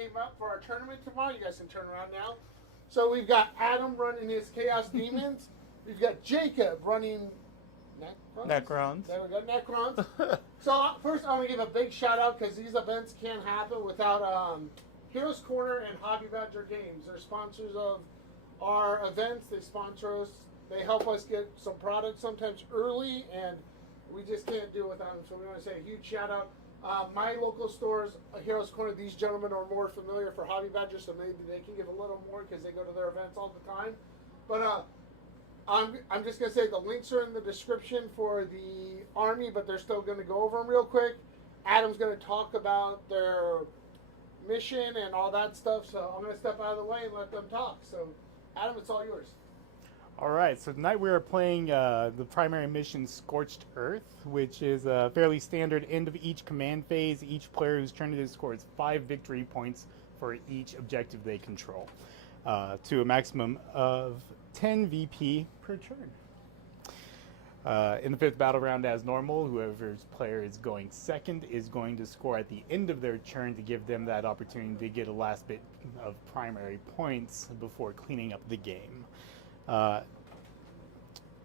came up for our tournament tomorrow. You guys can turn around now. So we've got Adam running his Chaos Demons. We've got Jacob running Necrons. There we go, Necrons. So first I want to give a big shout out because these events can't happen without Heroes Corner and Hobby Badger Games. They're sponsors of our events. They sponsor us. They help us get some products sometimes early, and we just can't do it without them. So we want to say a huge shout out. My local stores, Heroes Corner, these gentlemen are more familiar for Hobby Badger, so maybe they can give a little more because they go to their events all the time. But I'm just going to say the links are in the description for the Army, but they're still going to go over them real quick. Adam's going to talk about their mission and all that stuff, so I'm going to step out of the way and let them talk. So, Adam, it's all yours. All right, so tonight we are playing the primary mission Scorched Earth, which is a fairly standard end of each command phase. Each player whose turn it is scores 5 victory points for each objective they control, to a maximum of 10 VP per turn. In the 5th battle round, as normal, whoever's player is going second is going to score at the end of their turn to give them that opportunity to get a last bit of primary points before cleaning up the game.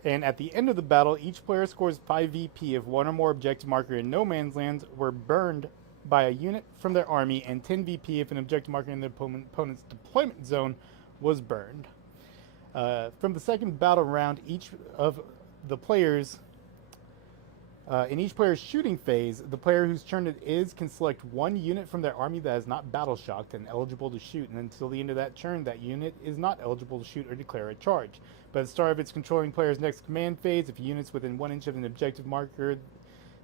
And at the end of the battle, each player scores 5 VP if one or more objective marker in no man's lands were burned by a unit from their army, and 10 VP if an objective marker in the opponent's deployment zone was burned. From the 2nd battle round, each of the players in each player's shooting phase, the player whose turn it is can select one unit from their army that is not battle shocked and eligible to shoot, and until the end of that turn, that unit is not eligible to shoot or declare a charge. But at the start of its controlling player's next command phase, if a unit's within 1 inch of an objective marker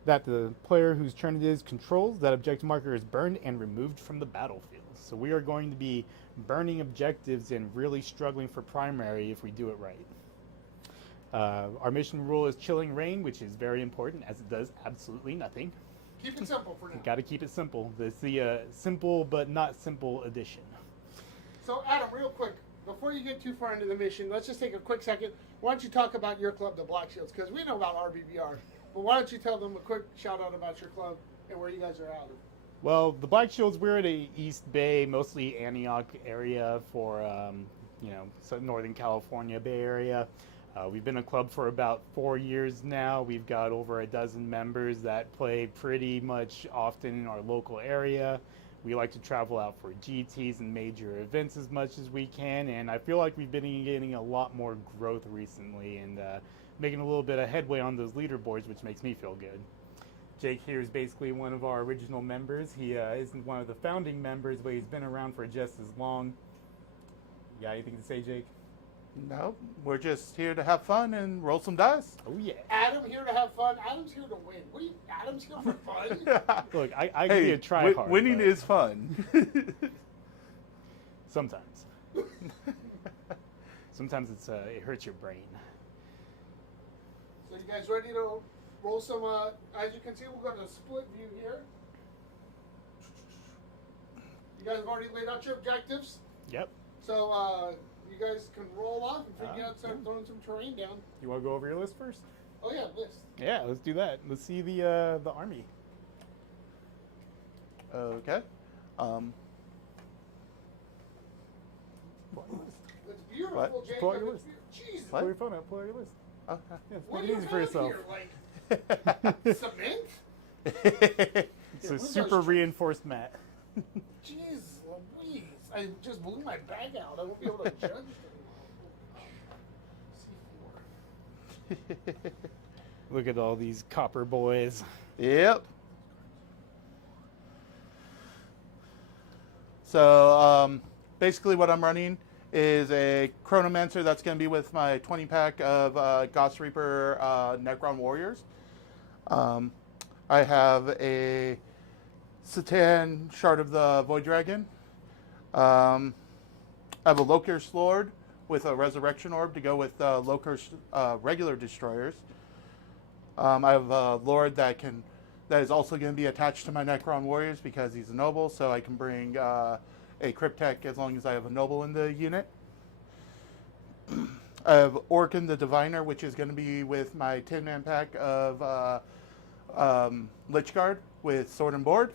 that the player whose turn it is controls, that objective marker is burned and removed from the battlefield. So we are going to be burning objectives and really struggling for primary if we do it right. Our mission rule is Chilling Rain, which is very important as it does absolutely nothing. Keep it simple for now. Got to keep it simple. It's the simple but not simple edition. So, Adam, real quick, before you get too far into the mission, let's just take a quick second. Why don't you talk about your club, the Black Shields, because we know about RBBR, but why don't you tell them a quick shout out about your club and where you guys are out of? Well, the Black Shields, we're at a East Bay, mostly Antioch area for, Northern California Bay Area. We've been a club for about 4 years now. We've got over a dozen members that play pretty much often in our local area. We like to travel out for GTs and major events as much as we can, and I feel like we've been getting a lot more growth recently and making a little bit of headway on those leaderboards, which makes me feel good. Jake here is basically one of our original members. He isn't one of the founding members, but he's been around for just as long. You got anything to say, Jake? No, we're just here to have fun and roll some dice. Oh, yeah. Adam here to have fun. Adam's here to win. Adam's here for fun. Look, I can be a try-hard. Winning is fun. Sometimes. Sometimes it hurts your brain. So you guys ready to roll some, as you can see, we've got a split view here. You guys have already laid out your objectives. Yep. So you guys can roll off and figure out, start throwing some terrain down. You want to go over your list first? Oh yeah, list. Yeah, let's do that. Let's see the army. Okay. It's beautiful, What? Jacob. Pull out your list. Jesus. What? Pull your phone out. Pull out your list. Okay. Yeah, What make do it you easy for have yourself. here? Like cement? It's a Windows super trees. reinforced mat. Jeez Louise. I just blew my bag out. I won't be able to judge C4. Look at all these copper boys. Yep. So basically what I'm running is a Chronomancer that's going to be with my 20 pack of Gauss Reaper Necron Warriors. I have a Satan Shard of the Void Dragon. I have a Loker's Lord with a Resurrection Orb to go with Loker's regular destroyers. I have a Lord that is also going to be attached to my Necron Warriors because he's a noble, so I can bring a Cryptek as long as I have a noble in the unit. I have Orkin the Diviner, which is going to be with my 10-man pack of Lich Guard with Sword and Board.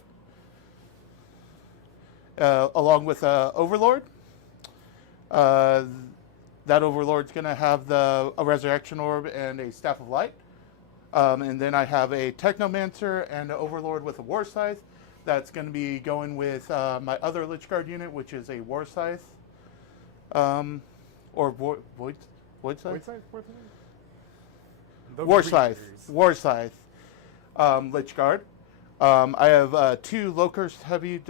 along with Overlord. That Overlord's going to have a Resurrection Orb and a Staff of Light. And then I have a Technomancer and an Overlord with a War Scythe. That's going to be going with my other Lich Guard unit, which is a War Scythe. Or Void Scythe? War Scythe. War Scythe. Lich Guard. I have 2 Locust Heavy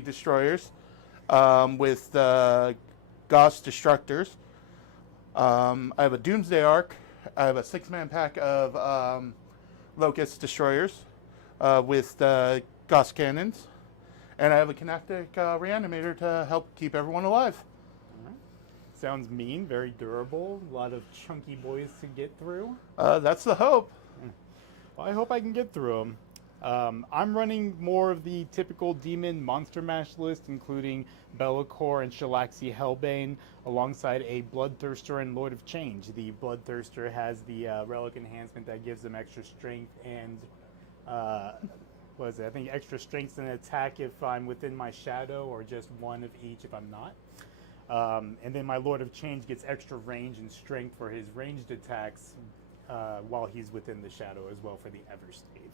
Destroyers with Gauss Destructors. I have a Doomsday Ark. I have a 6-man pack of Locust Destroyers with Gauss Cannons. And I have a Kinetic Reanimator to help keep everyone alive. Sounds mean, very durable, a lot of chunky boys to get through. That's the hope. Well, I hope I can get through them. I'm running more of the typical Demon Monster Mash list, including Be'lakor and Shalaxi Hellbane, alongside a Bloodthirster and Lord of Change. The Bloodthirster has the relic enhancement that gives them extra strength and, I think extra strength and attack if I'm within my shadow, or just one of each if I'm not. And then my Lord of Change gets extra range and strength for his ranged attacks while he's within the shadow as well for the Everstave.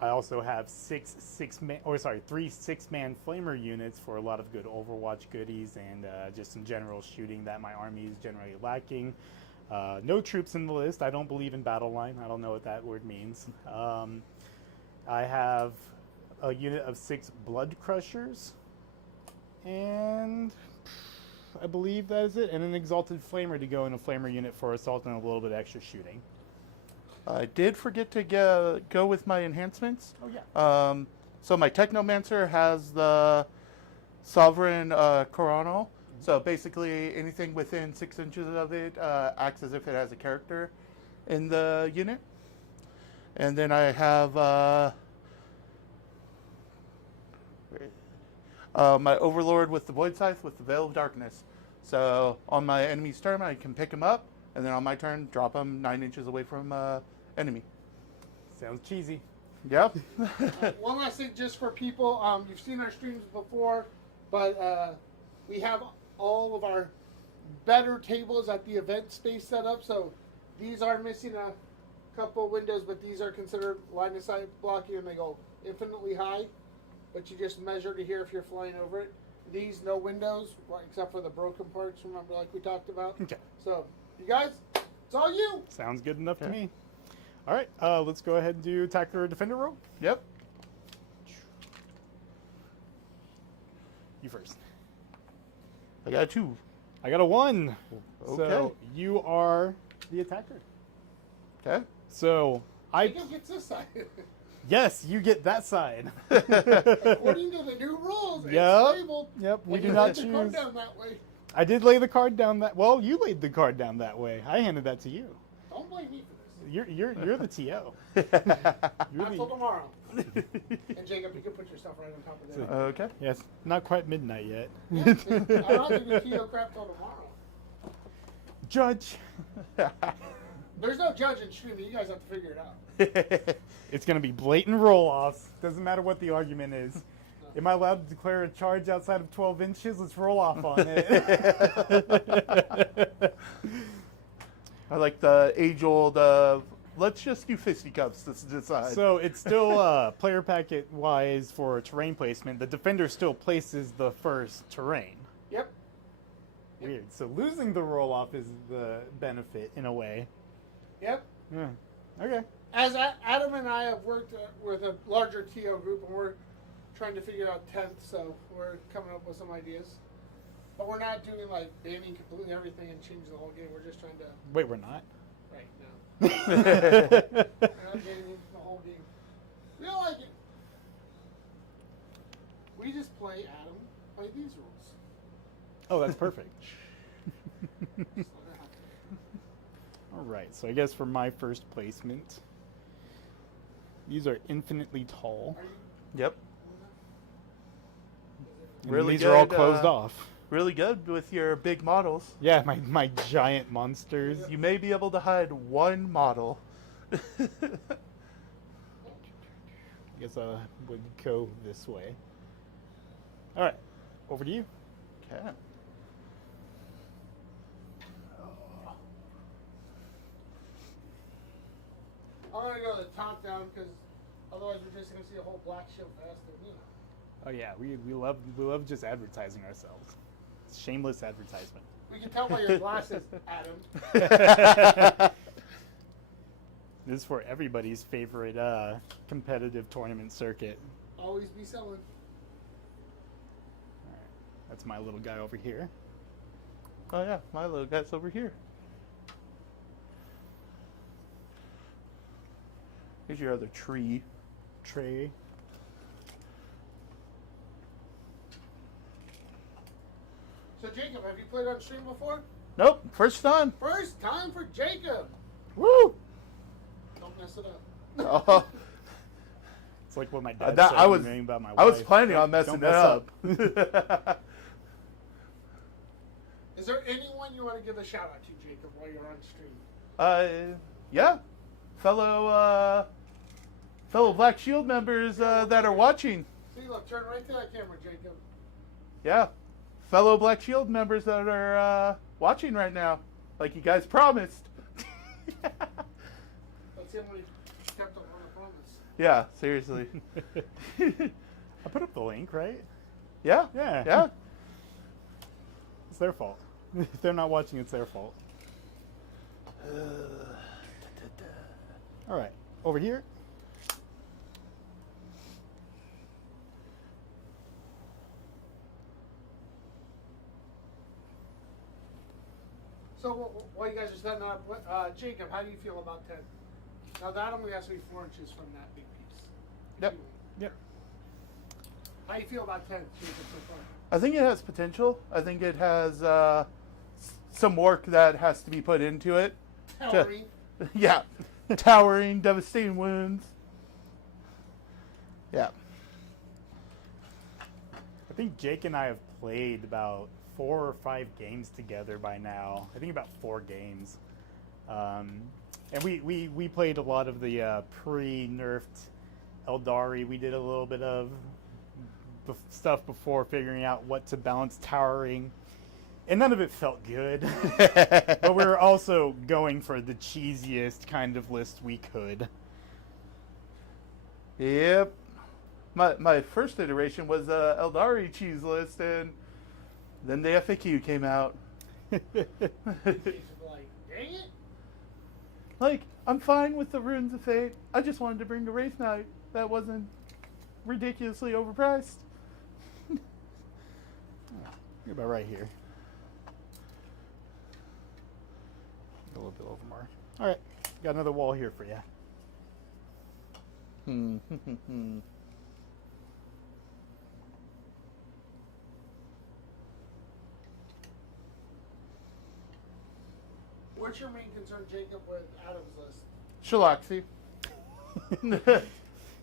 I also have 3 6-man flamer units for a lot of good Overwatch goodies and just some general shooting that my army is generally lacking. No troops in the list. I don't believe in battle line. I don't know what that word means. I have a unit of 6 Blood Crushers. And I believe that is it. And an Exalted Flamer to go in a Flamer unit for assault and a little bit extra shooting. I did forget to go with my enhancements. Oh, yeah. So my Technomancer has the Sovereign Coronal. So basically anything within 6 inches of it acts as if it has a character in the unit. And then I have my Overlord with the Void Scythe with the Veil of Darkness. So on my enemy's turn, I can pick him up, and then on my turn, drop him 9 inches away from enemy. Sounds cheesy. Yep. One last thing, just for people, you've seen our streams before, but we have all of our better tables at the event space set up. So these are missing a couple windows, but these are considered line of sight blocking, and they go infinitely high. But you just measure to here if you're flying over it. These, no windows, except for the broken parts, remember, like we talked about? Okay. So, you guys, it's all you. Sounds good enough to me. All right, let's go ahead and do attacker or defender roll. Yep. You first. I got a 2. I got a 1. Okay. So you are the attacker. Okay. So Jacob gets this side. Yes, you get that side. According to the new rules, it's labeled. Yep, we And do you not laid the card choose. down that way. I did lay the card down that. Well, you laid the card down that way. I handed that to you. Don't blame me for this. You're the TO. Not till tomorrow. And Jacob, you can put yourself right on top of that. Okay. Yes, not quite midnight yet. Yeah, I'm not doing TO crap till tomorrow. Judge. There's no judge in streaming. You guys have to figure it out. It's going to be blatant roll-offs. Doesn't matter what the argument is. Am I allowed to declare a charge outside of 12 inches? Let's roll off on it. I like the age-old, let's just do fisticuffs to decide. So it's still player packet-wise for terrain placement. The defender still places the first terrain. Yep. Weird. So losing the roll-off is the benefit in a way. Yep. Yeah. Okay. As Adam and I have worked with a larger TO group, and we're trying to figure out 10th, so we're coming up with some ideas. But we're not doing like banning completely everything and changing the whole game. We're just trying to. Wait, we're not? Right now. We're not banning the whole game. We don't like it. We just play Adam by these rules. Oh, that's perfect. Just let it happen. All right, so I guess for my first placement, these are infinitely tall. Are you? Yep. And Really these are all good, closed off. Really good with your big models. Yeah, my giant monsters. You may be able to hide one model. I guess I would go this way. All right, over to you. Okay. I'm gonna go the top down because otherwise we're just gonna see a whole black shield faster. You know. Oh yeah, we love just advertising ourselves. It's shameless advertisement. We can tell by your glasses, Adam. This is for everybody's favorite competitive tournament circuit. Always be selling. All right, that's my little guy over here. Oh yeah, my little guy's over here. Here's your other tree. Trey. So Jacob, have you played on stream before? Nope, first time. First time for Jacob. Woo! Don't mess it up. Oh, It's like what my dad that- said I was- about my I was wife. planning on Don't messing it mess up. Is there anyone you want to give a shout out to, Jacob, while you're on stream? Yeah, fellow Black Shield members that are watching. See, look, turn right to that camera, Jacob. Yeah, fellow Black Shield members that are watching right now, like you guys promised. Let's see how many kept up on the promise. Yeah, seriously. I put up the link, right? Yeah, Yeah. yeah. It's their fault. If they're not watching, it's their fault. All right, over here. So while you guys are setting up, Jacob, how do you feel about 10? Now that only has to be 4 inches from that big piece. Yep. Yep. How do you feel about 10, Jacob, so far? I think it has potential. I think it has some work that has to be put into it. Towering. Yeah, towering, devastating wounds. Yeah. I think Jake and I have played about 4 or 5 games together by now. I think about 4 games. And we played a lot of the pre-nerfed Eldari. We did a little bit of stuff before figuring out what to balance towering. And none of it felt good. But we were also going for the cheesiest kind of list we could. Yep. My first iteration was Eldari cheese list, and then the FAQ came out. He's like, dang it. Like, I'm fine with the Runes of Fate. I just wanted to bring a Wraith Knight that wasn't ridiculously overpriced. You're about right here. A little bit over more. All right, got another wall here for you. What's your main concern, Jacob, with Adam's list? Shalaxi.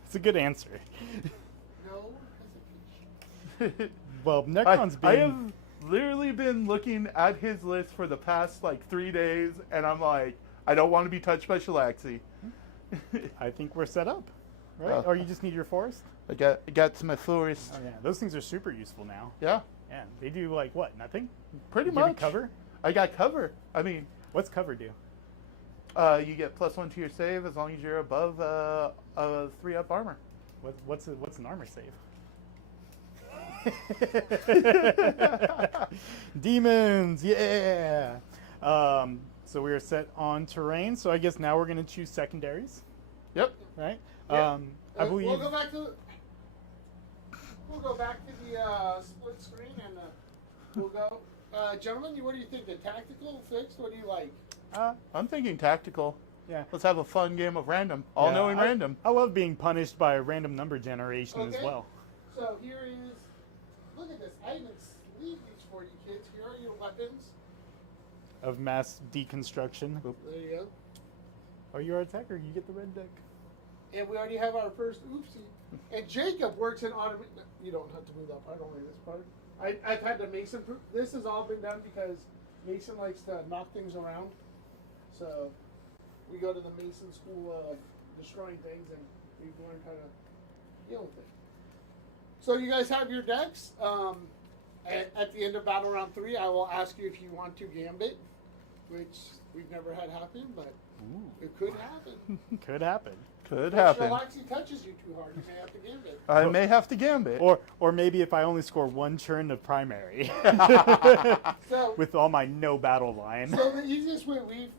It's a good answer. No hesitation. Well, Necrons I being... have literally been looking at his list for the past like 3 days, and I'm like, I don't want to be touched by Shalaxi. I think we're set up, right? Or you just need your forest? I got to my forest. Oh yeah, those things are super useful now. Yeah, Yeah, they do like what? Nothing? pretty Give you much. cover? I got cover. I mean, What's cover do? you get +1 to your save as long as you're above a 3-up armor. What's an armor save? Demons, yeah. So we are set on terrain. So I guess now we're gonna choose secondaries, Yep. right? Yeah. I believe. We'll go back to the split screen and we'll go. Gentlemen, what do you think? The tactical, fixed? What do you like? I'm thinking tactical. Yeah. Let's have a fun game of random. All-knowing Yeah, random. I love being punished by a random number generation as Okay. well. So here is. Look at this. I even sleeved these for you kids. Here are your weapons. Of mass deconstruction. There you go. Oh, you're a attacker. You get the red deck. And we already have our first oopsie. And Jacob works in automation. You don't have to move that part. Only this part. I've had the Mason. This has all been done because Mason likes to knock things around. So we go to the Mason school of destroying things, and we've learned how to deal with it. So you guys have your decks. At the end of battle round 3, I will ask you if you want to gambit, which we've never had happen, but it could happen. Could happen. Could If happen. Shalaxi touches you too hard, you may have to gambit. I may have to gambit. Or maybe if I only score 1 turn of primary. So, With all my no battle line. so the easiest way we've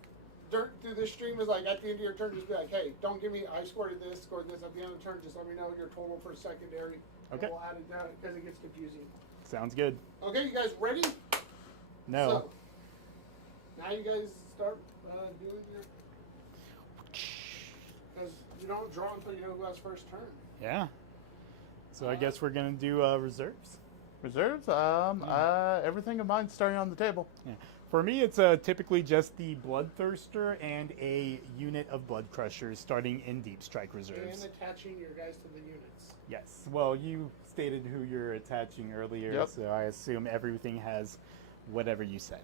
through this stream is like at the end of your turn, just be like, hey, don't give me, I scored this. At the end of the turn, just let me know your total for secondary. Okay. And we'll add it down because it gets confusing. Sounds good. Okay, you guys ready? No. So, now you guys start doing your. Because you don't draw until you know who has first turn. Yeah. So I guess we're going to do reserves. Reserves? Everything of mine starting on the table. Yeah. For me, it's typically just the Bloodthirster and a unit of Blood Crushers starting in Deep Strike reserves. And attaching your guys to the units. Yes. Well, you stated who you're attaching earlier, Yep. so I assume everything has whatever you said.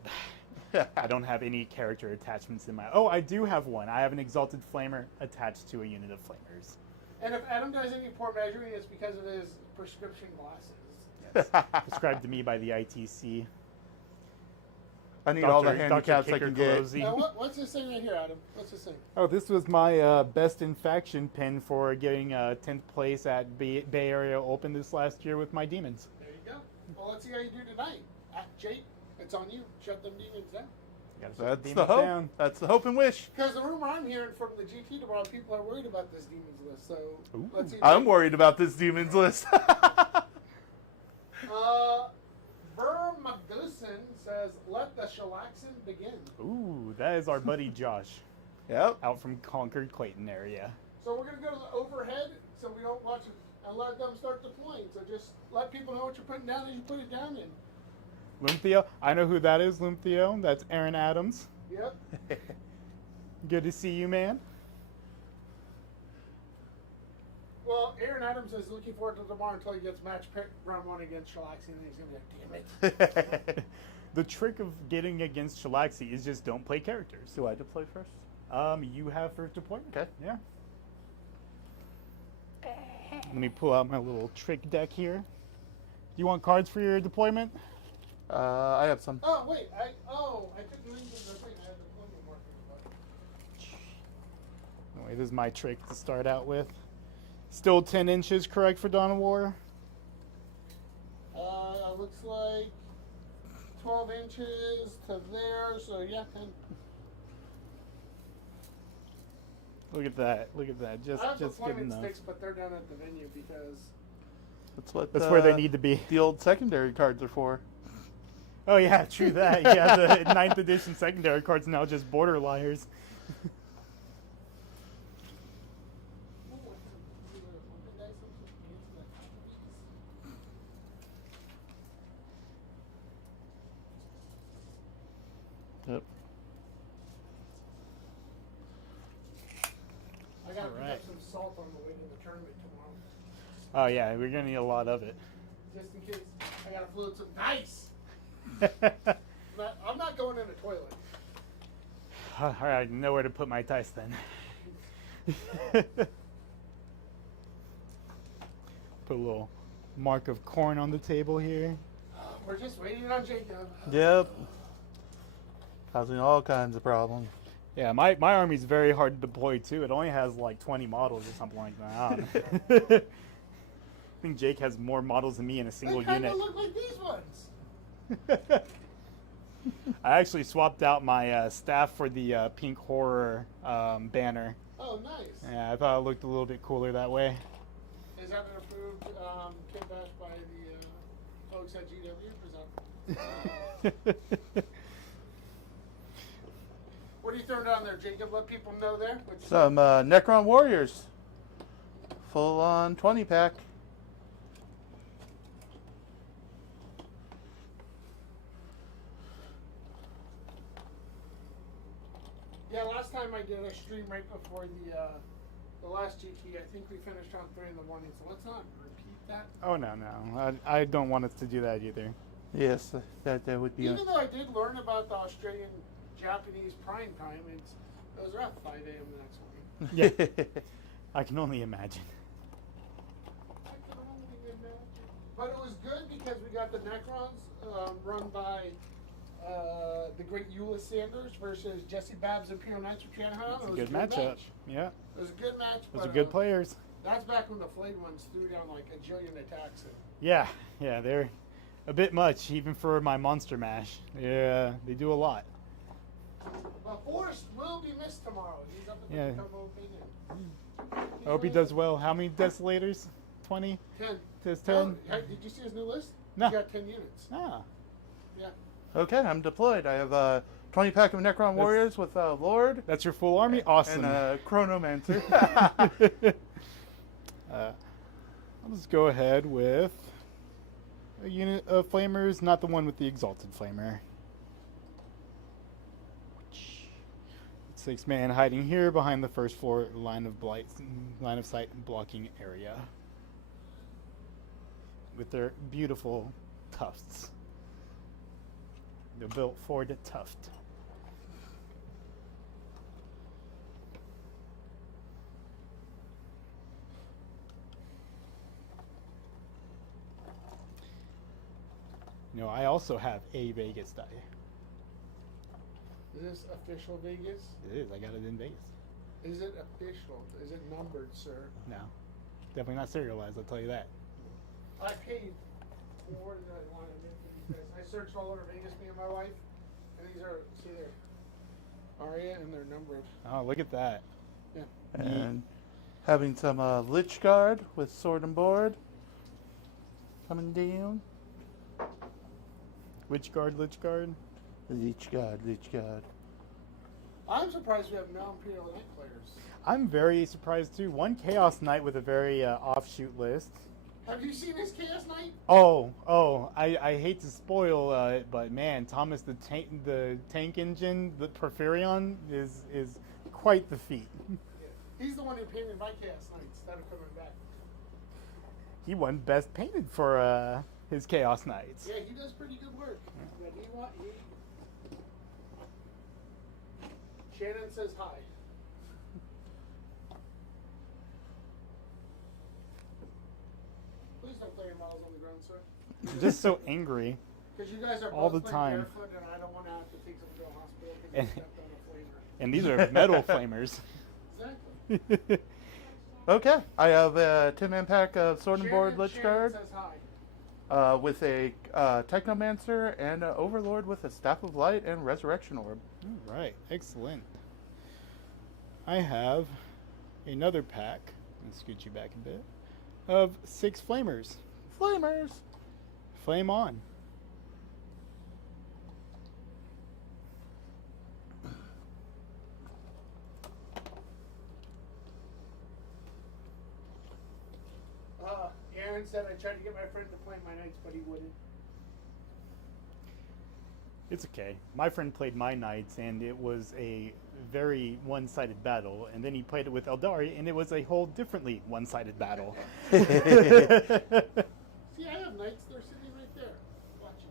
I don't have any character attachments in my... Oh, I do have one. I have an Exalted Flamer attached to a unit of Flamers. And if Adam does any poor measuring, it's because of his prescription glasses. Yes. Prescribed to me by the ITC. I need all the Dr. handicaps I Kicker can get. Colosi. Now, what's this thing right here, Adam? What's this thing? Oh, this was my best in faction pin for getting 10th place at Bay Area Open this last year with my demons. There you go. Well, let's see how you do tonight. Jake, it's on you. Shut them demons down. Gotta shut That's demons the hope. down. That's the hope and wish. Because the rumor I'm hearing from the GT tomorrow, people are worried about this demons list. So Ooh. let's see. I'm worried about this demons list. Burr McGusson says, "Let the Shalaxin begin." Ooh, that is our buddy Josh, Yep. out from Concord Clayton area. So we're gonna go to the overhead, so we don't watch it and let them start deploying. So just let people know what you're putting down as you put it down in. Lumtheo, I know who that is, Lumtheo. That's Aaron Adams. Yep. Good to see you, man. Well, Aaron Adams is looking forward to tomorrow until he gets match pick round 1 against Shalaxi, and then he's gonna be like, "Damn it!" The trick of getting against Shalaxi is just don't play characters. Do I deploy first? You have first deployment. Okay. Yeah. Let me pull out my little trick deck here. Do you want cards for your deployment? I have some. Oh wait, I took the thing. I had the deployment marker. Anyway, this is my trick to start out with. Still 10 inches, correct, for Dawn of War? Looks like 12 inches to there, so yeah, 10. Look at that. Look at that. I have Just good deployment enough. sticks, but they're down at the venue because That's where they need to be. The old secondary cards are for. Oh yeah, true that. Yeah, the 9th edition secondary cards now just border liars. Yep. I gotta pick Alright. up some salt on the way to the tournament tomorrow. Oh yeah, we're gonna need a lot of it. Just in case I gotta float some dice. I'm not going in the toilet. All right, know where to put my dice then. Put a little mark of corn on the table here. We're just waiting on Jacob. Yep. Causing all kinds of problems. Yeah, my army's very hard to deploy too. It only has like 20 models or something like that. I think Jake has more models than me in a single They kind unit. of look like these ones. I actually swapped out my staff for the pink horror banner. Oh, nice. Yeah, I thought it looked a little bit cooler that way. Is that an approved kit bash by the folks at GW? Or is that... What are you throwing down there, Jacob? Let people know there. What's Some Necron Warriors. Full on 20 pack. Yeah, last time I did a stream right before the last GT, I think we finished on 3 in the morning, so let's not repeat that. Oh no, I don't want us to do that either. Yes, that would be. Even though I did learn about the Australian Japanese prime time, it was around 5 a.m. the next morning. Yeah, I can only imagine. because we got the Necrons run by the great Eula Sanders versus Jesse Babbs Imperial Knights from Shanahan. It's a good matchup. Yeah. It was a good match. Those are but, good players. That's back when the flayed ones threw down like a jillion attacks. Yeah, they're a bit much, even for my Monster Mash. Yeah, they do a lot. Forrest will be missed tomorrow. He's up at Yeah. the Cobo opinion. I hope he does well. How many Desolators? 20? 10. Just Oh, 10? did you see his new list? No. He got 10 units. Ah. Yeah. Okay, I'm deployed. I have a 20 pack of Necron Warriors with Lord. That's your full army? Awesome. And a Chronomancer. I'll just go ahead with a unit of Flamers, not the one with the Exalted Flamer. 6-man hiding here behind the first floor line of sight blocking area with their beautiful tufts. They're built for the tuft. You know, I also have a Vegas die. Is this official Vegas? It is. I got it in Vegas. Is it official? Is it numbered, sir? No. Definitely not serialized, I'll tell you that. I paid more than I wanted for these guys. I searched all over Vegas, me and my wife, and these are, see there, Aria, and they're numbered. Oh, look at that. Yeah. And having some Lich Guard with Sword and Board coming down. Lich Guard, Lich Guard. Lich Guard, Lich Guard. I'm surprised we have no Imperial Knight players. I'm very surprised too. One Chaos Knight with a very offshoot list. Have you seen his Chaos Knight? I hate to spoil it, but man, Thomas the tank engine, the Porphyrion is quite the feat. He's the one who painted my Chaos Knights that are coming back. He won Best Painted for his Chaos Knights. Yeah, he does pretty good work. But Shannon says hi. Please don't play your models on the ground, sir. I'm just so angry. Because you guys are all both the playing time. barefoot, and I don't want to have to take someone to a hospital because they stepped on a flamer. And these are metal flamers. Exactly. Okay, I have a 10-man pack of Sword and Board Lich Shannon Guard says hi. with a Technomancer and an Overlord with a Staff of Light and Resurrection Orb. All right, excellent. I have another pack. Let's scoot you back a bit. Of 6 flamers. Flamers! Flame on. Aaron said I tried to get my friend to play my knights, but he wouldn't. It's okay. My friend played my knights, and it was a very one-sided battle. And then he played it with Eldari, and it was a whole differently one-sided battle. See, I have knights. They're sitting right there, watching.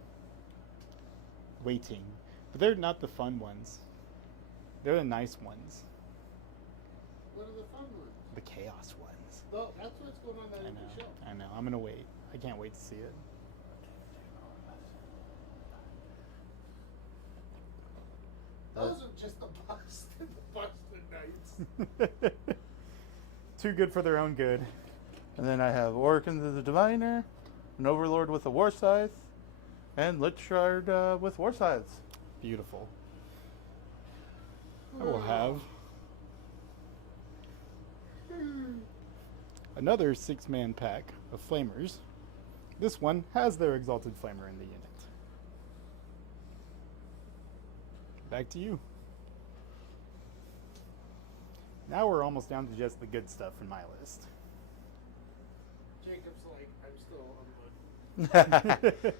Waiting. But they're not the fun ones. They're the nice ones. What are the fun ones? The chaos ones. No, that's what's going on that I empty know. shelf. I know. I'm going to wait. I can't wait to see it. Those are just the busted knights. Too good for their own good. And then I have Orkin the Diviner, an Overlord with a War Scythe, and Lich Guard with War Scythes. Beautiful. I will have another 6-man pack of Flamers. This one has their Exalted Flamer in the unit. Back to you. Now we're almost down to just the good stuff in my list. Jacob's like, I'm still on wood.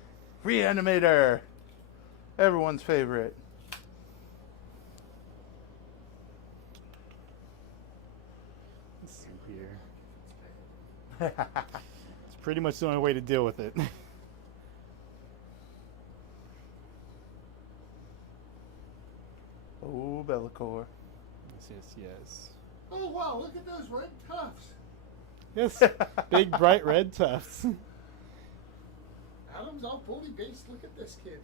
Reanimator! Everyone's favorite. Let's see here. It's pretty much the only way to deal with it. Oh, Bellicor. Yes. Oh, wow, look at those red tufts. Yes, big bright red tufts. Adam's all bully based. Look at this kid.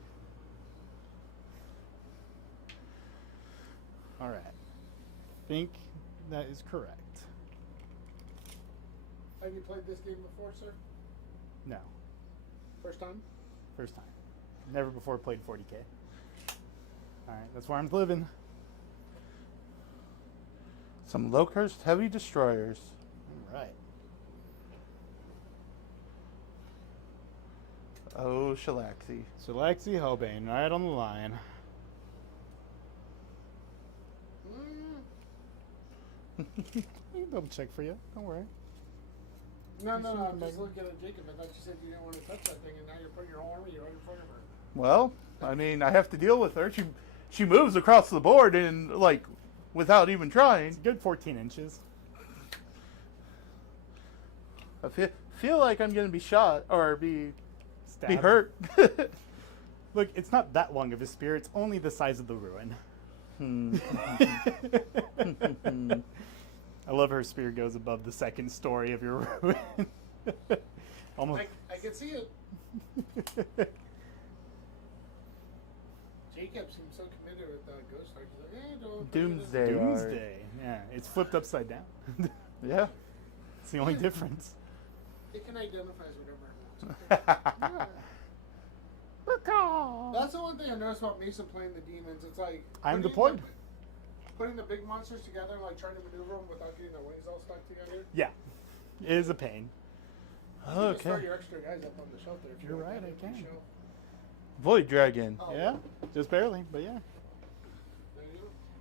All right. I think that is correct. Have you played this game before, sir? No. First time? First time. Never before played 40k. All right, that's where I'm living. Some low-cost heavy destroyers. All right. Oh, Shalaxi. Salaxi Hellbane, right on the line. I can double check for you. Don't worry. No, Just I'm looking just back. looking at Jacob. I thought you said you didn't want to touch that thing, and now you're putting your whole army right in front of her. Well, I mean, I have to deal with her. She moves across the board and, like, without even It's trying. a good 14 inches. I feel like I'm going to be shot or be Stab. hurt. Look, it's not that long of a spear. It's only the size of the ruin. I love her spear goes above the second story of your ruin. Almost. I can see it. Jacob seems so committed with Ghost Strike. He's like, don't Doomsday. Doomsday. Yeah, it's flipped upside down. Yeah. It's the only difference. It can identify as whatever it wants. That's the one thing I noticed about Mason playing the demons. It's like I'm putting deployed. putting the big monsters together and like trying to maneuver them without getting their wings all stuck together. Yeah, it is a pain. You can just throw Okay. your extra guys up on the shelf there. If You're want right, that I empty can. shelf. Void Dragon. Oh, Yeah, just barely, but yeah. there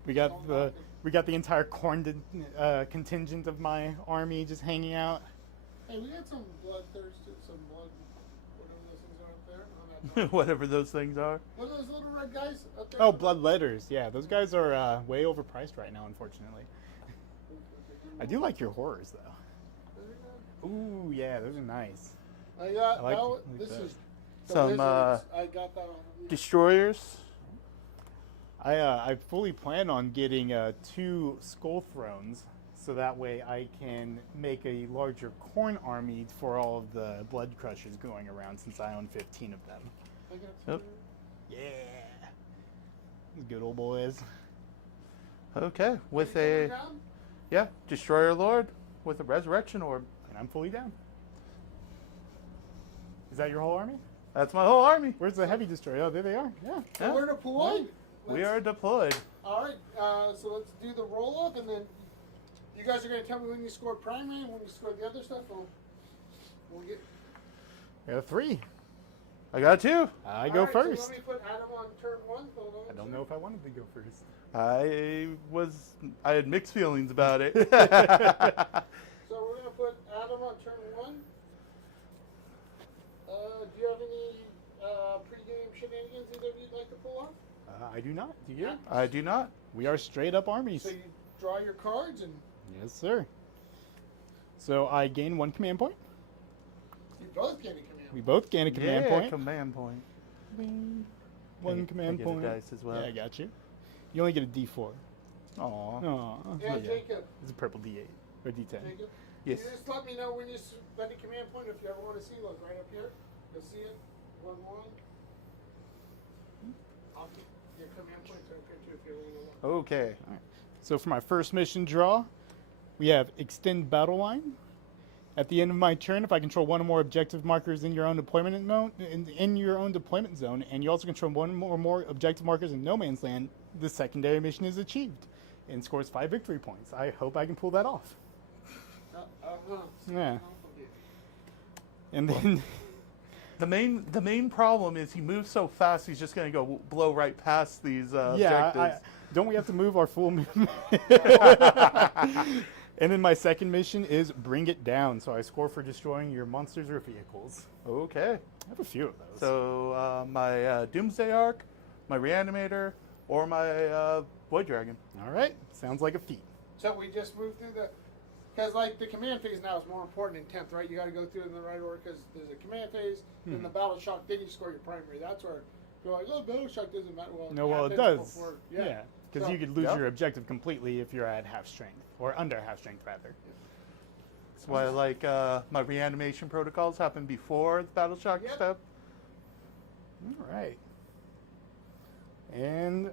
you go. We got the entire contingent of my army just hanging out. Hey, we got some bloodthirst, some blood, whatever those things are up there. On that Whatever those things are. what are those little red guys up there? Oh, bloodletters. Yeah, those guys are way overpriced right now, unfortunately. I do like your horrors though. Ooh, yeah, those are nice. I got I like- that one- like this that. is the Some, wizards. I got that one. Destroyers. I fully plan on getting 2 skull thrones, so that way I can make a larger corn army for all of the blood crushers going around, since I own 15 of them. I got Yep. Yeah, these good old boys. Okay. With You put it a, down? yeah, Destroyer Lord with a Resurrection Orb. And I'm fully down. Is that your whole army? That's my whole army. Where's the heavy destroyer? Oh, there they are. Yeah. So we're deployed. We are deployed. All right, so let's do the roll up, and then you guys are going to tell me when you scored primary and when you scored the other stuff. We'll get. I got 3. I got 2. I All go right, first. So let me put Adam on turn 1. Hold on. I don't know if I wanted to go first. I had mixed feelings about it. So we're going to put Adam on turn 1. Do you have any pre-game shenanigans either of you'd like to pull off? I do not. Do you? I do not. We are straight up armies. So you draw your cards and Yes, sir. So I gain 1 command point. you both get a command. We both gain a command point. Command point. Bing. 1 I command get a point. dice as well. Yeah, I got you. You only get a D4. Aw. Aw. Yeah, Yeah. Jacob. It's a purple D8 or D10. Jacob. Yes. You just let me know when you spend a command point if you ever want to see. Look right up here. You'll see it. 1-1. I'll get your command points right up here too if you ever want to look. Okay. So for my first mission draw, we have extend battle line. At the end of my turn, if I control 1 or more objective markers in your own deployment zone, and you also control 1 or more objective markers in no man's land, the secondary mission is achieved and scores 5 victory points. I hope I can pull that off. Yeah. And then The main problem is he moves so fast. He's just gonna go blow right past these yeah, objectives. don't we have to move our full movement? And then my second mission is bring it down. So I score for destroying your monsters or vehicles. Okay. I have a few of those. So my Doomsday Arc, my Reanimator, or my Void Dragon. All right, sounds like a feat. So we just moved through the, because like the command phase now is more important in 10th, right? You got to go through it in the right order because there's a command phase, then the battle shock, then you score your primary. That's where you're like, oh, battle shock doesn't matter. Well, No, well, it happens does. before- Yeah, because So- you could lose Yeah. your objective completely if you're at half strength or under half strength, rather. That's why I like my reanimation protocols happen before the battle shock Yep. step. All right. And,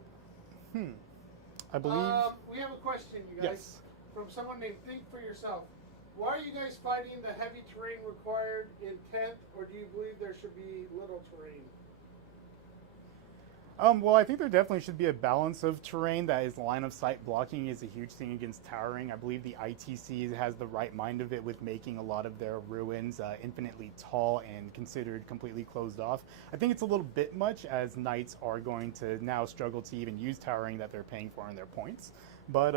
I believe... we have a question, you guys. Yes. From someone named Think For Yourself. Why are you guys fighting the heavy terrain required in 10th, or do you believe there should be little terrain? Well, I think there definitely should be a balance of terrain. That is, line of sight blocking is a huge thing against towering. I believe the ITC has the right mind of it with making a lot of their ruins infinitely tall and considered completely closed off. I think it's a little bit much, as knights are going to now struggle to even use towering that they're paying for in their points. But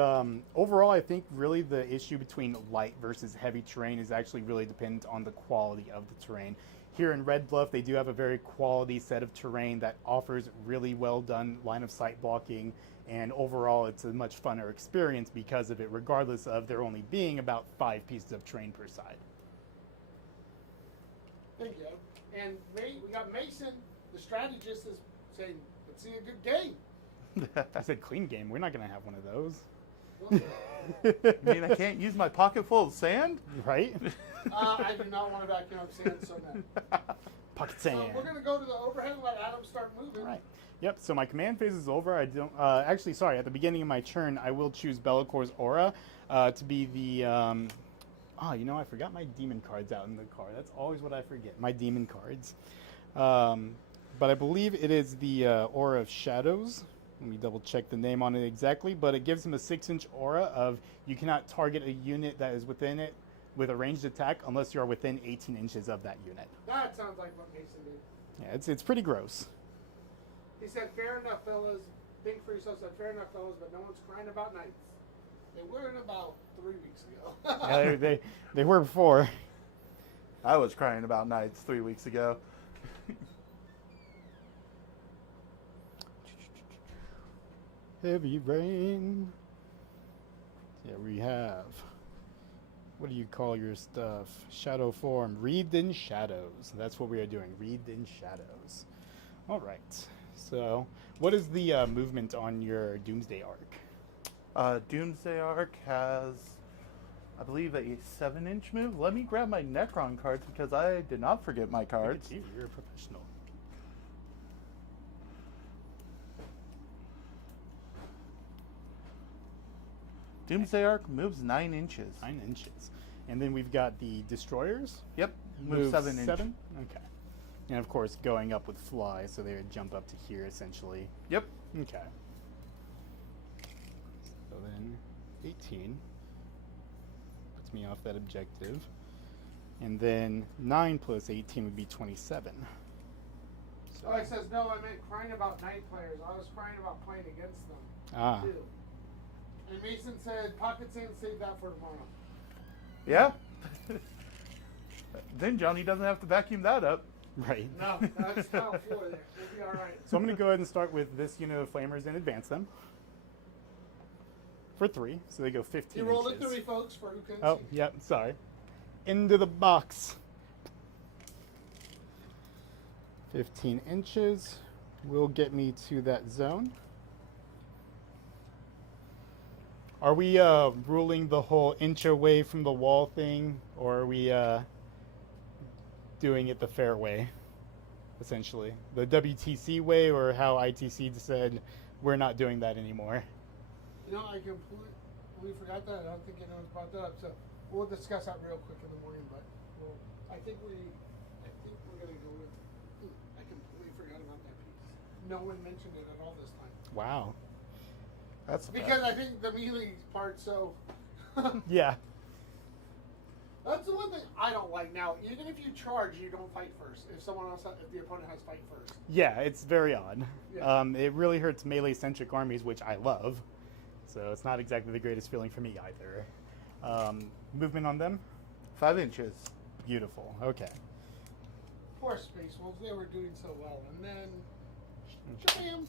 overall, I think really the issue between light versus heavy terrain is actually really dependent on the quality of the terrain. Here in Red Bluff, they do have a very quality set of terrain that offers really well done line of sight blocking, and overall it's a much funner experience because of it, regardless of there only being about 5 pieces of terrain per side. Thank you. And we got Mason, the strategist, is saying, let's see a good game. I said clean game. We're not going to have one of those. I mean, I can't use my pocket full of sand? Right? I do not want to vacuum up sand so bad. Pocket sand. So we're going to go to the overhead and let Adam start moving. All right. Yep, so my command phase is over. I don't, actually, sorry, at the beginning of my turn, I will choose Bellacor's Aura to be the, you know, I forgot my demon cards out in the car. That's always what I forget, my demon cards. But I believe it is the Aura of Shadows. Let me double check the name on it exactly, but it gives him a 6-inch aura of you cannot target a unit that is within it with a ranged attack unless you are within 18 inches of that unit. That sounds like what Mason did. Yeah, it's pretty gross. He said, fair enough, fellas. Think for yourself, said, fair enough, fellas, but no one's crying about knights. They weren't about 3 weeks ago. Yeah, they were before. I was crying about knights 3 weeks ago. Heavy rain. Yeah, we have. What do you call your stuff? Shadow form. Wreathed in shadows. That's what we are doing. Wreathed in shadows. All right. So, what is the movement on your Doomsday Arc? Doomsday Arc has, I believe, a 7-inch move. Let me grab my Necron cards because I did not forget my cards. Look at you. You're a professional. Doomsday Arc moves 9 inches. 9 inches. And then we've got the Destroyers. Yep, moves 7 inches. 7? Okay. And of course, going up with Fly, so they would jump up to here, essentially. Yep. Okay. So then, 18. Puts me off that objective. And then 9 plus 18 would be 27. So, Oh, he says, no, I meant crying about knight players. I was crying about playing against them, too. And Mason said, pocket sand, save that for tomorrow. Yeah. Then Johnny doesn't have to vacuum that up. right. No, that's not floor there. We'll be all right. So I'm going to go ahead and start with this unit of Flamers and advance them. For 3, so they go 15 You rolled inches. a 3, folks, for who couldn't Oh, see. yep, sorry. Into the box. 15 inches will get me to that zone. Are we ruling the whole inch away from the wall thing, or are we doing it the fair way, essentially? The WTC way, or how ITC said we're not doing that anymore? You know, we forgot that. I don't think anyone's brought that up. So we'll discuss that real quick in the morning. But I think we're gonna go with. I completely forgot about that piece. No one mentioned it at all this time. Wow. That's Because I think the melee part. So Yeah. that's the one thing I don't like. Now, even if you charge, you don't fight first. If the opponent has fight first. Yeah, it's very odd. Yeah. It really hurts melee-centric armies, which I love. So it's not exactly the greatest feeling for me either. Movement on them? 5 inches. Beautiful. Okay. Poor Space Wolves, they were doing so well, and then bam.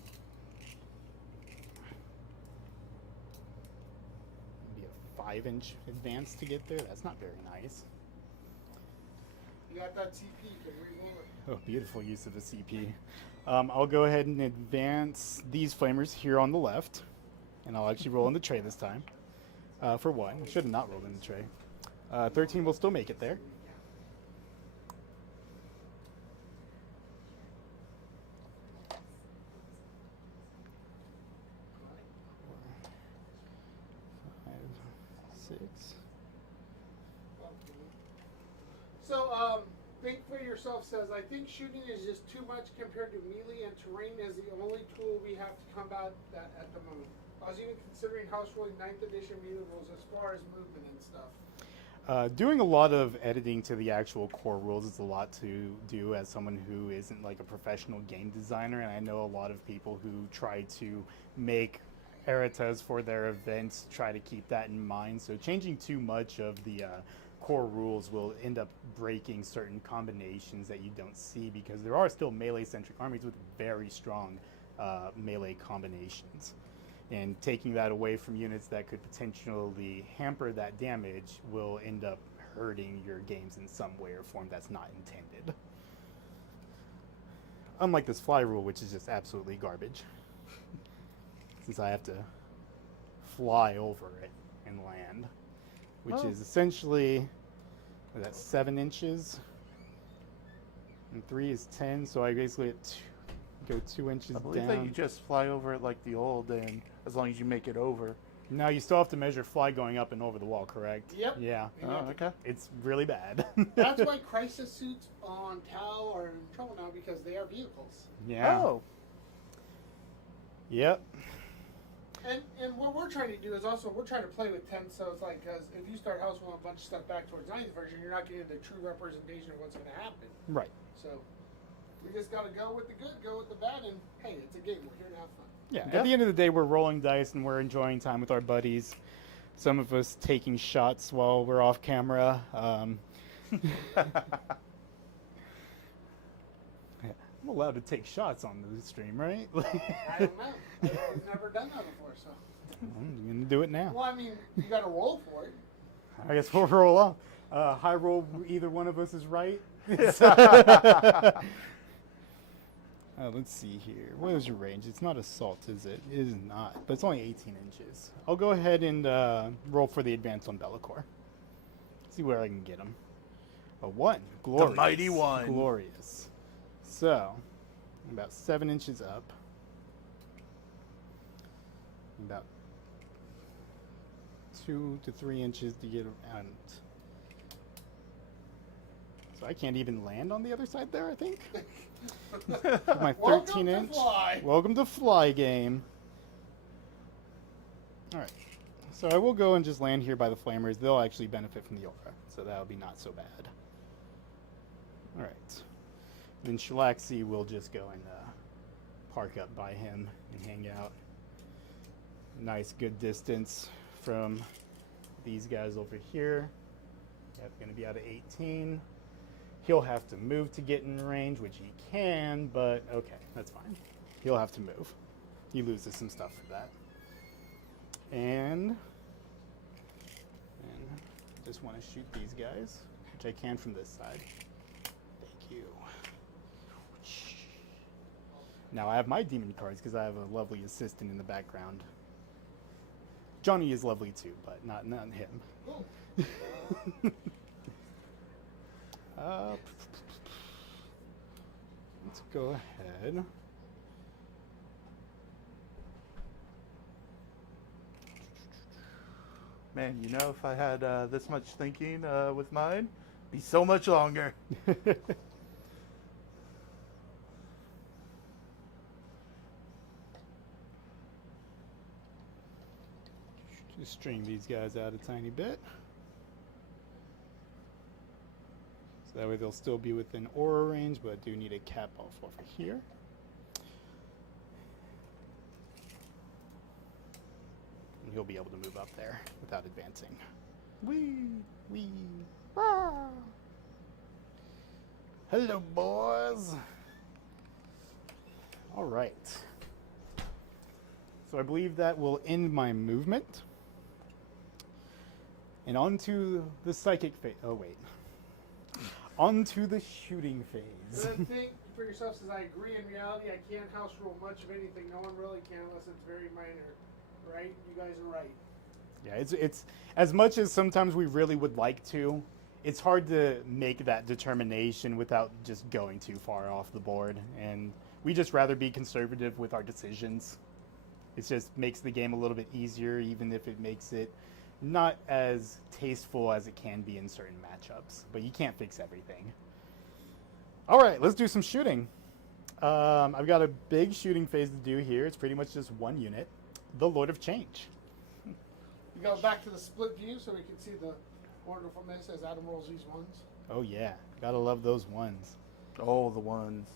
Maybe a 5-inch advance to get there. That's not very nice. You got that CP, you can re-roll it. Oh, beautiful use of the CP. I'll go ahead and advance these Flamers here on the left. And I'll actually roll in the tray this time. For 1. I should have not rolled in the tray. 13 will still make it there. So, Think for Yourself says, I think shooting is just too much compared to melee, and terrain is the only tool we have to combat that at the moment. I was even considering house ruling 9th edition melee rules as far as movement and stuff. Doing a lot of editing to the actual core rules is a lot to do as someone who isn't like a professional game designer, and I know a lot of people who try to make eras for their events try to keep that in mind. So changing too much of the core rules will end up breaking certain combinations that you don't see, because there are still melee-centric armies with very strong melee combinations. And taking that away from units that could potentially hamper that damage will end up hurting your games in some way or form that's not intended. Unlike this fly rule, which is just absolutely garbage. Since I have to fly over it and land. Which is essentially, that's 7 inches. And 3 is 10, so I basically go 2 inches I believe down. that you just fly over it like the old, and as long as you make it over. No, you still have to measure fly going up and over the wall, correct? Yep. Yeah. Oh, okay. It's really bad. That's why crisis suits on Tau are in trouble now, because they are vehicles. Yeah. Oh. Yep. And what we're trying to do is also, we're trying to play with 10, so it's like, because if you start house ruling a bunch of stuff back towards 9th version, you're not getting the true representation of what's going to happen. Right. So we just got to go with the good, go with the bad, and hey, it's a game. We're here to have fun. Yeah. Yeah. At the end of the day, we're rolling dice and we're enjoying time with our buddies. Some of us taking shots while we're off camera. I'm allowed to take shots on the stream, right? I don't know. I've never done that before, so. I'm going to do it now. Well, I mean, you got to roll for it. I guess we'll roll off. High roll, either one of us is right. Let's see here. What is your range? It's not assault, is it? It is not, but it's only 18 inches. I'll go ahead and roll for the advance on Bellicor. See where I can get him. A 1. Glorious. The mighty 1. Glorious. So, about 7 inches up. About 2 to 3 inches to get around. So I can't even land on the other side there, I think. With my 13 inch. Welcome to fly game. Alright. So I will go and just land here by the flamers. They'll actually benefit from the aura. So that'll be not so bad. Alright. Then Shalaxi will just go and park up by him and hang out. Nice good distance from these guys over here. That's going to be out of 18. He'll have to move to get in range, which he can, but okay, that's fine. He'll have to move. He loses some stuff for that. And just want to shoot these guys, which I can from this side. Thank you. Now I have my demon cards because I have a lovely assistant in the background. Johnny is lovely too, but not him. Let's go ahead. Man, you know, if I had this much thinking with mine, it'd be so much longer. Just string these guys out a tiny bit. So that way they'll still be within aura range, but I do need a cap off over here. And he'll be able to move up there without advancing. Wee! Wee! Ah. Hello, boys! Alright. So I believe that will end my movement. And onto the psychic phase. Oh, wait. Onto the shooting phase. The thing for yourself says, I agree. In reality, I can't house rule much of anything. No one really can unless it's very minor. Right? You guys are right. Yeah, it's as much as sometimes we really would like to, it's hard to make that determination without just going too far off the board. And we just rather be conservative with our decisions. It just makes the game a little bit easier, even if it makes it not as tasteful as it can be in certain matchups, but you can't fix everything. All right, let's do some shooting. I've got a big shooting phase to do here. It's pretty much just one unit, the Lord of Change. You go back to the split view so we can see the wonderful miss as Adam rolls these ones. Oh yeah, gotta love those ones. Oh, the ones.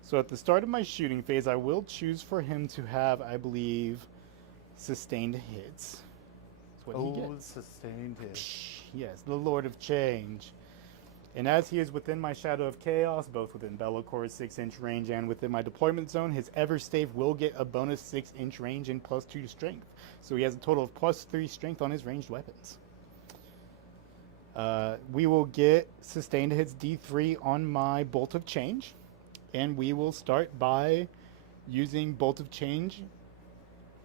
So at the start of my shooting phase, I will choose for him to have, I believe, sustained hits. That's what he gets. Sustained hit. Yes, the Lord of Change. And as he is within my Shadow of Chaos, both within Bellacor's 6-inch range and within my deployment zone, his Everstave will get a bonus 6-inch range and +2 strength. So he has a total of +3 strength on his ranged weapons. We will get sustained hits D3 on my Bolt of Change. And we will start by using Bolt of Change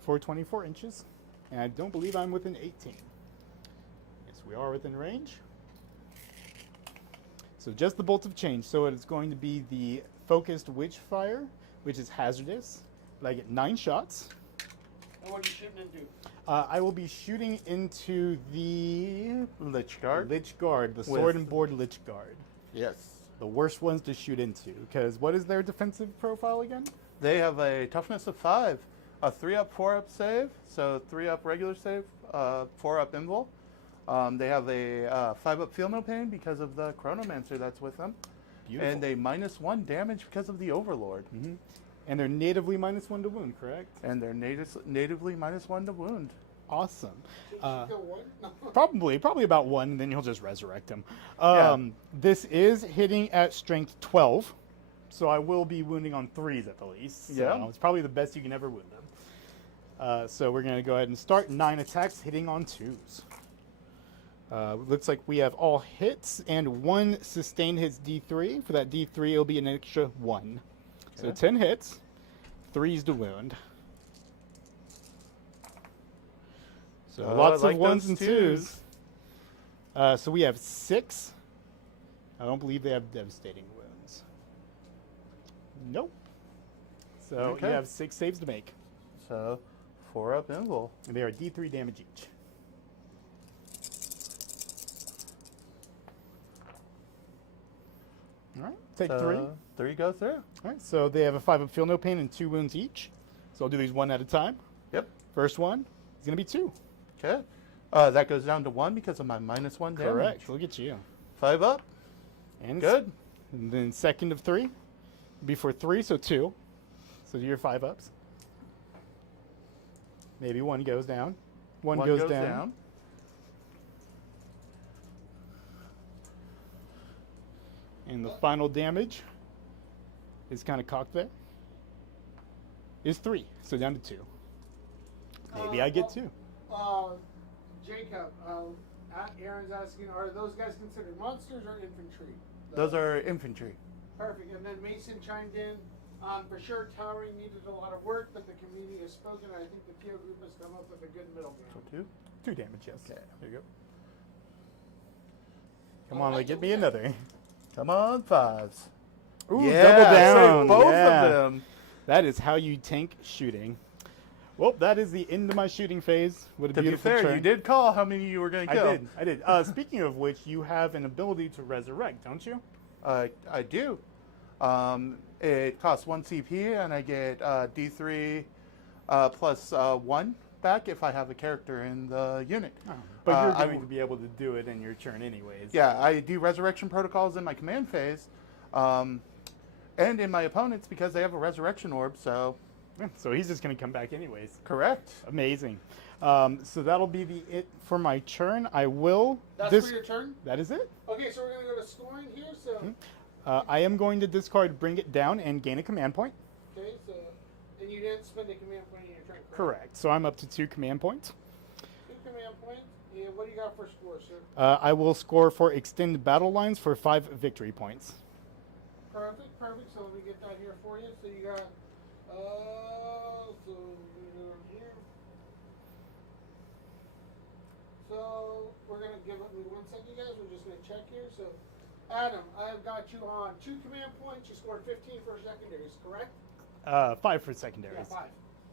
for 24 inches. And I don't believe I'm within 18. Yes, we are within range. So just the Bolt of Change. So it is going to be the Focused Witchfire, which is hazardous. But I get 9 shots. And what are you shooting into? I will be shooting into the Lich Guard. Lich Guard, the Sword and Board Lich Guard. Yes. The worst ones to shoot into, because what is their defensive profile again? They have a toughness of 5, a 3-up, 4-up save, so 3-up regular save, 4-up invul. They have a 5-up feel no pain because of the Chronomancer that's with them. Beautiful. And a -1 damage because of the Overlord. Mm-hmm. And they're natively -1 to wound, correct? And they're natively -1 to wound. Awesome. Kill one? No. Probably about 1, then you'll just resurrect him. Yeah. This is hitting at strength 12, so I will be wounding on 3s at the least. So Yeah. it's probably the best you can ever wound them. So we're going to go ahead and start 9 attacks hitting on 2s. Looks like we have all hits and 1 sustained hits D3. For that D3, it'll be an extra 1. So Okay. 10 hits, 3s to wound. So lots like of 1s those and twos. 2s. So we have 6. I don't believe they have devastating wounds. Nope. So Okay. you have 6 saves to make. So 4-up invul. And they are D3 damage each. All right, take 3. 3 go through. All right, so they have a 5-up feel no pain and 2 wounds each. So I'll do these one at a time. Yep. First one is going to be 2. Okay. That goes down to 1 because of my -1 damage. Correct. Look at you. 5 up. And Good. And then second of 3 before 3, so 2. So your 5-ups. Maybe 1 goes down. 1 goes down. And the final damage is kind of cocked there. Is 3, so down to 2. Maybe I get 2. Jacob, Aaron's asking, are those guys considered monsters or infantry? Those are infantry. Perfect. And then Mason chimed in. For sure, towering needed a lot of work, but the community has spoken. I think the PO group has come up with a good middle So ground. 2. 2 damage, yes. Okay. There you go. Come on, get me another. Come on, 5s. Ooh, Yeah, double save down. both yeah. of them. That is how you tank shooting. Well, that is the end of my shooting phase. What a To be beautiful fair, turn. you did call how many you were going to kill. I did. Speaking of which, you have an ability to resurrect, don't you? I do. It costs 1 CP, and I get D3 plus 1 back if I have a character in the unit. But you're I going to be able to do it in your turn anyways. Yeah, I do resurrection protocols in my command phase, and in my opponents because they have a resurrection orb. So So he's just going to come back anyways. correct. Amazing. So that'll be it for my turn. I will. That's for your turn? That is it. Okay, so we're going to go to scoring here. So, I am going to discard Bring It Down and gain a command point. okay, so, and you didn't spend a command point in your turn, Correct. So I'm up to 2 command points. 2 command points. And what do you got for score, sir? I will score for Extend Battle Lines for 5 victory points. Perfect. So let me get that here for you. So you got, so we're going to go here. So we're going to give it 1 second, guys. We're just going to check here. So, Adam, I've got you on 2 command points. You scored 15 for secondaries, correct? 5 for secondaries. Yeah, 5.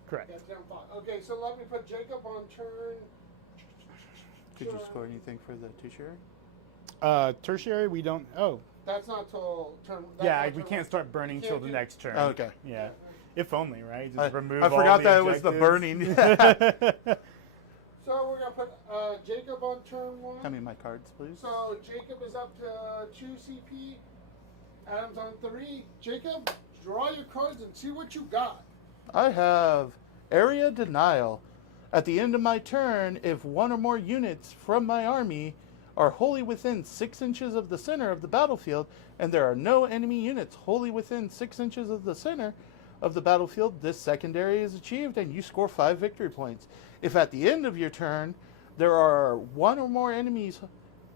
Correct. Yeah, turn 5. Okay, so let me put Jacob on turn. Could you score anything for the tertiary? Tertiary, we don't. Oh, That's not till turn. yeah, we can't start burning till the next turn. Oh, okay. Yeah. If only, right? Just remove I all forgot the that it was the burning. So we're gonna put Jacob on turn 1. Hand me my cards, please. So Jacob is up to 2 CP. Adam's on 3. Jacob, draw your cards and see what you got. I have area denial. At the end of my turn, if one or more units from my army are wholly within 6 inches of the center of the battlefield, and there are no enemy units wholly within 6 inches of the center of the battlefield, this secondary is achieved and you score 5 victory points. If at the end of your turn, there are one or more enemies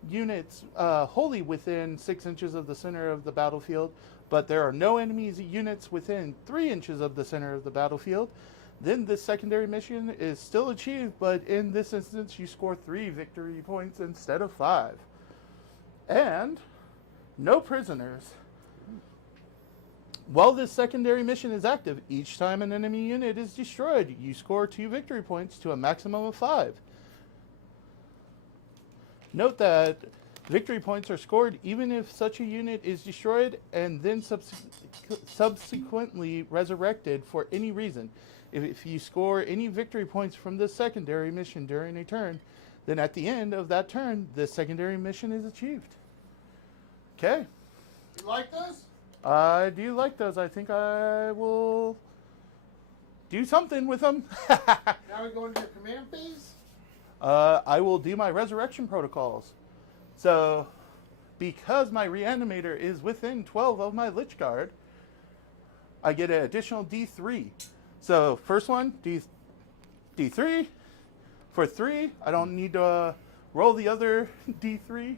units wholly within 6 inches of the center of the battlefield, but there are no enemies units within 3 inches of the center of the battlefield, then this secondary mission is still achieved, but in this instance you score 3 victory points instead of 5. And no prisoners. While this secondary mission is active, each time an enemy unit is destroyed, you score 2 victory points to a maximum of 5. Note that victory points are scored even if such a unit is destroyed and then subsequently resurrected for any reason. If you score any victory points from this secondary mission during a turn, then at the end of that turn, this secondary mission is achieved. Okay. You like this? I do like those. I think I will do something with them. Now we go into your command phase. I will do my resurrection protocols. So, because my reanimator is within 12 of my Lich Guard, I get an additional D3. So, first one, D3. For 3, I don't need to roll the other D3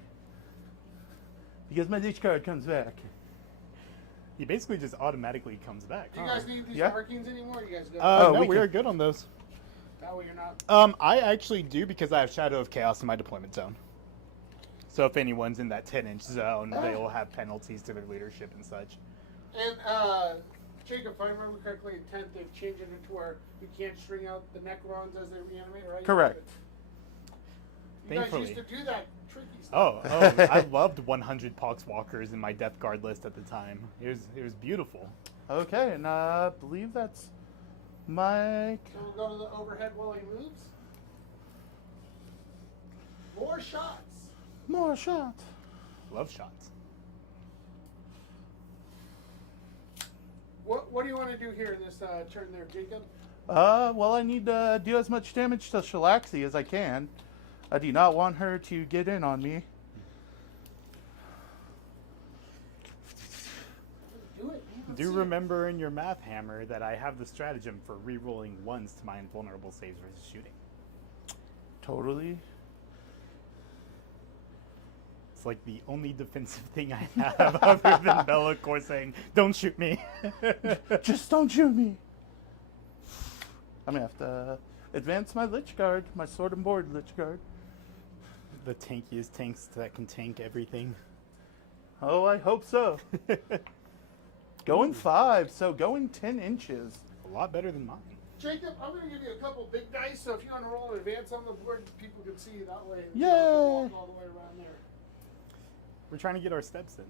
because my Lich Guard comes back. He basically just automatically comes back. Do you guys need these Yeah. hurricanes anymore? You guys good? No, we can- are good on those. That way you're not. I actually do because I have Shadow of Chaos in my deployment zone. So if anyone's in that 10-inch zone, they will have penalties to their leadership and such. And Jacob, if I remember correctly, in 10th they've changed it into where you can't string out the Necrons as they reanimate, right? Correct. You guys Thankfully. used to do that tricky stuff. Oh, I loved 100 Poxwalkers in my Death Guard list at the time. It was beautiful. Okay, and I believe that's my... So we'll go to the overhead while he moves. More shots. More shots. Love shots. What do you want to do here in this turn there, Jacob? Well, I need to do as much damage to Shalaxi as I can. I do not want her to get in on me. Do it. Man. Let's Do see it. remember in your math hammer that I have the stratagem for re-rolling ones to my invulnerable saves versus shooting. Totally. It's like the only defensive thing I have other than Bellacore saying, "Don't shoot me." Just don't shoot me. I'm going to have to advance my Lich Guard, my Sword and Board Lich Guard. The tankiest tanks that can tank everything. Oh, I hope so. Going 5, so going 10 inches. A lot better than mine. Jacob, I'm going to give you a couple big dice, so if you want to roll in advance on the board, people can see you that way. Yay! Walk all the way around there. We're trying to get our steps in.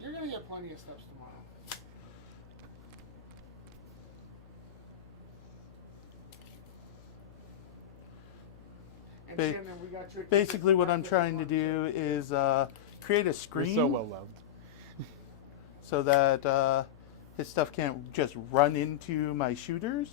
You're going to get plenty of steps tomorrow. And Ba- Shannon, we got your Basically, what I'm trying to do is create a You're screen so well loved. so that his stuff can't just run into my shooters.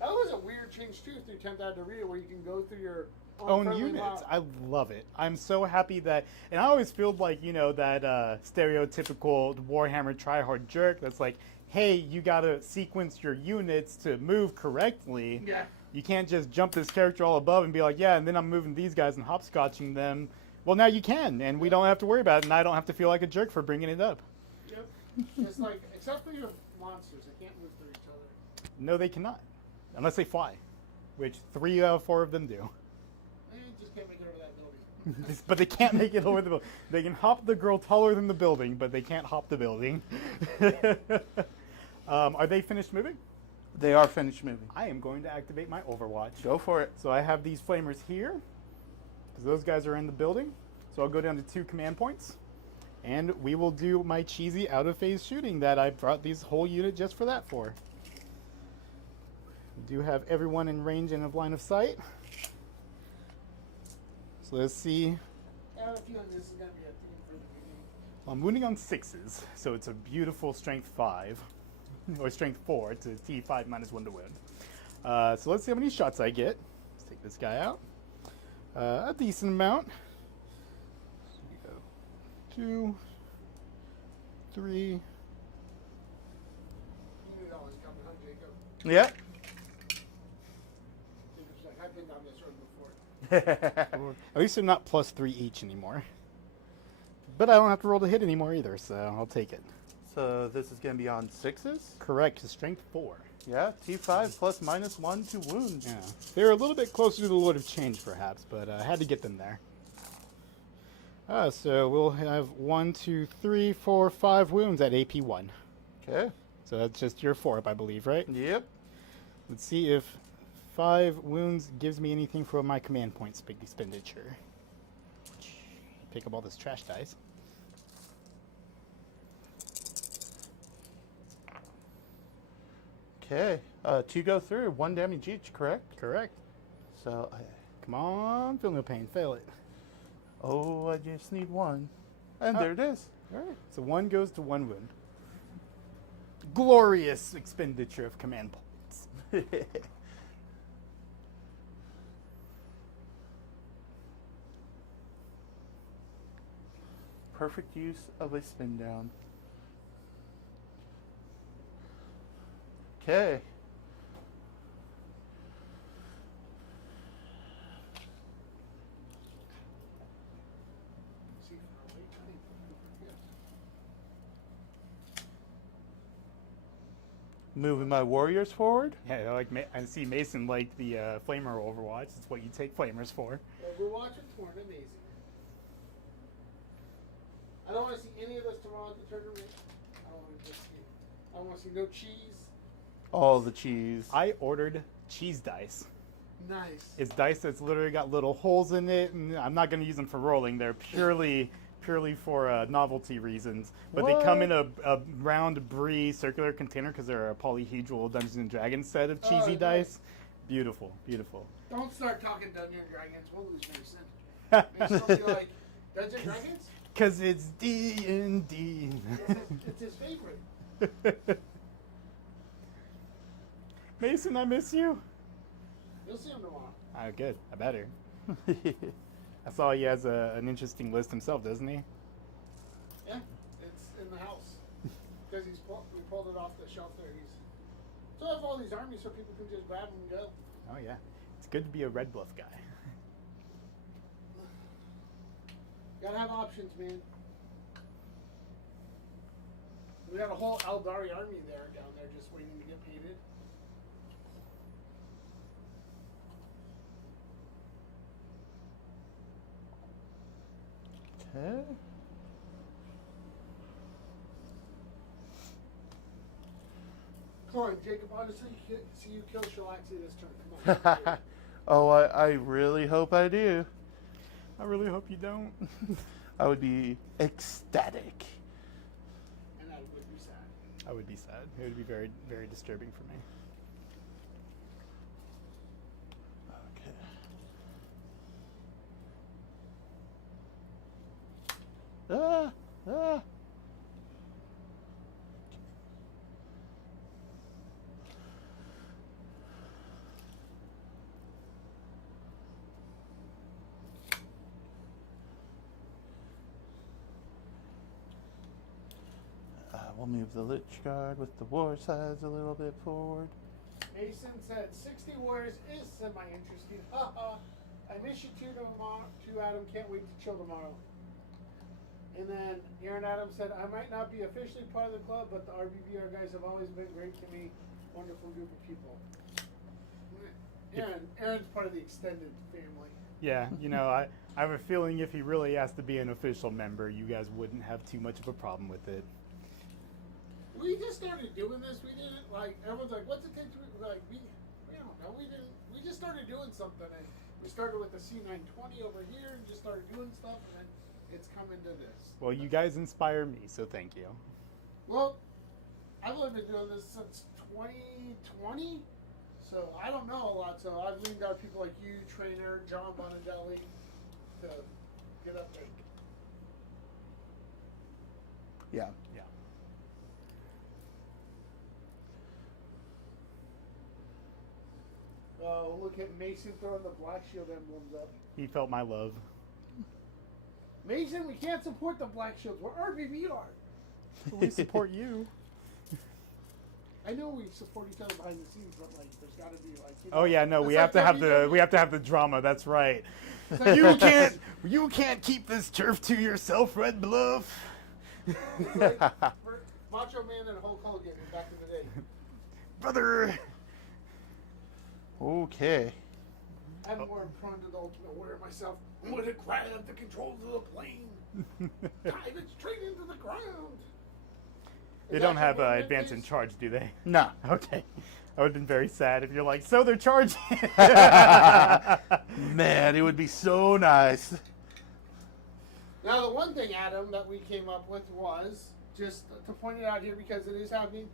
That was a weird change too through 10th Ad to read it, where you can go through your Own friendly units. model. I love it. I'm so happy that, and I always feel like, that stereotypical Warhammer tryhard jerk that's like, hey, you gotta sequence your units to move correctly. Yeah. You can't just jump this character all above and be like, yeah, and then I'm moving these guys and hopscotching them. Well, now you can, and we don't have to worry about it, and I don't have to feel like a jerk for bringing it up. Yep. It's like, except for your monsters, they can't move through each other. No, they cannot. Unless they fly, which 3 out of 4 of them do. They just can't make it over that building. But they can't make it over the building. They can hop the girl taller than the building, but they can't hop the building. Are they finished moving? They are finished moving. I am going to activate my Overwatch. Go for it. So I have these flamers here, because those guys are in the building. So I'll go down to 2 command points, and we will do my cheesy out-of-phase shooting that I brought this whole unit just for that for. We do have everyone in range and of line of sight. So let's see. I have a feeling this is going to be a theme for the beginning. I'm wounding on 6s, so it's a beautiful strength 5, or strength 4 to T5 -1 to wound. So let's see how many shots I get. Let's take this guy out. A decent amount. So we go 2, 3. You knew that was coming, huh, Jacob? Yep. Jacob's like, I've been down this road before. At least they're not +3 each anymore. But I don't have to roll to hit anymore either, so I'll take it. So this is going to be on 6s? Correct, strength 4. Yeah, T5 plus -1 to wound. Yeah, they're a little bit closer to the Lord of Change, perhaps, but I had to get them there. So we'll have 1, 2, 3, 4, 5 wounds at AP 1. Okay. So that's just your 4 up, I believe, right? Yep. Let's see if 5 wounds gives me anything for my command point expenditure. Pick up all this trash dice. Okay. 2 go through, 1 damage each, correct? Correct. So, Come on, feel no pain, fail it. I just need 1. And Oh. there it is. All right. So 1 goes to 1 wound. Glorious expenditure of command points. Perfect use of a spin down. Okay. See, for a late time. Yes. Moving my warriors forward. Yeah, I see Mason like the flamer Overwatch. It's what you take flamers for. Overwatch and Torn, amazing. I don't want to see any of us tomorrow at the tournament. I don't want to just see. I want to see no cheese. All the cheese. I ordered cheese dice. Nice. It's dice that's literally got little holes in it, and I'm not going to use them for rolling. They're purely for novelty reasons. But they come in a round brie circular container because they're a polyhedral Dungeons and Dragons set of cheesy nice. dice. Beautiful, beautiful. Don't start talking Dungeons and Dragons. We'll lose Mason. Mason will be like, Dungeons and Dragons? Cause it's D&D. It's his favorite. Mason, I miss you. You'll see him tomorrow. Oh, good. I better. I saw he has an interesting list himself, doesn't he? Yeah, it's in the house. Because we pulled it off the shelf there. So I have all these armies so people can just grab them and go. Oh, yeah. It's good to be a Red Bluff guy. Gotta have options, man. We got a whole Eldari army there down there just waiting to get painted. Okay. Come on, Jacob. Honestly, see you kill Shalaxi this turn. Come on. Oh, I really hope I do. I really hope you don't. I would be ecstatic. And I would be sad. I would be sad. It would be very, very disturbing for me. Okay. Ah. We'll move the Lich Guard with the war size a little bit forward. Mason said 60 warriors is semi-interesting. Haha. I miss you too, Adam. Can't wait to chill tomorrow. And then Aaron Adams said, I might not be officially part of the club, but the RBBR guys have always been great to me. Wonderful group of people. Aaron's part of the extended family. Yeah, I have a feeling if he really has to be an official member, you guys wouldn't have too much of a problem with it. We just started doing this. We didn't like. Everyone's like, "What's it take to like?" We don't know. We didn't. We just started doing something, and we started with the C920 over here, and just started doing stuff, and then it's come into this. Well, you guys inspire me, so thank you. Well, I've only been doing this since 2020, so I don't know a lot. So I've leaned on people like you, Trainer, John Bonandelli, to get up there. Yeah. Yeah. Oh, look at Mason throwing the Black Shield emblems up. He felt my love. Mason, we can't support the Black Shields. We're RBBR. We support you. I know we support each other behind the scenes, but like, there's got to be like. Oh yeah, no, it's we like have to have WWE. we have to have the drama. That's right. like You can't keep this turf to yourself, Red Bluff. It's like Macho Man and Hulk Hogan back in the day. Brother. Okay. I'm more prone to the Ultimate Warrior myself. I'm going to grab the controls of the plane. Dive it straight into the ground. They Is don't that have your advance in face? charge, do they? No. Okay. I would have been very sad if you're like, so they're charging. Man, it would be so nice. Now, the one thing, Adam, that we came up with was, just to point it out here because it is happening,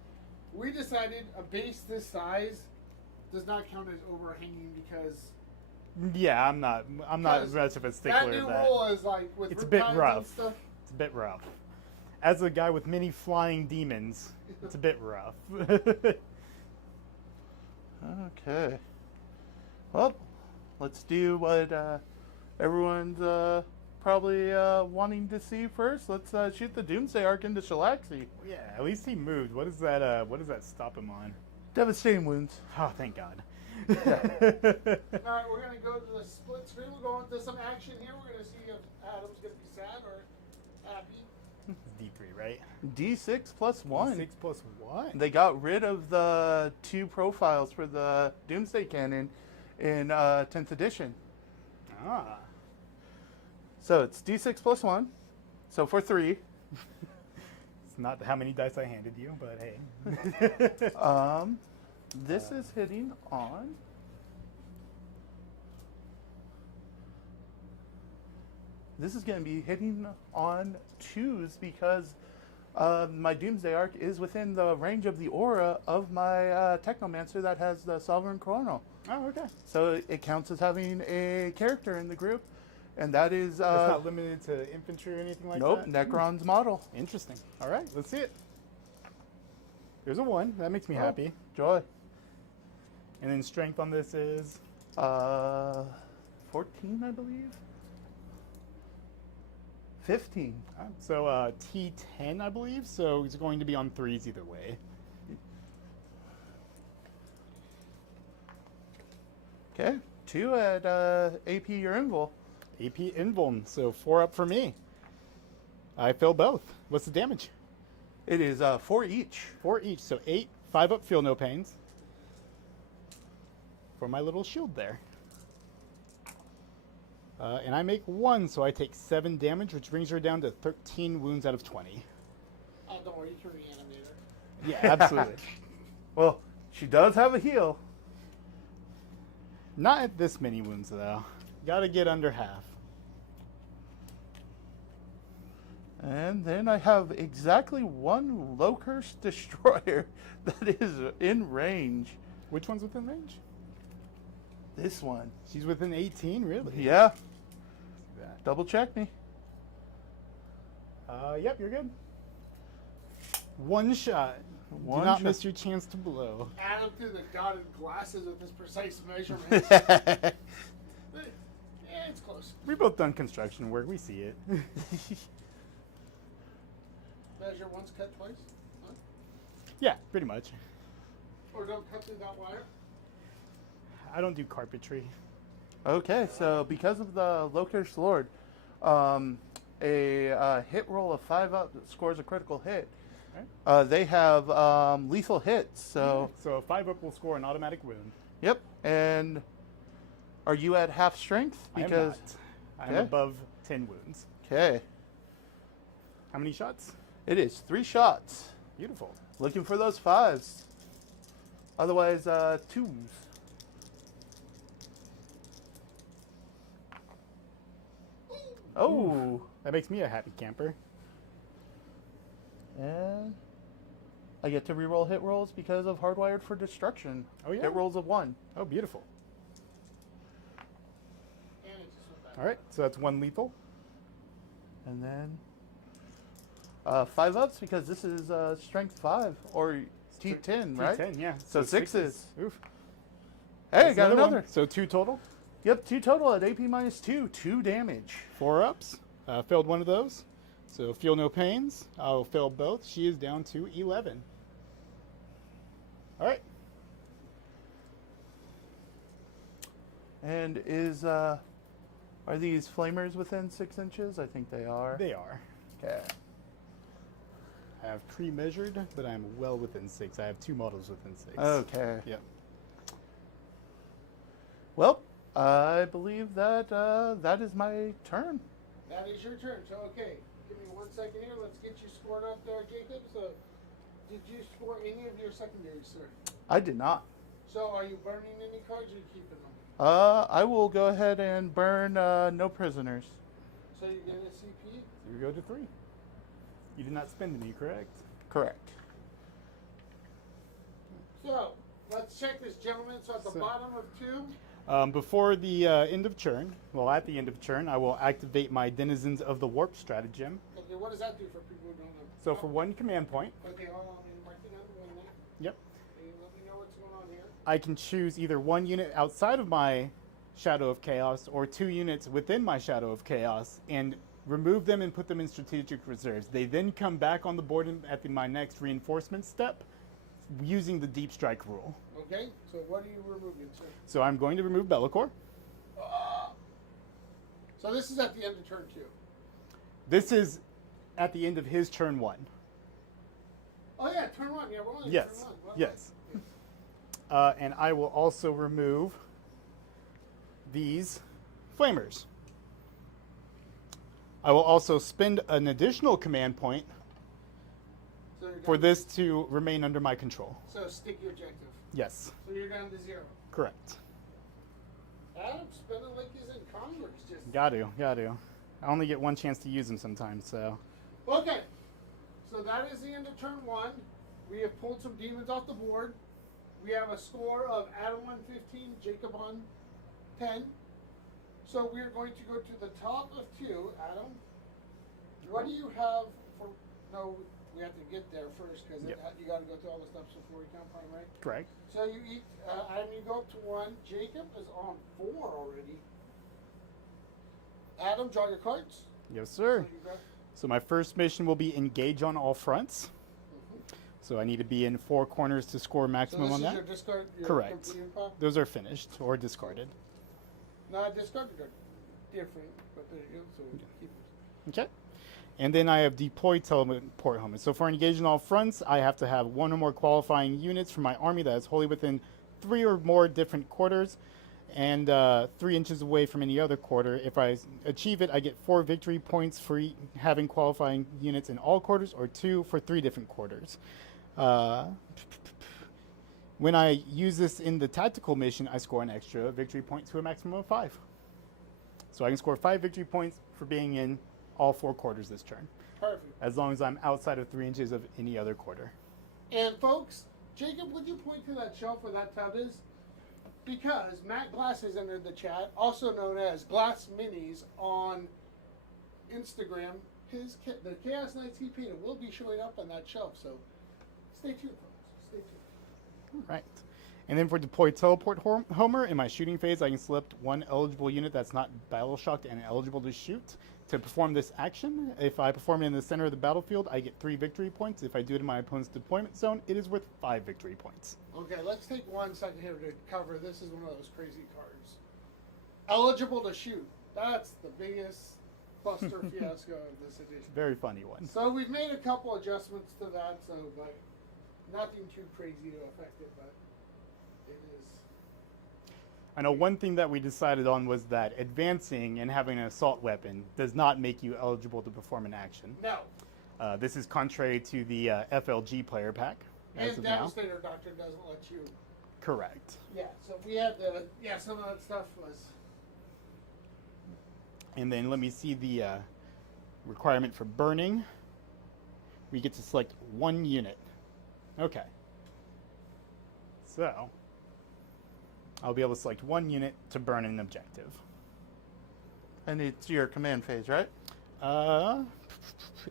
we decided a base this size does not count as overhanging because Yeah, I'm not Because much of a that stickler new of that. rule is like with It's a rip bit lines and rough. stuff. It's a bit rough. As a guy with many flying demons, it's a bit rough. Okay. Well, let's do what everyone's probably wanting to see first. Let's shoot the Doomsday Arc into Shalaxi. Yeah, at least he moved. What does that stop him on? Devastating wounds. Oh, thank God. All right, we're gonna go to the split screen. We'll go into some action here. We're gonna see if Adam's gonna be sad or happy. D3, right? D6 plus 1. 6 plus 1. They got rid of the 2 profiles for the Doomsday Cannon in 10th edition. Ah. So it's D6 plus 1. So for 3. It's not how many dice I handed you, but hey. This is hitting on. This is going to be hitting on 2s because my Doomsday Arc is within the range of the aura of my Technomancer that has the Sovereign Chrono. Oh, okay. So it counts as having a character in the group, and that is. It's not limited to infantry or anything like nope, that? Necron's model. Interesting. All right, let's see it. There's a 1. That makes me happy. Joy. And then strength on this is? 14, I believe. 15. So T10, I believe. So it's going to be on 3s either way. Okay. 2 at AP your invul. AP Invuln, so 4 up for me. I fail both. What's the damage? It is 4 each. 4 each, so 8. 5 up, feel no pains. For my little shield there. And I make 1, so I take 7 damage, which brings her down to 13 wounds out of 20. Oh, don't worry, you can reanimate her. Yeah, absolutely. Well, she does have a heal. Not at this many wounds, though. Gotta get under half. And then I have exactly 1 Locust Destroyer that is in range. Which one's within range? This one. She's within 18, really? Yeah. See that. Double check me. Yep, you're good. 1 shot. One Do not shot. miss your chance to blow. Adam through the dotted glasses with his precise measurements. Yeah, it's close. We both done construction work. We see it. Measure once, cut twice. Huh? Yeah, pretty much. Or don't cut through that wire. I don't do carpentry. Okay, so because of the Locust Lord, a hit roll of 5 up scores a critical hit. They have lethal hits, so... So a 5 up will score an automatic wound. Yep, and are you at half strength? I am Because not. I'm Okay. above 10 wounds. Okay. How many shots? It is 3 shots. Beautiful. Looking for those 5s. Otherwise, 2s. Oh. That makes me a happy camper. And I get to reroll hit rolls because of Hardwired for Destruction. Oh, yeah? Hit rolls of 1. Oh, beautiful. And it just went back. All right, so that's 1 lethal. And then 5 ups because this is strength 5 or T10, right? T10, yeah. So 6s. Oof. Hey, That's got another. one. So 2 total. Yep, 2 total at AP minus 2. 2 damage. 4 ups. Failed one of those. So feel no pains. I'll fail both. She is down to 11. All right. And is are these flamers within 6 inches? I think they are. They are. Okay. I have pre-measured, but I'm well within 6. I have 2 models within 6. Okay. Yep. Well, I believe that that is my turn. That is your turn. So, okay, give me 1 second here. Let's get you scored up there, Jacob. So, did you score any of your secondaries, sir? I did not. So, are you burning any cards or are you keeping them? I will go ahead and burn no prisoners. So, you get a CP? So we go to 3. You did not spend any, correct? Correct. So, let's check this, gentlemen. So, at the So- bottom of 2, Before the end of turn, well, at the end of turn, I will activate my Denizens of the Warp stratagem. okay, what does that do for people who don't know? So for 1 command point, Okay, hold on. I'm marking down the one there. yep, Can you let me know what's going on here? I can choose either 1 unit outside of my Shadow of Chaos or 2 units within my Shadow of Chaos and remove them and put them in strategic reserves. They then come back on the board at my next reinforcement step using the Deep Strike rule. Okay, so what are you removing, sir? So I'm going to remove Bellicor. So, this is at the end of turn 2. This is at the end of his turn 1. Oh, yeah, turn 1. Yeah, we're only Yes, turn 1. What? yes. And I will also remove these flamers. I will also spend an additional command point So you're for down- this to remain under my control. So, sticky objective. Yes, So, you're down to 0. correct. Adam spending like he's in Congress. Just Got to. I only get 1 chance to use them sometimes, so. Okay, so that is the end of turn 1. We have pulled some demons off the board. We have a score of Adam on 15, Jacob on 10. So we're going to go to the top of 2. Adam, what do you have for? No, we have to get there first because Yep. you got to go through all the steps before we count prime, right? Correct. So you eat. Adam, you go up to 1. Jacob is on 4 already. Adam, draw your cards. Yes, So sir. you got. So my first mission will be engage on all fronts. So I need to be in 4 corners to score So maximum this on is that. your discard. Your Correct. complete pile? Those are finished or discarded. No, discarded are different, but there you go. So keep it. Okay. And then I have deploy teleport helmet. So for engaging all fronts, I have to have 1 or more qualifying units from my army that is wholly within 3 or more different quarters and 3 inches away from any other quarter. If I achieve it, I get 4 victory points for having qualifying units in all quarters or 2 for 3 different quarters. When I use this in the tactical mission, I score an extra victory point to a maximum of 5. So I can score 5 victory points for being in all 4 quarters this turn, Perfect. as long as I'm outside of 3 inches of any other quarter. And folks, Jacob, would you point to that shelf where that tub is? Because Matt Glass has entered the chat, also known as Glass Minis on Instagram. The Chaos Knights he painted will be showing up on that shelf, so stay tuned, folks. Stay tuned. Right. And then for deploy teleport Homer, in my shooting phase, I can select 1 eligible unit that's not battle shocked and eligible to shoot to perform this action. If I perform it in the center of the battlefield, I get 3 victory points. If I do it in my opponent's deployment zone, it is worth 5 victory points. Okay, let's take 1 second here to cover. This is one of those crazy cards. Eligible to shoot. That's the biggest buster fiasco of this edition. Very funny one. So we've made a couple adjustments to that, but nothing too crazy to affect it, but it is. I know one thing that we decided on was that advancing and having an assault weapon does not make you eligible to perform an action. No. This is contrary to the FLG player pack. As And of now. Devastator Doctrine doesn't let you. Correct. Yeah, so we had the. Yeah, some of that stuff was. And then let me see the requirement for burning. We get to select one unit. Okay. So, I'll be able to select one unit to burn an objective. And it's your command phase, right?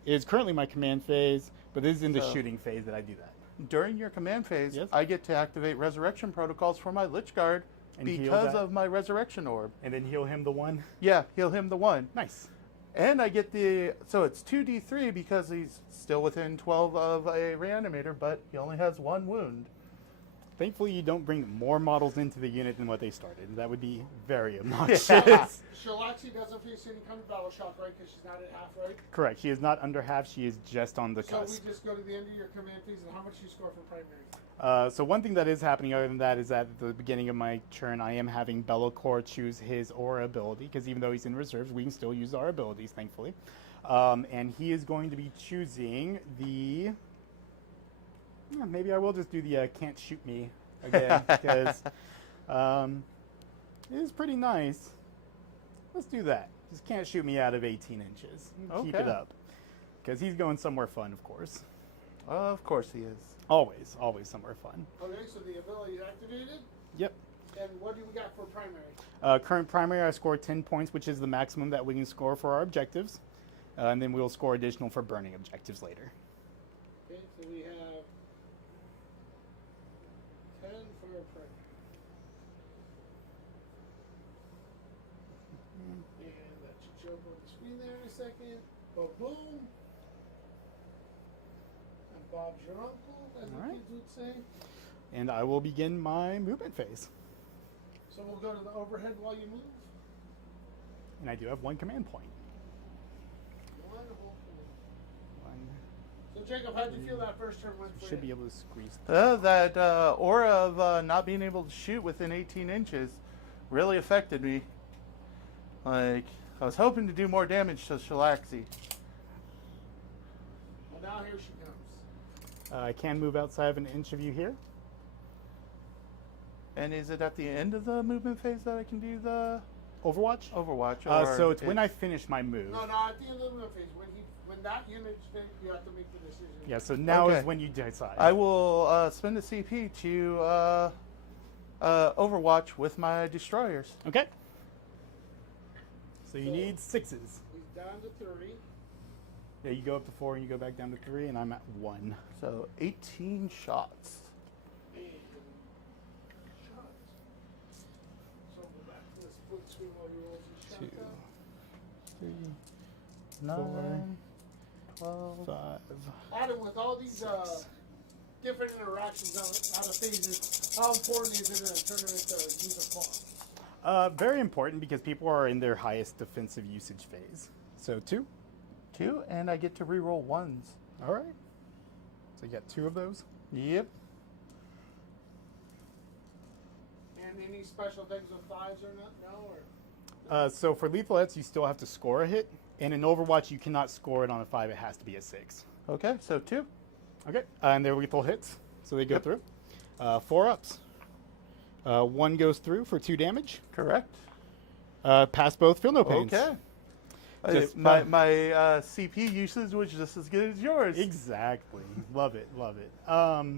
It is currently my command phase, but this is in the So- shooting phase that I do that. During your command phase, Yes. I get to activate resurrection protocols for my Lich Guard And heal because that. of my resurrection orb. And then heal him the one. Yeah, heal him the 1. Nice. And I get so it's 2d3 because he's still within 12 of a reanimator, but he only has 1 wound. Thankfully, you don't bring more models into the unit than what they started. That would be very obnoxious. Shalaxi doesn't face any kind of battle shock, right? Because she's not at half, right? Correct. She is not under half. She is just on the So cusp. we just go to the end of your command phase, and how much you score for primary? So one thing that is happening other than that is that at the beginning of my turn, I am having Be'lakor choose his aura ability, because even though he's in reserves, we can still use our abilities, thankfully. And he is going to be choosing the... maybe I will just do the can't shoot me again, because it is pretty nice. Let's do that. Just can't shoot me out of 18 inches. Keep it Okay. up. Because he's going somewhere fun, of course. Of course he is. Always somewhere fun. Okay, so the ability is activated. Yep. And what do we got for primary? Current primary, I score 10 points, which is the maximum that we can score for our objectives. And then we'll score additional for burning objectives later. Okay, so we have 10 for primary. And that should show up on the screen there in a second. Boom, boom. And Bob's your uncle, as the Alright. kids would say. And I will begin my movement phase. So we'll go to the overhead while you move. And I do have 1 command point. One whole point. One. So Jacob, how'd you feel that first turn went for Should be you? able to squeeze. That aura of not being able to shoot within 18 inches really affected me. Like, I was hoping to do more damage to Shalaxi. Well, now here she comes. I can move outside of an inch of you here. And is it at the end of the movement phase that I can do the Overwatch? Overwatch? So it's when I finish my move. No, at the end of the move phase, when that unit's finished, you have to make the decision. Yeah, so now Okay. is when you decide. I will spend a CP to Overwatch with my destroyers. Okay. So you So- need 6s. He's down to 3. Yeah, you go up to 4 and you go back down to 3, and I'm at 1. So 18 shots. And shots. So go back to the split screen while you roll some shots 2, out. 3, 9, 12. 5. Adam, with all these different interactions out of phases, how important is it in a tournament to use a claw? Very important because people are in their highest defensive usage phase. So 2. 2, and I get to reroll 1s. All right. So you got 2 of those. Yep. And any special things with 5s or not? No? Or So for lethal hits, you still have to score a hit. And in Overwatch, you cannot score it on a 5. It has to be a 6. Okay, so 2. Okay. And they're lethal hits. So they go Yep. through. 4 ups. 1 goes through for 2 damage. Correct. Pass both, feel no pains. Okay. Just, my CP usage was just as good as yours. Exactly. Love it. Love it. So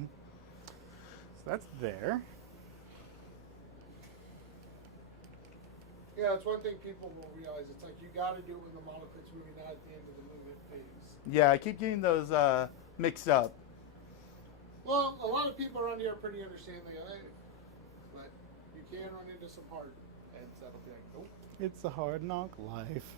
that's there. yeah, it's one thing people will realize. It's like you got to do it when the model quits moving, not at the end of the movement phase. Yeah, I keep getting those mixed up. Well, a lot of people around here are pretty understanding, but you can run into some hard heads that'll be like, nope. It's a hard knock life.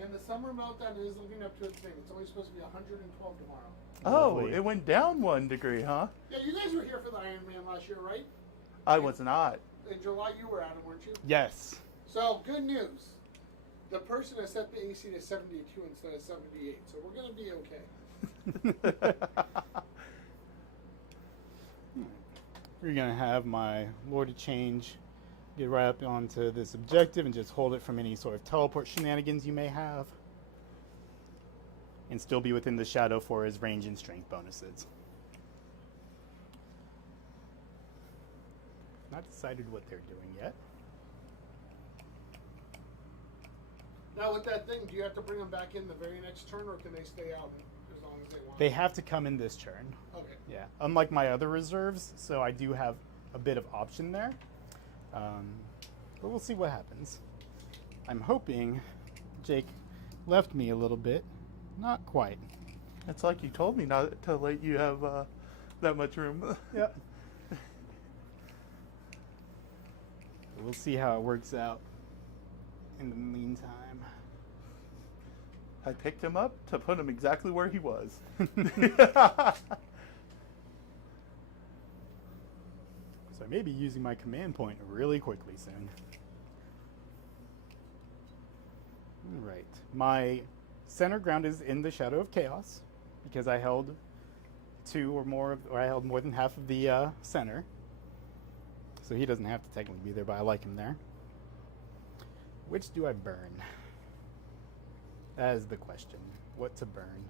And the summer meltdown is looking up to its thing. It's only supposed to be 112 tomorrow. Oh, Lovely. it went down 1 degree, huh? Yeah, you guys were here for the Iron Man last year, right? I was not. In July, you were, Adam, weren't you? Yes. So, good news. The person has set the AC to 72 instead of 78, so we're going to be okay. We're going to have my Lord of Change get right up onto this objective and just hold it from any sort of teleport shenanigans you may have. And still be within the shadow for his range and strength bonuses. Not decided what they're doing yet. Now with that thing, do you have to bring them back in the very next turn, or can they stay out as long as they want? They have to come in this turn. Okay. Yeah, unlike my other reserves, so I do have a bit of option there. But we'll see what happens. I'm hoping Jake left me a little bit. Not quite. It's like you told me not to let you have that much room. Yeah. We'll see how it works out in the meantime. I picked him up to put him exactly where he was. So I may be using my command point really quickly soon. Alright. My center ground is in the Shadow of Chaos because I held I held more than half of the center. So he doesn't have to technically be there, but I like him there. Which do I burn? That is the question. What to burn?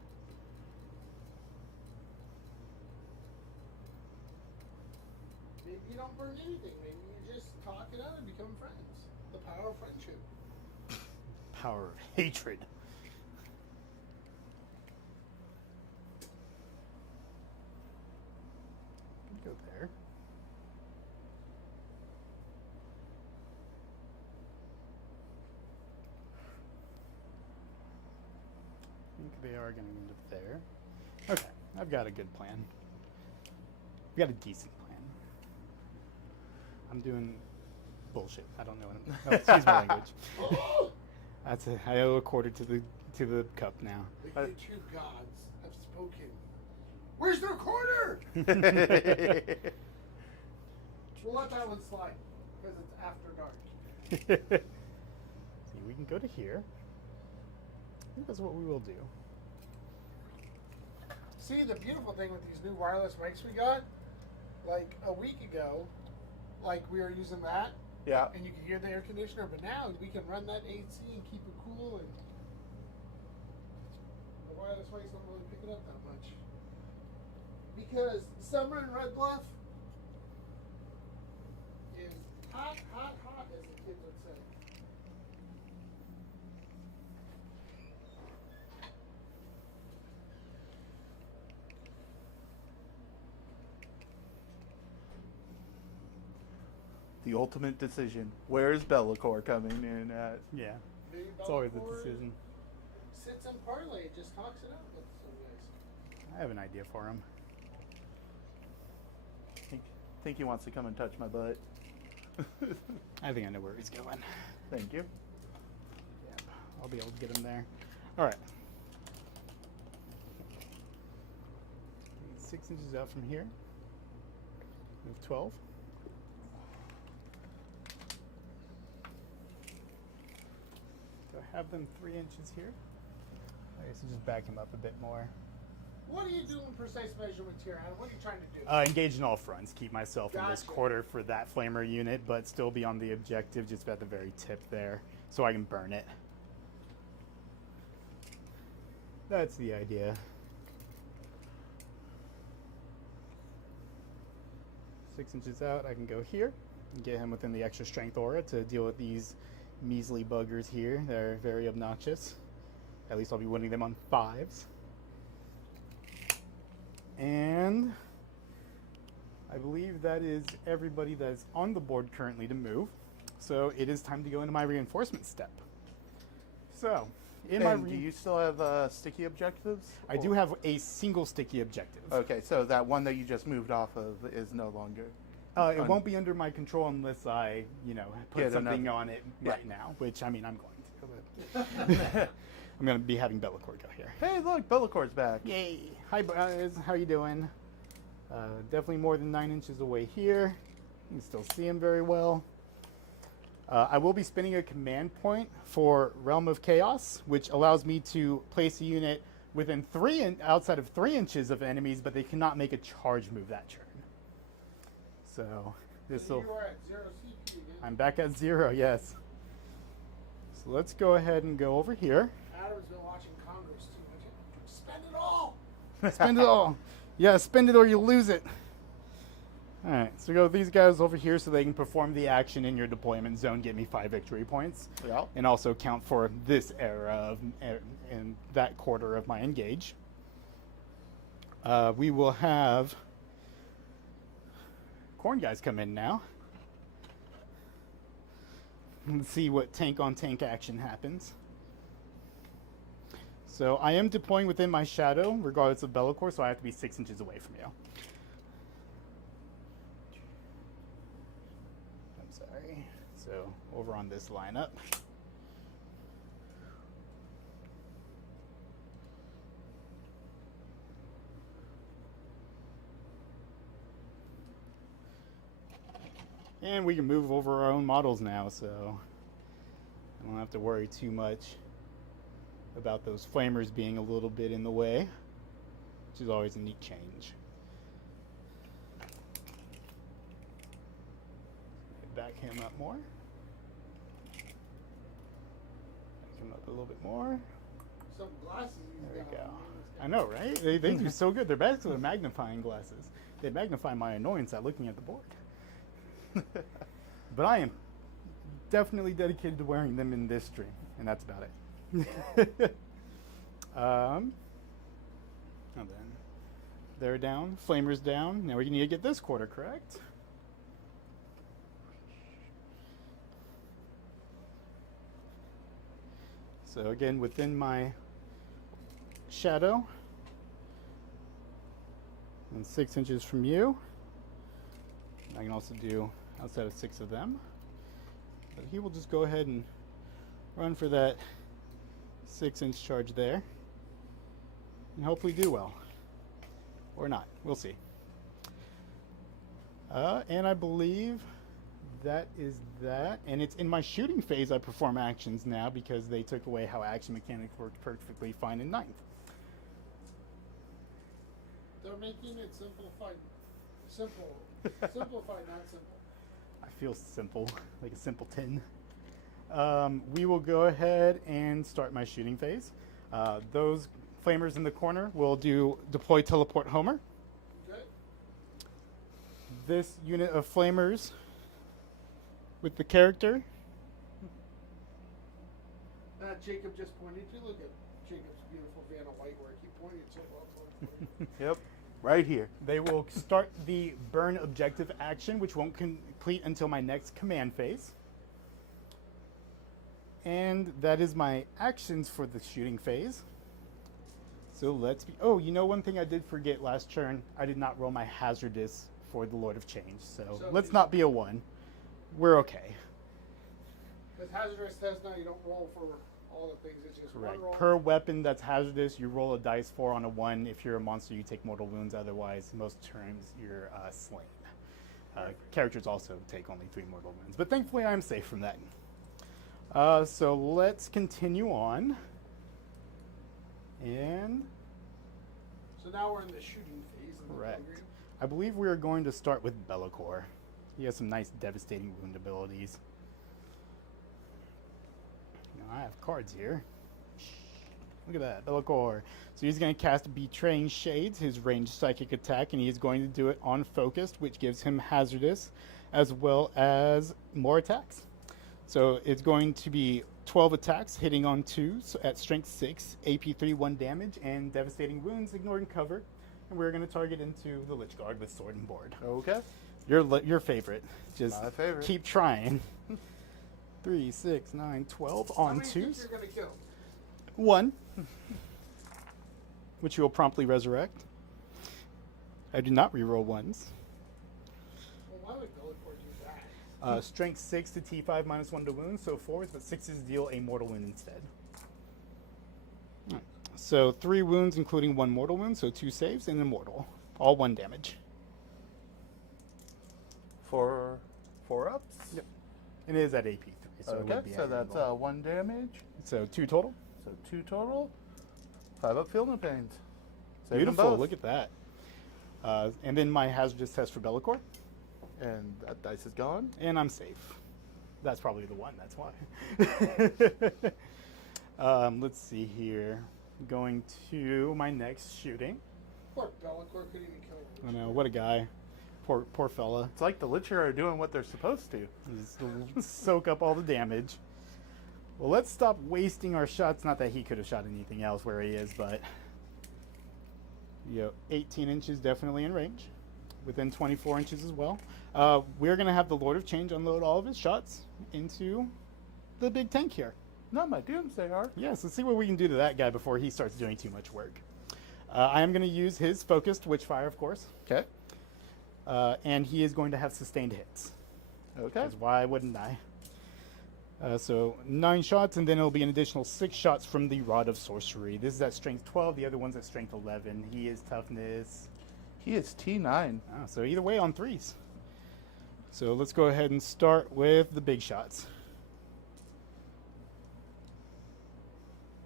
Maybe you don't burn anything. Maybe you just talk it out and become friends. The power of friendship. Power of hatred. Go there. I think they are going to end up there. Okay, I've got a good plan. I've got a decent plan. I'm doing bullshit. I don't know what I'm... Oh, excuse my language. That's it. I owe a quarter to the cup now. The true gods have spoken. Where's their quarter? We'll let that one slide because it's after dark. See, we can go to here. I think that's what we will do. See, the beautiful thing with these new wireless mics we got, like a week ago, like we were using that, Yeah. and you could hear the air conditioner, but now we can run that AC and keep it cool, and the wireless mics don't really pick it up that much. Because summer in Red Bluff is hot, hot, hot, as the kids would say. The ultimate decision. Where is Be'lakor coming in at? Yeah, Maybe it's always the Be'lakor decision. Sits in parlay, just talks it out with some guys. I have an idea for him. Think he wants to come and touch my butt. I think I know where he's going. Thank you. Yep, I'll be able to get him there. All right. 6 inches out from here. Move 12. Do I have them 3 inches here? I guess I'll just back him up a bit more. What are you doing precise measurements here, Adam? What are you trying to do? Engage in all fronts. Keep myself in this Gotcha. quarter for that flamer unit, but still be on the objective, just at the very tip there, so I can burn it. That's the idea. 6 inches out, I can go here and get him within the extra strength aura to deal with these measly buggers here. They're very obnoxious. At least I'll be winning them on 5s. And I believe that is everybody that is on the board currently to move. So it is time to go into my reinforcement step. So, do you still have sticky objectives? I do have a single sticky objective. Okay, so that one that you just moved off of is no longer. It won't be under my control unless I, put Get something another- on it Yeah. right now, which I mean I'm going to. But I'm going to be having Be'lakor go here. Hey, look, Be'lakor's back. Yay! Hi guys, how you doing? Definitely more than 9 inches away here. You can still see him very well. I will be spinning a command point for Realm of Chaos, which allows me to place a unit within outside of 3 inches of enemies, but they cannot make a charge move that turn. So this will. You are at 0 CP again. I'm back at 0. Yes. So let's go ahead and go over here. Adam's been watching Congress too much. Spend it all. Spend it all. Yeah, spend it or you lose it. All right, so go with these guys over here so they can perform the action in your deployment zone, get me 5 victory points, Yeah. and also count for this era in that quarter of my engage. We will have corn guys come in now. Let's see what tank on tank action happens. So I am deploying within my shadow, regardless of Bellacore, so I have to be 6 inches away from you. I'm sorry. So over on this lineup. And we can move over our own models now, so I don't have to worry too much about those flamers being a little bit in the way, which is always a neat change. Back him up more. Back him up a little bit more. Some glasses. There we go. I know, right? They do so good. They're basically magnifying glasses. They magnify my annoyance at looking at the board. But I am definitely dedicated to wearing them in this stream, and that's about it. And then they're down, flamers down. Now we need to get this quarter correct. So again, within my shadow, and 6 inches from you. I can also do outside of 6 of them. But he will just go ahead and run for that 6-inch charge there. And hopefully do well. Or not. We'll see. And I believe that is that. And it's in my shooting phase I perform actions now because they took away how action mechanics worked perfectly fine in 9th. They're making it simplified. Simple. Simplified, not simple. I feel simple, like a simpleton. We will go ahead and start my shooting phase. Those flamers in the corner will do deploy teleport Homer. Okay. This unit of flamers with the character. Jacob just pointed to. Look at Jacob's beautiful Vanna White work. He pointed so well. Yep. Right here. They will start the burn objective action, which won't complete until my next command phase. And that is my actions for the shooting phase. So let's be... Oh, you know one thing I did forget last turn? I did not roll my hazardous for the Lord of Change. So let's not be a 1. We're okay. Because hazardous test now, you don't roll for all the things. It's just Correct. one roll. Per weapon that's hazardous, you roll a dice 4 on a 1. If you're a monster, you take mortal wounds. Otherwise, most turns, you're slain. Characters also take only 3 mortal wounds. But thankfully, I'm safe from that. So let's continue on. And... So now we're in the shooting phase. Of correct. The program. I believe we are going to start with Bellacore. He has some nice devastating wound abilities. Now, I have cards here. Look at that, Bellacore. So he's going to cast Betraying Shades, his ranged psychic attack, and he is going to do it on focused, which gives him hazardous, as well as more attacks. So it's going to be 12 attacks, hitting on 2s at strength 6, AP 3, 1 damage, and devastating wounds, ignored and covered. And we're going to target into the Lich Guard with sword and board. Okay. Your favorite. Just My favorite. keep trying. 3, 6, 9, 12 How on many think 2s. you're going to kill? 1, which you will promptly resurrect. I do not reroll 1s. Well, why would Bellacore do that? Strength 6 to T5 minus 1 to wounds, so 4s, but 6s deal a mortal wound instead. Alright. So 3 wounds, including 1 mortal wound, so 2 saves and immortal. All 1 damage. 4 ups. Yep. And it is at AP 3, so it Okay, would be so at that's angle. 1 damage. So 2 total. So 2 total. 5-up Field of Pains. Save them Beautiful. both. Look at that. And then my hazardous test for Bellicor. And that dice is gone. And I'm safe. That's probably the one. That's why. Let's see here. Going to my next shooting. Poor Bellicor couldn't even kill him. I know. What a guy. Poor fella. It's like the Licher are doing what they're supposed to. Just soak up all the damage. Well, let's stop wasting our shots. Not that he could have shot anything else where he is, but 18 inches definitely in range. Within 24 inches as well. We're going to have the Lord of Change unload all of his shots into the big tank here. Not my Doomsday Arc. Yes, let's see what we can do to that guy before he starts doing too much work. I am going to use his focused Witchfire, of course. Okay. And he is going to have sustained hits. Okay. Because why wouldn't I? So 9 shots, and then it'll be an additional 6 shots from the Rod of Sorcery. This is at strength 12. The other one's at strength 11. He is toughness. He is T9. So either way on 3s. So let's go ahead and start with the big shots.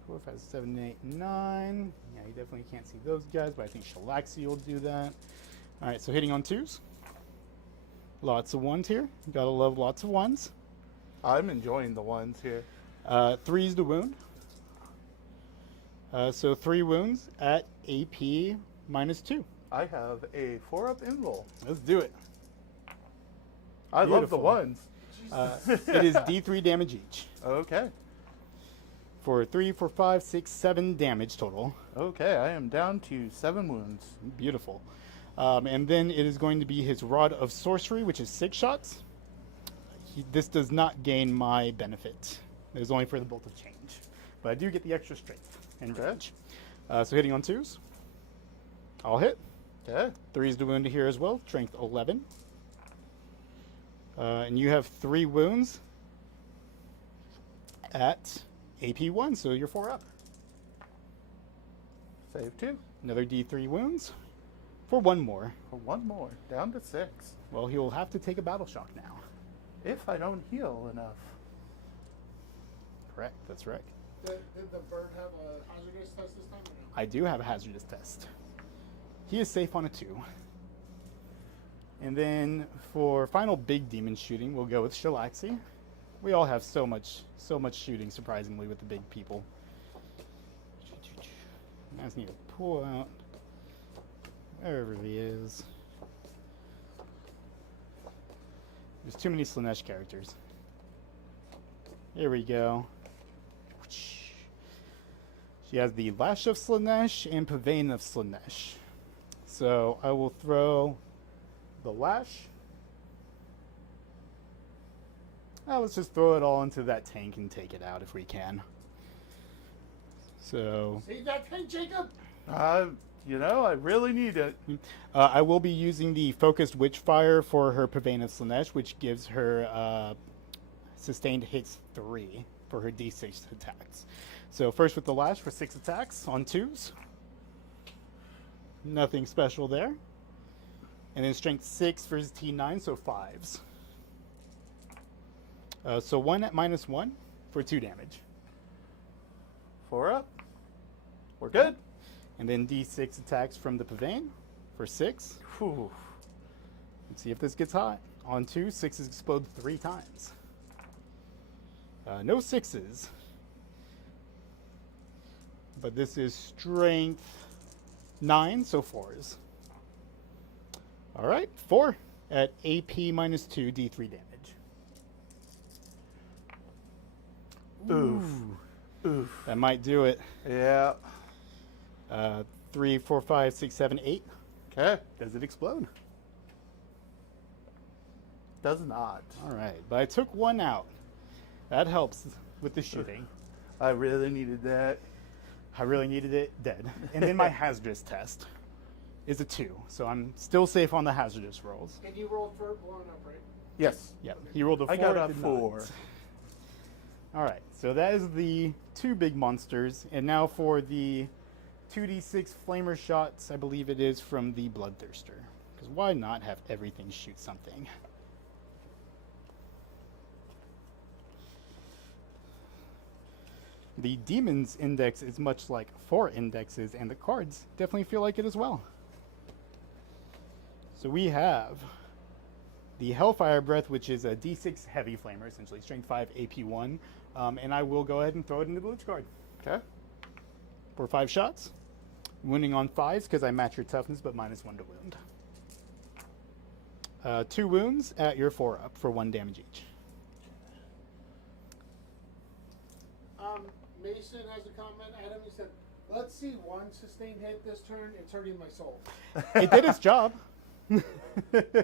4, 5, 7, 8, 9. Yeah, you definitely can't see those guys, but I think Shalaxi will do that. All right, so hitting on 2s. Lots of 1s here. Gotta love lots of 1s. I'm enjoying the ones here. 3s to wound. So 3 wounds at AP -2. I have a 4-up invul. Let's do it. I love the Beautiful. ones. It is D3 damage each. Okay. For 3, 4, 5, 6, 7 damage total. Okay, I am down to 7 wounds. Beautiful. And then it is going to be his Rod of Sorcery, which is 6 shots. This does not gain my benefit. It is only for the Bolt of Change. But I do get the extra strength and range. So hitting on 2s. I'll hit. Okay. 3s to wound here as well. Strength 11. And you have 3 wounds at AP 1, so you're 4 up. Save 2. Another D3 wounds for 1 more. For 1 more. Down to 6. Well, he will have to take a battle shock now. If I don't heal enough. Correct, that's right. Did the bird have a hazardous test this time or no? I do have a hazardous test. He is safe on a 2. And then for final big demon shooting, we'll go with Shalaxi. We all have so much shooting, surprisingly, with the big people. I just need to pull out wherever he is. There's too many Slanesh characters. Here we go. She has the Lash of Slanesh and Pavane of Slanesh. So I will throw the Lash. Let's just throw it all into that tank and take it out if we can. So See that tank, Jacob? You know, I really need it. I will be using the Focused Witchfire for her Pavane of Slanesh, which gives her sustained hits 3 for her D6 attacks. So first with the Lash for 6 attacks on 2s. Nothing special there. And then strength 6 for his T9, so 5s. So 1 at -1 for 2 damage. 4 up. We're good. And then D6 attacks from the Pavane for 6. Whew. Let's see if this gets hot. On 2, 6s explode 3 times. No 6s. But this is strength 9, so 4s. All right, 4 at AP -2, D3 damage. Oof. Oof. That might do it. Yeah. 3, 4, 5, 6, 7, 8. Okay. Does it explode? Does not. All right, but I took 1 out. That helps with the shooting. I really needed that. I really needed it dead. And then my hazardous test is a 2, so I'm still safe on the hazardous rolls. And you rolled for blown up, right? Yes. Yep, he rolled a 4. I got it a did 4. not. All right, so that is the 2 big monsters. And now for the 2d6 flamer shots, I believe it is from the Bloodthirster. Because why not have everything shoot something? The Demons index is much like 4 indexes, and the cards definitely feel like it as well. So we have the Hellfire Breath, which is a D6 heavy flamer, essentially strength 5, AP 1, and I will go ahead and throw it into the Lich Guard. Okay. For 5 shots. Wounding on 5s because I match your toughness, but -1 to wound. 2 wounds at your 4-up for 1 damage each. Mason has a comment. Adam, he said, let's see one sustained hit this turn. It's hurting my soul. It did its job.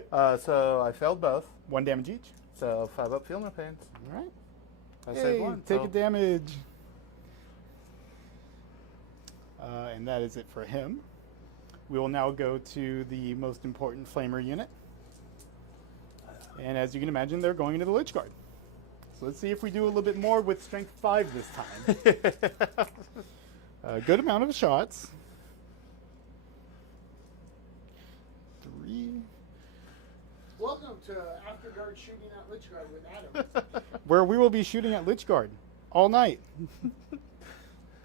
So I failed both. 1 damage each. So 5 up, feel no pains. All right. I Hey, saved 1. take so a damage. And that is it for him. We will now go to the most important Flamer unit. And as you can imagine, they're going into the Lich Guard. So let's see if we do a little bit more with Strength 5 this time. A good amount of shots. 3. Welcome to After Dark Shooting at Lich Guard with Adam. Where we will be shooting at Lich Guard all night.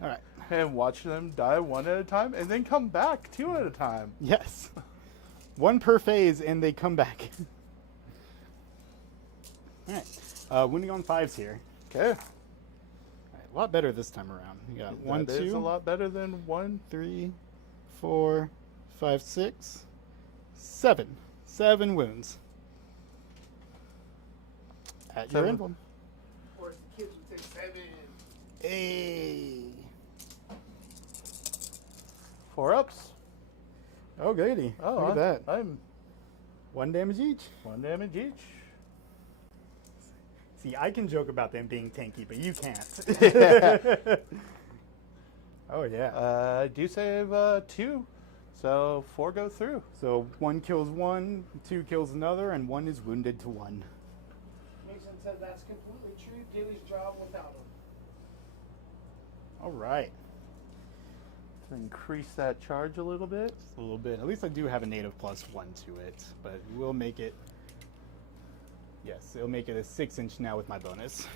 All right. And watch them die 1 at a time, and then come back 2 at a time. Yes. 1 per phase, and they come back. All right. Wounding on 5s here. Okay. All right, a lot better this time around. You got 1, That 2, is a lot better than 1. 3, 4, 5, 6, 7. 7 wounds. At your 7. emblem. Or as the kids would say, 7. Hey. 4 ups. Oh, goody. Oh, Look at that. I'm 1 damage each. 1 damage each. See, I can joke about them being tanky, but you can't. Oh, yeah. I do save 2, so 4 go through. So 1 kills 1, 2 kills another, and 1 is wounded to 1. Mason said that's completely true. Did his job without him. All right. To increase that charge a little bit. Just a little bit. At least I do have a native +1 to it, but we'll make it. Yes, it'll make it a 6-inch now with my bonus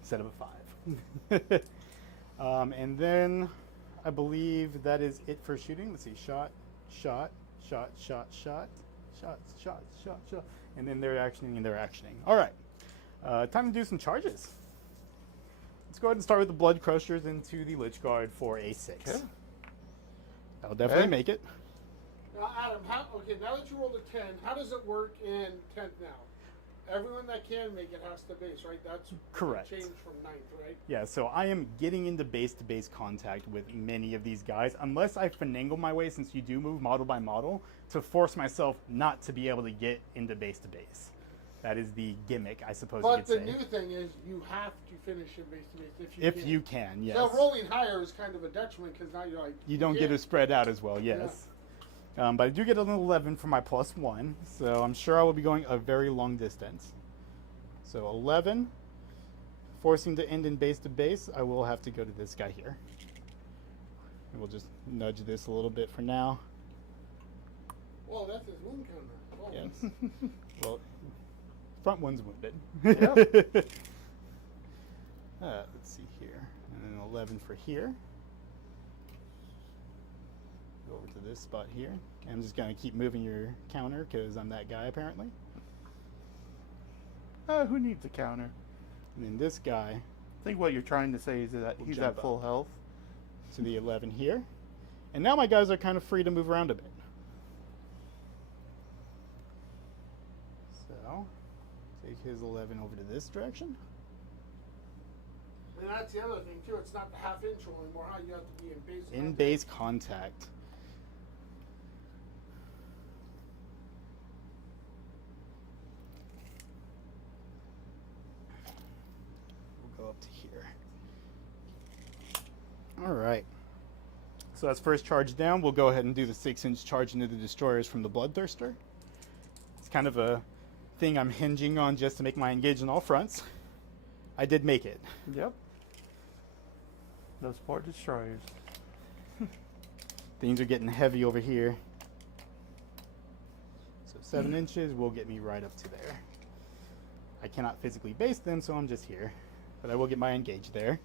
instead of a 5. And then I believe that is it for shooting. Let's see, shot, shot, shot, shot, shot, shot, shot, shot, shot, and then they're actioning and they're actioning. All right, time to do some charges. Let's go ahead and start with the Blood Crushers into the Lich Guard for a 6. Okay. That'll definitely Okay. make it. Now, Adam, now that you rolled a 10, how does it work in 10th now? Everyone that can make it has to base, right? That's Correct. changed from 9th, right? Yeah, so I am getting into base-to-base contact with many of these guys, unless I finagle my way, since you do move model by model, to force myself not to be able to get into base-to-base. That is the gimmick, I suppose you But could the say. new thing is you have to finish in base to base If you can, yes. So rolling higher is kind of a detriment because now you're like You don't get yeah. to spread out as well, yes. But I do get an 11 for my +1, so I'm sure I will be going a very long distance. So 11, forcing to end in base to base, I will have to go to this guy here. And we'll just nudge this a little bit for now. Well, that's his wound counter. Oh. Yes. Well, front one's wounded. Yep. Let's see here. And then 11 for here. Go over to this spot here. I'm just going to keep moving your counter because I'm that guy apparently. Who needs a counter? And then this guy I think what you're trying to say is that We'll he's jump at full up. health. to the 11 here. And now my guys are kind of free to move around a bit. So, take his 11 over to this direction. And that's the other thing too. It's not the half-inch roll anymore. How you have to be in base. In contact. base contact. We'll go up to here. All right. So that's first charge down. We'll go ahead and do the 6-inch charge into the destroyers from the Bloodthirster. It's kind of a thing I'm hinging on just to make my engage on all fronts. I did make it. Yep. Those poor destroyers. Things are getting heavy over here. So 7 inches will get me right up to there. I cannot physically base them, so I'm just here. But I will get my engage there.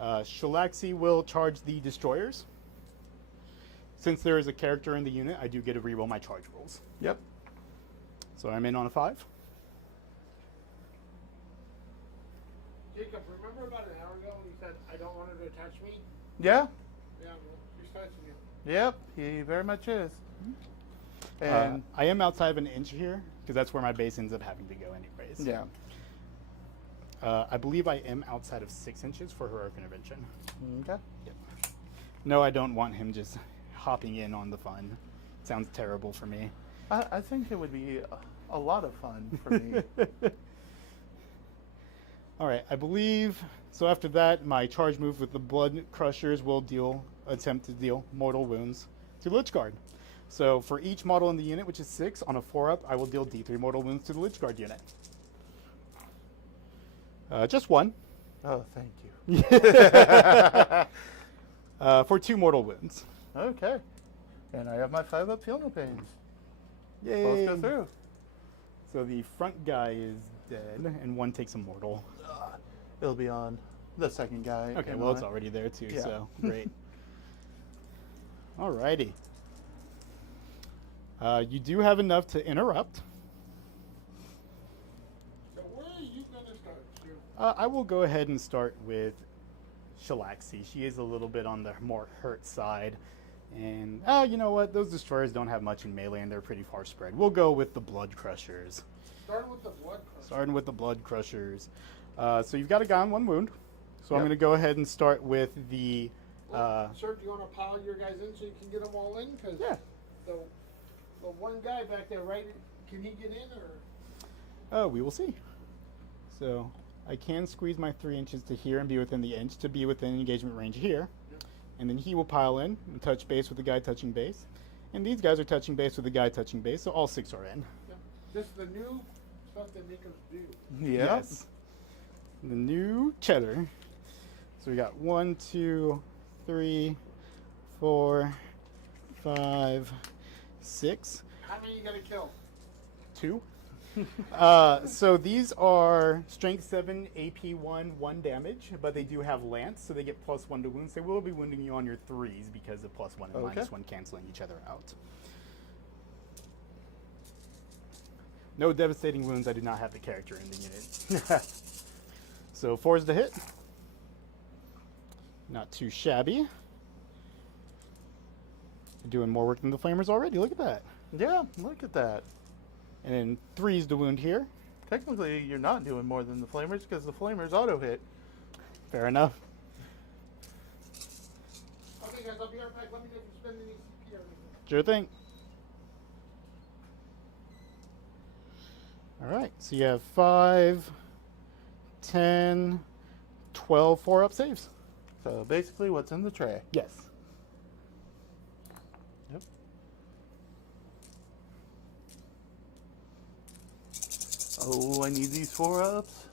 Shalaxi will charge the destroyers. Since there is a character in the unit, I do get to reroll my charge rolls. Yep. So I'm in on a 5. Jacob, remember about an hour ago when you said, I don't want her to touch me? Yeah. Yeah, well, she's touching you. Yep. He very much is. And I am outside of an inch here, because that's where my base ends up having to go anyways. yeah. I believe I am outside of 6 inches for heroic intervention. Okay. Yep. No, I don't want him just hopping in on the fun. Sounds terrible for me. I think it would be a lot of fun for me. All right, I believe, so after that, my charge move with the Blood Crushers will attempt to deal mortal wounds to Lich Guard. So for each model in the unit, which is 6, on a 4-up, I will deal D3 mortal wounds to the Lich Guard unit. Just 1. Oh, thank you. For 2 mortal wounds. Okay. And I have my 5-up Feel No Pains. Yay! Both go through. So the front guy is dead, and 1 takes a mortal. It'll be on the second guy. Okay, in well, it's line. already there too, Yeah. so great. Alrighty. You do have enough to interrupt. So where are you going to start, Stu? I will go ahead and start with Shalaxi. She is a little bit on the more hurt side. And, you know what? Those destroyers don't have much in melee, and they're pretty far spread. We'll go with the Blood Crushers. Starting with the blood crusher. Starting with the Blood Crushers. So you've got a guy on 1 wound. So I'm Yep. going to go ahead and start with the... Well, sir, do you want to pile your guys in so you can get them all in? Because Yeah. the one guy back there, right, can he get in or? We will see. So I can squeeze my 3 inches to here and be within the inch to be within engagement range here. Yep. And then he will pile in and touch base with the guy touching base. And these guys are touching base with the guy touching base, so all 6 are in. Yeah. This is the new stuff that Necrons do. Yeah. Yes. The new cheddar. So we got 1, 2, 3, 4, 5, 6. How many you got to kill? 2. So these are strength 7, AP 1, 1 damage, but they do have lance, so they get +1 to wounds. They will be wounding you on your 3s because of +1 and Okay. -1 canceling each other out. No devastating wounds. I do not have the character in the unit. So 4's the hit. Not too shabby. Doing more work than the flamers already. Look at that. Yeah, look at that. And then 3's the wound here. Technically, you're not doing more than the Flamers because the Flamers auto-hit. Fair enough. Okay, guys, I'll be right back. Let me know if you spend any CP or anything. Sure thing. All right, so you have 5, 10, 12 4-up saves. So basically, what's in the tray? Yes. Yep. Oh, I need these 4-ups.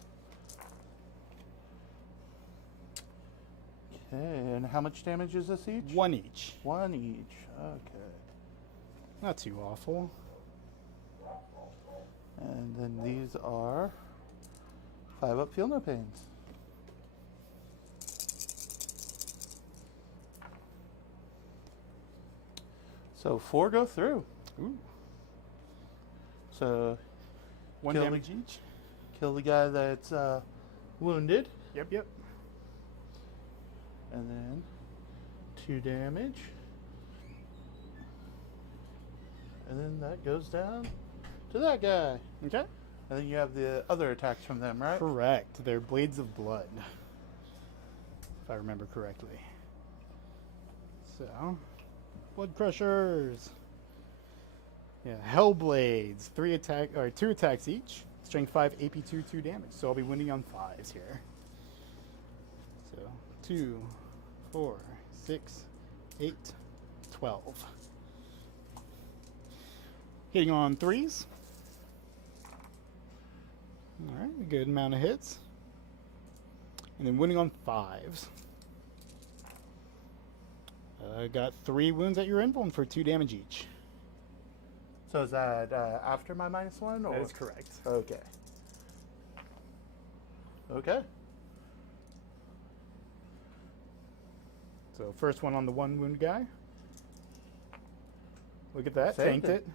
Okay, and how much damage is this each? 1 each. 1 each. Okay. Not too awful. And then these are 5-up Feel No Pains. So 4 go through. Ooh. So 1 Kill damage each. kill the guy that's wounded. Yep. And then 2 damage. And then that goes down to that guy. Okay. And then you have the other attacks from them, right? Correct. They're blades of blood, if I remember correctly. So, Blood Crushers. Yeah, Hellblades. 2 attacks each. Strength 5, AP 2, 2 damage. So I'll be winning on 5s here. So 2, 4, 6, 8, 12. Hitting on 3s. Alright, a good amount of hits. And then winning on 5s. Got 3 wounds at your invuln for 2 damage each. So is that after my -1? Or? That is correct. Okay. Okay. So first one on the 1 wound guy. Look at that, Saved tanked it.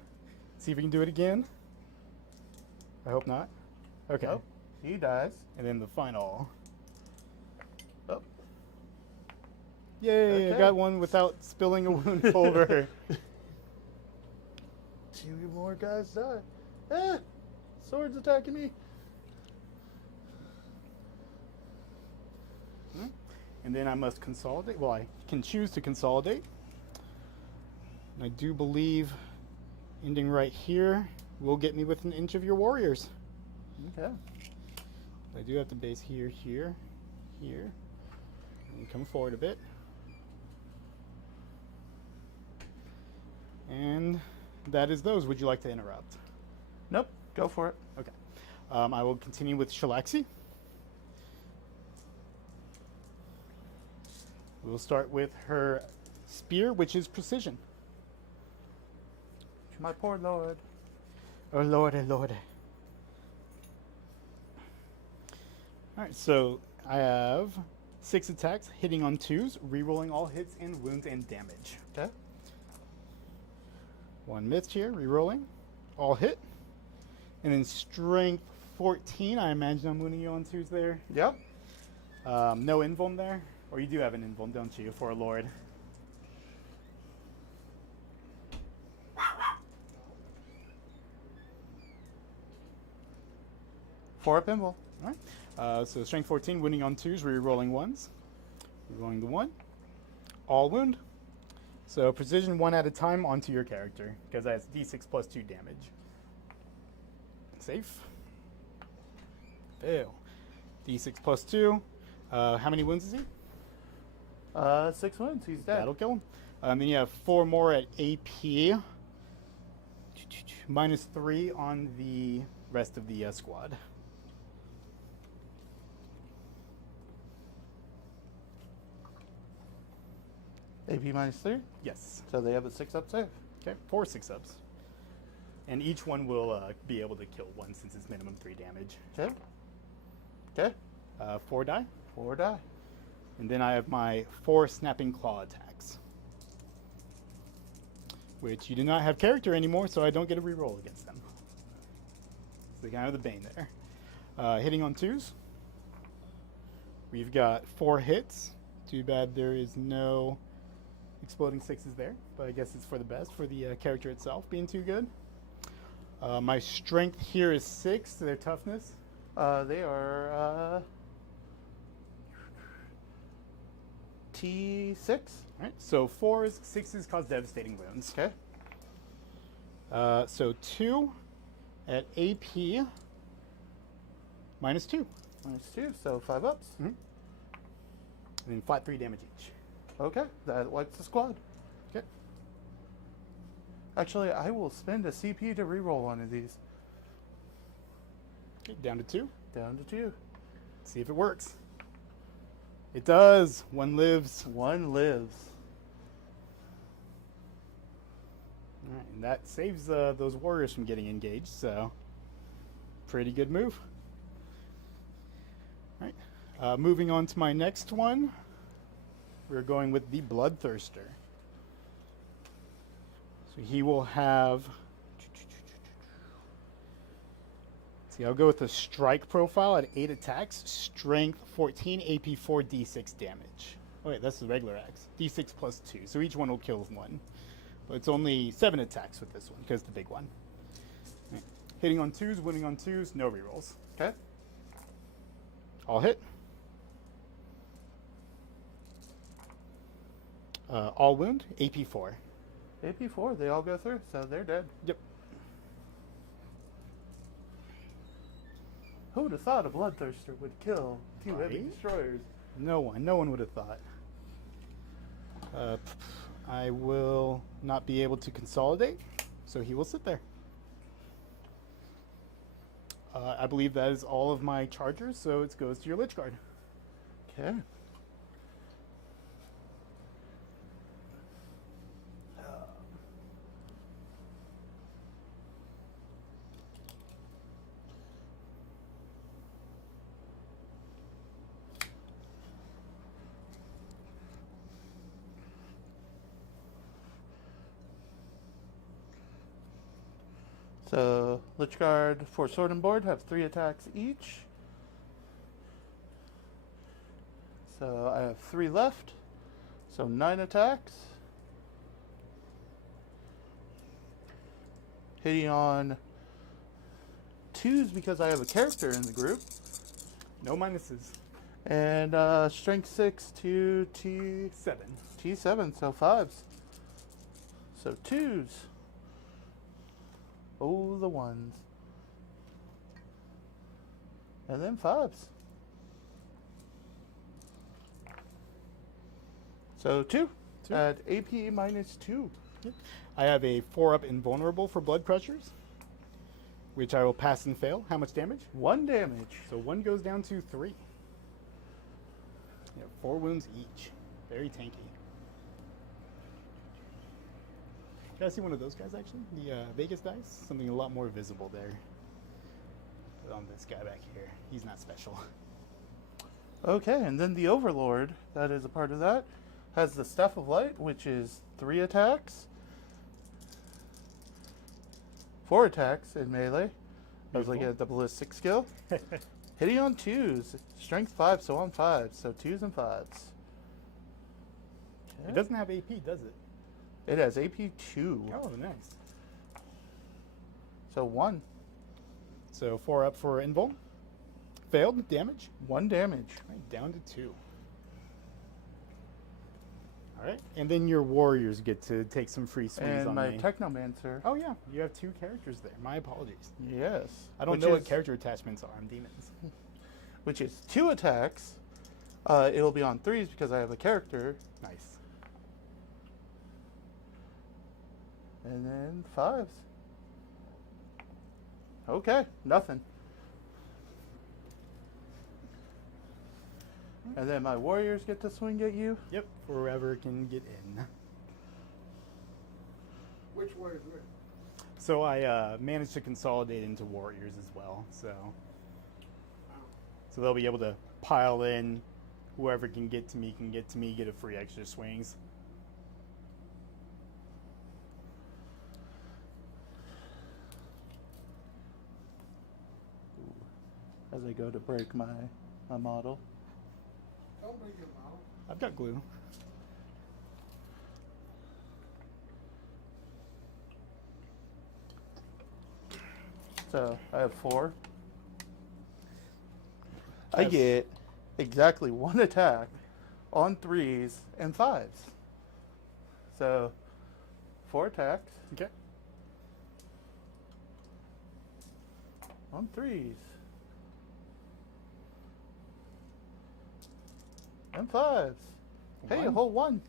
See if we can do it again. I hope not. Okay. Nope. He dies. And then the final. Oh. Yay, I Okay. got one without spilling a wound over. 2 more guys die. Ah! Sword's attacking me. And then I must consolidate. Well, I can choose to consolidate. And I do believe ending right here will get me within an inch of your warriors. Okay. I do have to base here, here, here. And come forward a bit. And that is those. Would you like to interrupt? Nope. Go for it. Okay. I will continue with Shalaxi. We'll start with her spear, which is precision. My poor lord. Oh lord, oh lord. Alright, so I have 6 attacks, hitting on 2s, rerolling all hits and wounds and damage. Okay. 1 missed here, rerolling, all hit. And then strength 14, I imagine I'm winning you on 2s there. Yep. No invuln there? Or you do have an invuln, don't you, for a lord? For a pinball. Alright. So strength 14, winning on 2s, re-rolling 1s. Re-rolling the 1. All wound. So precision 1 at a time onto your character, because that's d6 plus 2 damage. Safe. Fail. d6 plus 2. How many wounds is he? 6 wounds. He's dead. That'll kill him. Then you have 4 more at AP. Minus 3 on the rest of the squad. AP minus 3. Yes. So they have a 6-up save. Okay, 4 6-ups. And each one will be able to kill 1 since it's minimum 3 damage. Okay. Okay. 4 die. 4 die. And then I have my 4 snapping claw attacks. Which you do not have character anymore, so I don't get a reroll against them. So kind of the bane there. Hitting on 2s. We've got 4 hits. Too bad there is no exploding 6s there, but I guess it's for the best for the character itself being too good. My strength here is 6 to their toughness. They are T6. Alright, so 4s, 6s cause devastating wounds. Okay. So 2 at AP minus 2. Minus 2, so 5 ups. And then flat 3 damage each. Okay, that wipes the squad. Okay. Actually, I will spend a CP to reroll one of these. Okay, down to 2. Down to 2. See if it works. It does. 1 lives. 1 lives. All right, and that saves those warriors from getting engaged, so pretty good move. All right, moving on to my next one. We're going with the Bloodthirster. So he will have... See, I'll go with the strike profile at 8 attacks, strength 14, AP 4, d6 damage. Oh wait, that's the regular axe. d6 plus 2, so each one will kill 1. But it's only 7 attacks with this one, because the big one. Right. Hitting on 2s, winning on 2s, no rerolls. Okay. All hit. All wound, AP 4. AP 4, they all go through, so they're dead. Yep. Who would have thought a Bloodthirster would kill 2 heavy Right? destroyers? No one would have thought. I will not be able to consolidate, so he will sit there. I believe that is all of my chargers, so it goes to your Lich Guard. Okay. So, Lich Guard for Sword and Board have 3 attacks each. So, I have 3 left. So, 9 attacks. Hitting on 2s because I have a character in the group. No minuses. And Strength 6 to T7. T7, so 5s. So 2s. Oh, the 1s. And then 5s. So 2 at AP minus 2. Yep. I have a 4-up invulnerable for blood pressures, which I will pass and fail. How much damage? 1 damage. So 1 goes down to 3. Yeah, 4 wounds each. Very tanky. Can I see one of those guys actually? The Vegas dice? Something a lot more visible there. Put on this guy back here. He's not special. Okay, and then the Overlord, that is a part of that, has the Staff of Light, which is 3 attacks. 4 attacks in melee. I was looking at the ballistic skill. Hitting on 2s. Strength 5, so on 5s. So 2s and 5s. It doesn't have AP, does it? It has AP 2. Oh, nice. So 1. So 4 up for invul. Failed damage. 1 damage. Right, down to 2. Alright, and then your warriors get to take some free swings And on my me. Technomancer. Oh yeah, you have 2 characters there. My apologies. Yes. I don't know what character attachments are on demons. Which is 2 attacks. It'll be on 3s because I have a character. Nice. And then 5s. Okay, nothing. And then my warriors get to swing at you. Yep, whoever can get in. Which warriors were? So I managed to consolidate into warriors as well. So they'll be able to pile in. Whoever can get to me can get to me, get a free extra swings. As I go to break my model. Don't break your model. I've got glue. So I have 4. I Yes. get exactly 1 attack on 3s and 5s. So 4 attacks Okay. on 3s. And 5s. Hey, a 1. whole 1.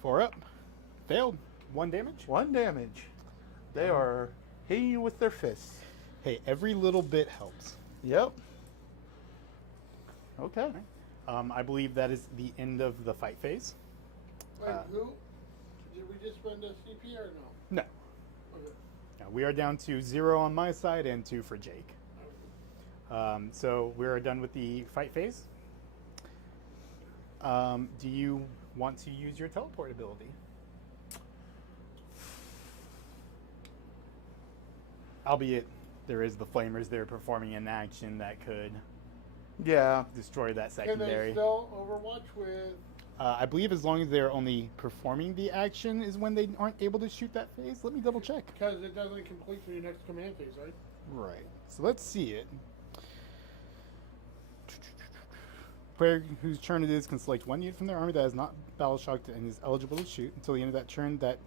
4 up. Failed. 1 damage. 1 damage. They are hitting you with their fists. Hey, every little bit helps. Yep. Okay. I believe that is the end of the fight phase. Wait, who? Did we just spend a CP or no? No. Okay. Now, we are down to 0 on my side and 2 for Jake. So we are done with the fight phase. Do you want to use your teleport ability? Albeit, there is the flamers there performing an action that could Yeah. destroy that Can secondary. they still Overwatch with? I believe as long as they're only performing the action is when they aren't able to shoot that phase. Let me double check. Because it doesn't complete through your next command phase, right? Right. So let's see it. Player whose turn it is can select 1 unit from their army that is not battle shocked and is eligible to shoot until the end of that turn. That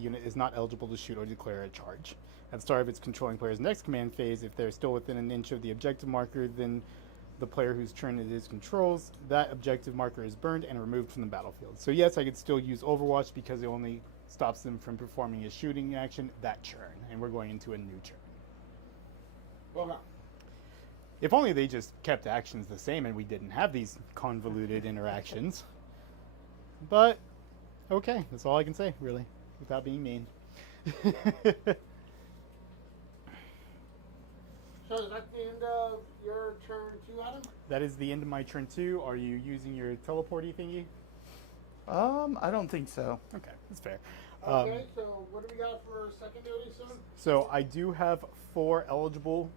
unit is not eligible to shoot or declare a charge. At the start of its controlling player's next command phase, if they're still within an inch of the objective marker, then the player whose turn it is controls, that objective marker is burned and removed from the battlefield. So yes, I could still use Overwatch because it only stops them from performing a shooting action that turn, and we're going into a new turn. Okay. If only they just kept actions the same and we didn't have these convoluted interactions. But, okay, that's all I can say, really, without being mean. So is that the end of your turn 2, Adam? That is the end of my turn 2. Are you using your teleporty thingy? I don't think so. Okay, that's fair. Okay, so what do we got for secondary soon? So I do have 4 eligible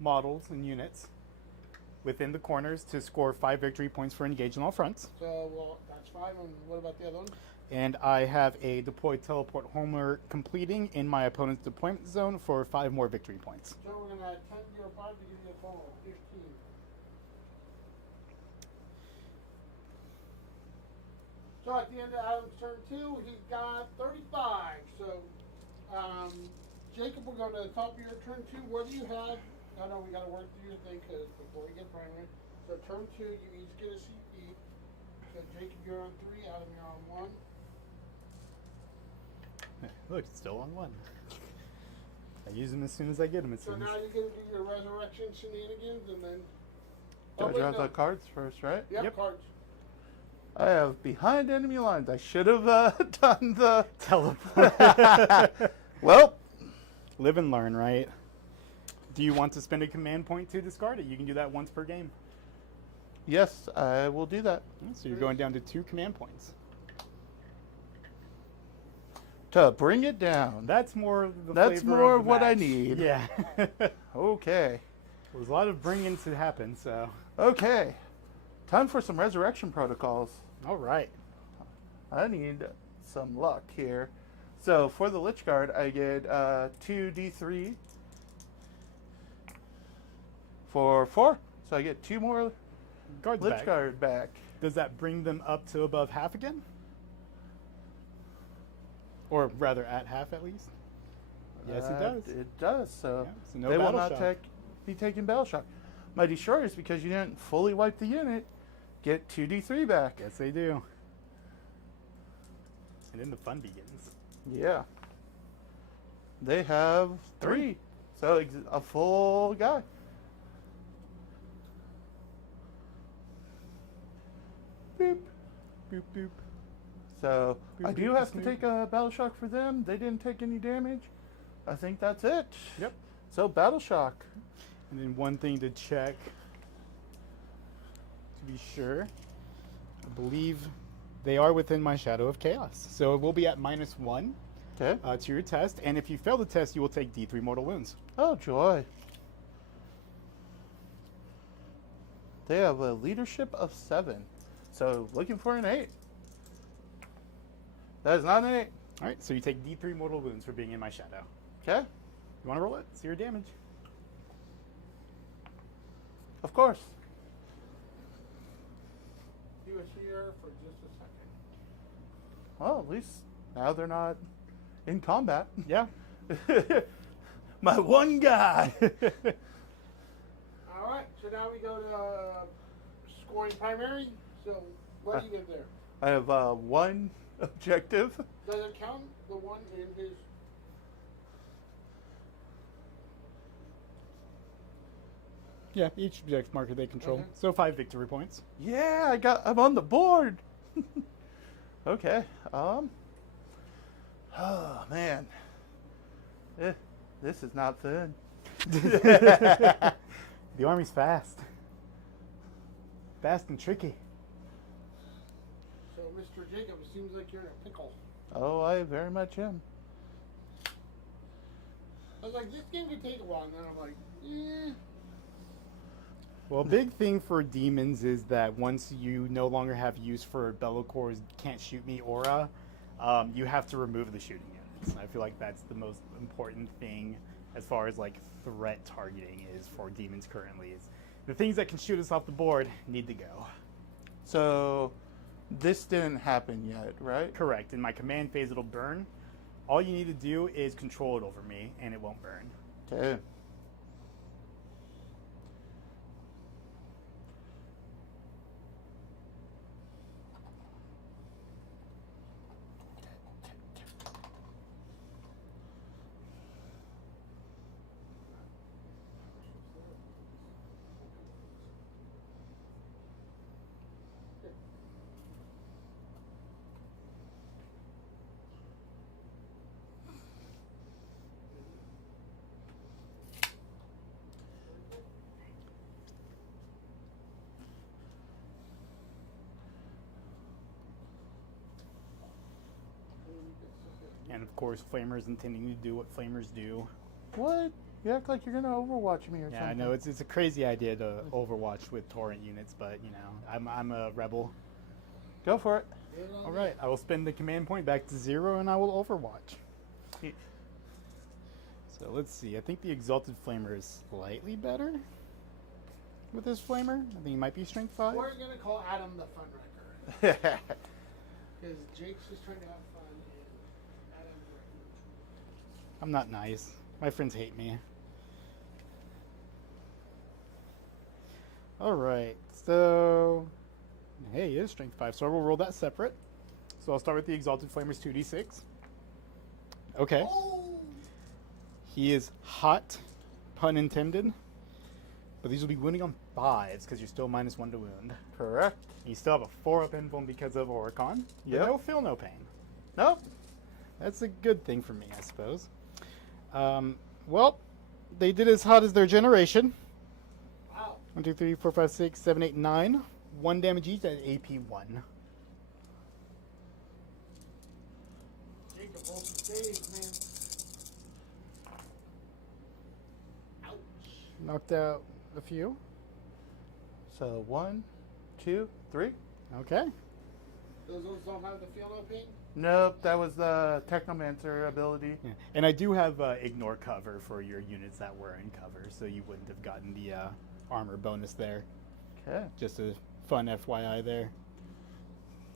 models and units within the corners to score 5 victory points for engage on all fronts. So, well, that's 5. And what about the other one? And I have a deploy teleport homer completing in my opponent's deployment zone for 5 more victory points. So we're going to add 10 to your 5 to give you a total of 15. So at the end of Adam's turn 2, he's got 35. So, Jacob, we're going to the top of your turn 2. What do you have? No, we got to work through your thing because before we get primary. So turn 2, you each get a CP. So Jacob, you're on 3. Adam, you're on 1. Look, it's still on 1. I use them as soon as I get them. So now you're going to do your resurrection shenanigans and then. Do I draw the cards first, right? Yep, cards. I have behind enemy lines. I should have done the Teleport. Well, Live and learn, right? Do you want to spend a command point to discard it? You can do that once per game. yes, I will do that. So you're going down to 2 command points. To bring it down. That's more the That's flavor more of the what I match. need. Yeah. Okay. There's a lot of bringing to happen, so. Okay. Time for some resurrection protocols. All right. I need some luck here. So for the Lich Guard, I get 2d3 for 4. So I get 2 more Guards Lich back. Guard back. Does that bring them up to above half again? Or rather at half at least? Yes, it does. It does. So, Yeah, so no they will battle not shock. be taking battle shock. My destroyers, because you didn't fully wipe the unit, get 2d3 back. Yes, they do. And then the fun begins. Yeah. They have 3. So a full guy. Boop. Boop, boop. So Boop, I do boop, have to snoop. take a battle shock for them. They didn't take any damage. I think that's it. Yep. So battle shock. And then one thing to check to be sure, I believe they are within my Shadow of Chaos. So it will be at -1 Okay. to your test. And if you fail the test, you will take D3 mortal wounds. Oh joy. They have a leadership of 7. So looking for an 8. That is not an 8. All right, so you take D3 mortal wounds for being in my Shadow. Okay. You want to roll it? See your damage. Of course. He was here for just a second. Well, at least now they're not in combat. Yeah. My one guy. All right, so now we go to scoring primary. So what do you get there? I have 1 objective. Does it count the one in his? Yeah, each object marker they control. Mhm. So 5 victory points. Yeah, I'm on the board. Okay. Oh man. This is not fun. The army's fast. Fast and tricky. So Mr. Jacob, it seems like you're in a pickle. Oh, I very much am. I was like, this game could take a while, and then I'm like, eh. Well, a big thing for demons is that once you no longer have use for Bellacor's can't shoot me aura, you have to remove the shooting units. And I feel like that's the most important thing as far as like threat targeting is for demons currently. Is the things that can shoot us off the board need to go. So this didn't happen yet, right? Correct. In my command phase, it'll burn. All you need to do is control it over me, and it won't burn. Okay. course, Flamer's intending to do what Flamers do. What? You act like you're gonna Overwatch me or Yeah, something. I know it's a crazy idea to Overwatch with torrent units, but you know, I'm a rebel. Go for it. All right, I will spend the command point back to 0, and I will Overwatch. Yeah. So let's see. I think the Exalted Flamer is slightly better with this Flamer. I think he might be Strength 5. We're gonna call Adam the fun wrecker because Jake's just trying to have fun, and Adam's wrecking. I'm not nice. My friends hate me. All right, so hey, it is Strength 5, so I will roll that separate. So I'll start with the Exalted Flamer's 2d6. Okay. Oh! He is hot, pun intended. But these will be wounding on 5s because you're still -1 to wound. Correct. You still have a 4-up invuln because of Oricon. Yep. No feel, no pain. Nope. That's a good thing for me, I suppose. Well, they did as hot as their generation. Wow. 1, 2, 3, 4, 5, 6, 7, 8, 9. 1 damage each at AP1. Jacob, roll some saves, man. Ouch. Knocked out a few. So 1, 2, 3. Okay. Those don't have the feel no pain? Nope, that was the Technomancer ability. Yeah. And I do have ignore cover for your units that were in cover, so you wouldn't have gotten the armor bonus there. Okay. Just a fun FYI there.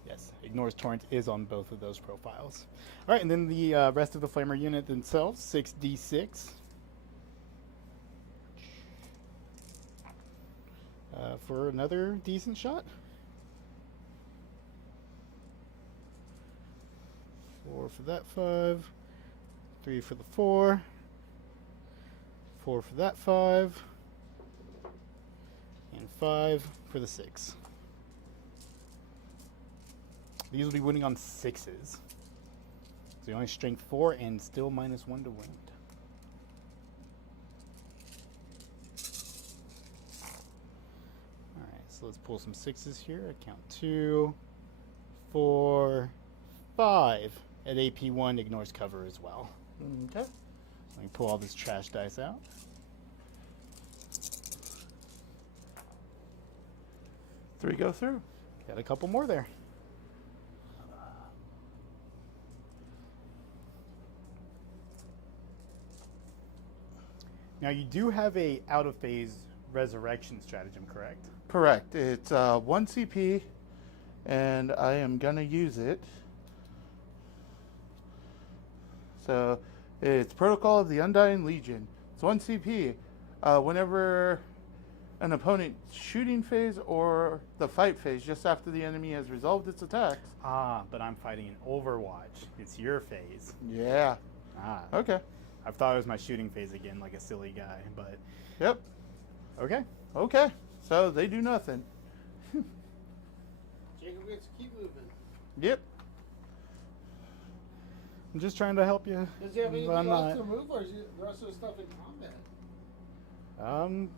Yes, Ignore's Torrent is on both of those profiles. All right, and then the rest of the Flamer unit themselves, 6d6. For another decent shot. 4 for that 5. 3 for the 4. 4 for that 5. And 5 for the 6. These will be winning on 6s. So you only strength 4 and still -1 to wound. Alright, so let's pull some 6s here. I count 2, 4, 5. At AP1 ignores cover as well. Okay. Let me pull all this trash dice out. Three go through. Got a couple more there. Now you do have a out of phase resurrection stratagem, correct? Correct. It's 1 CP, and I am gonna use it. So it's Protocol of the Undying Legion. It's 1 CP. Whenever an opponent's shooting phase or the fight phase, just after the enemy has resolved its attacks. Ah, but I'm fighting in Overwatch. It's your phase. Yeah. Ah. Okay. I thought it was my shooting phase again, like a silly guy, but Yep. okay. Okay. So they do nothing. Jacob gets to keep moving. Yep. I'm just trying to help you. Does he have but anything I'm else not. to move, or is the rest of the stuff in combat?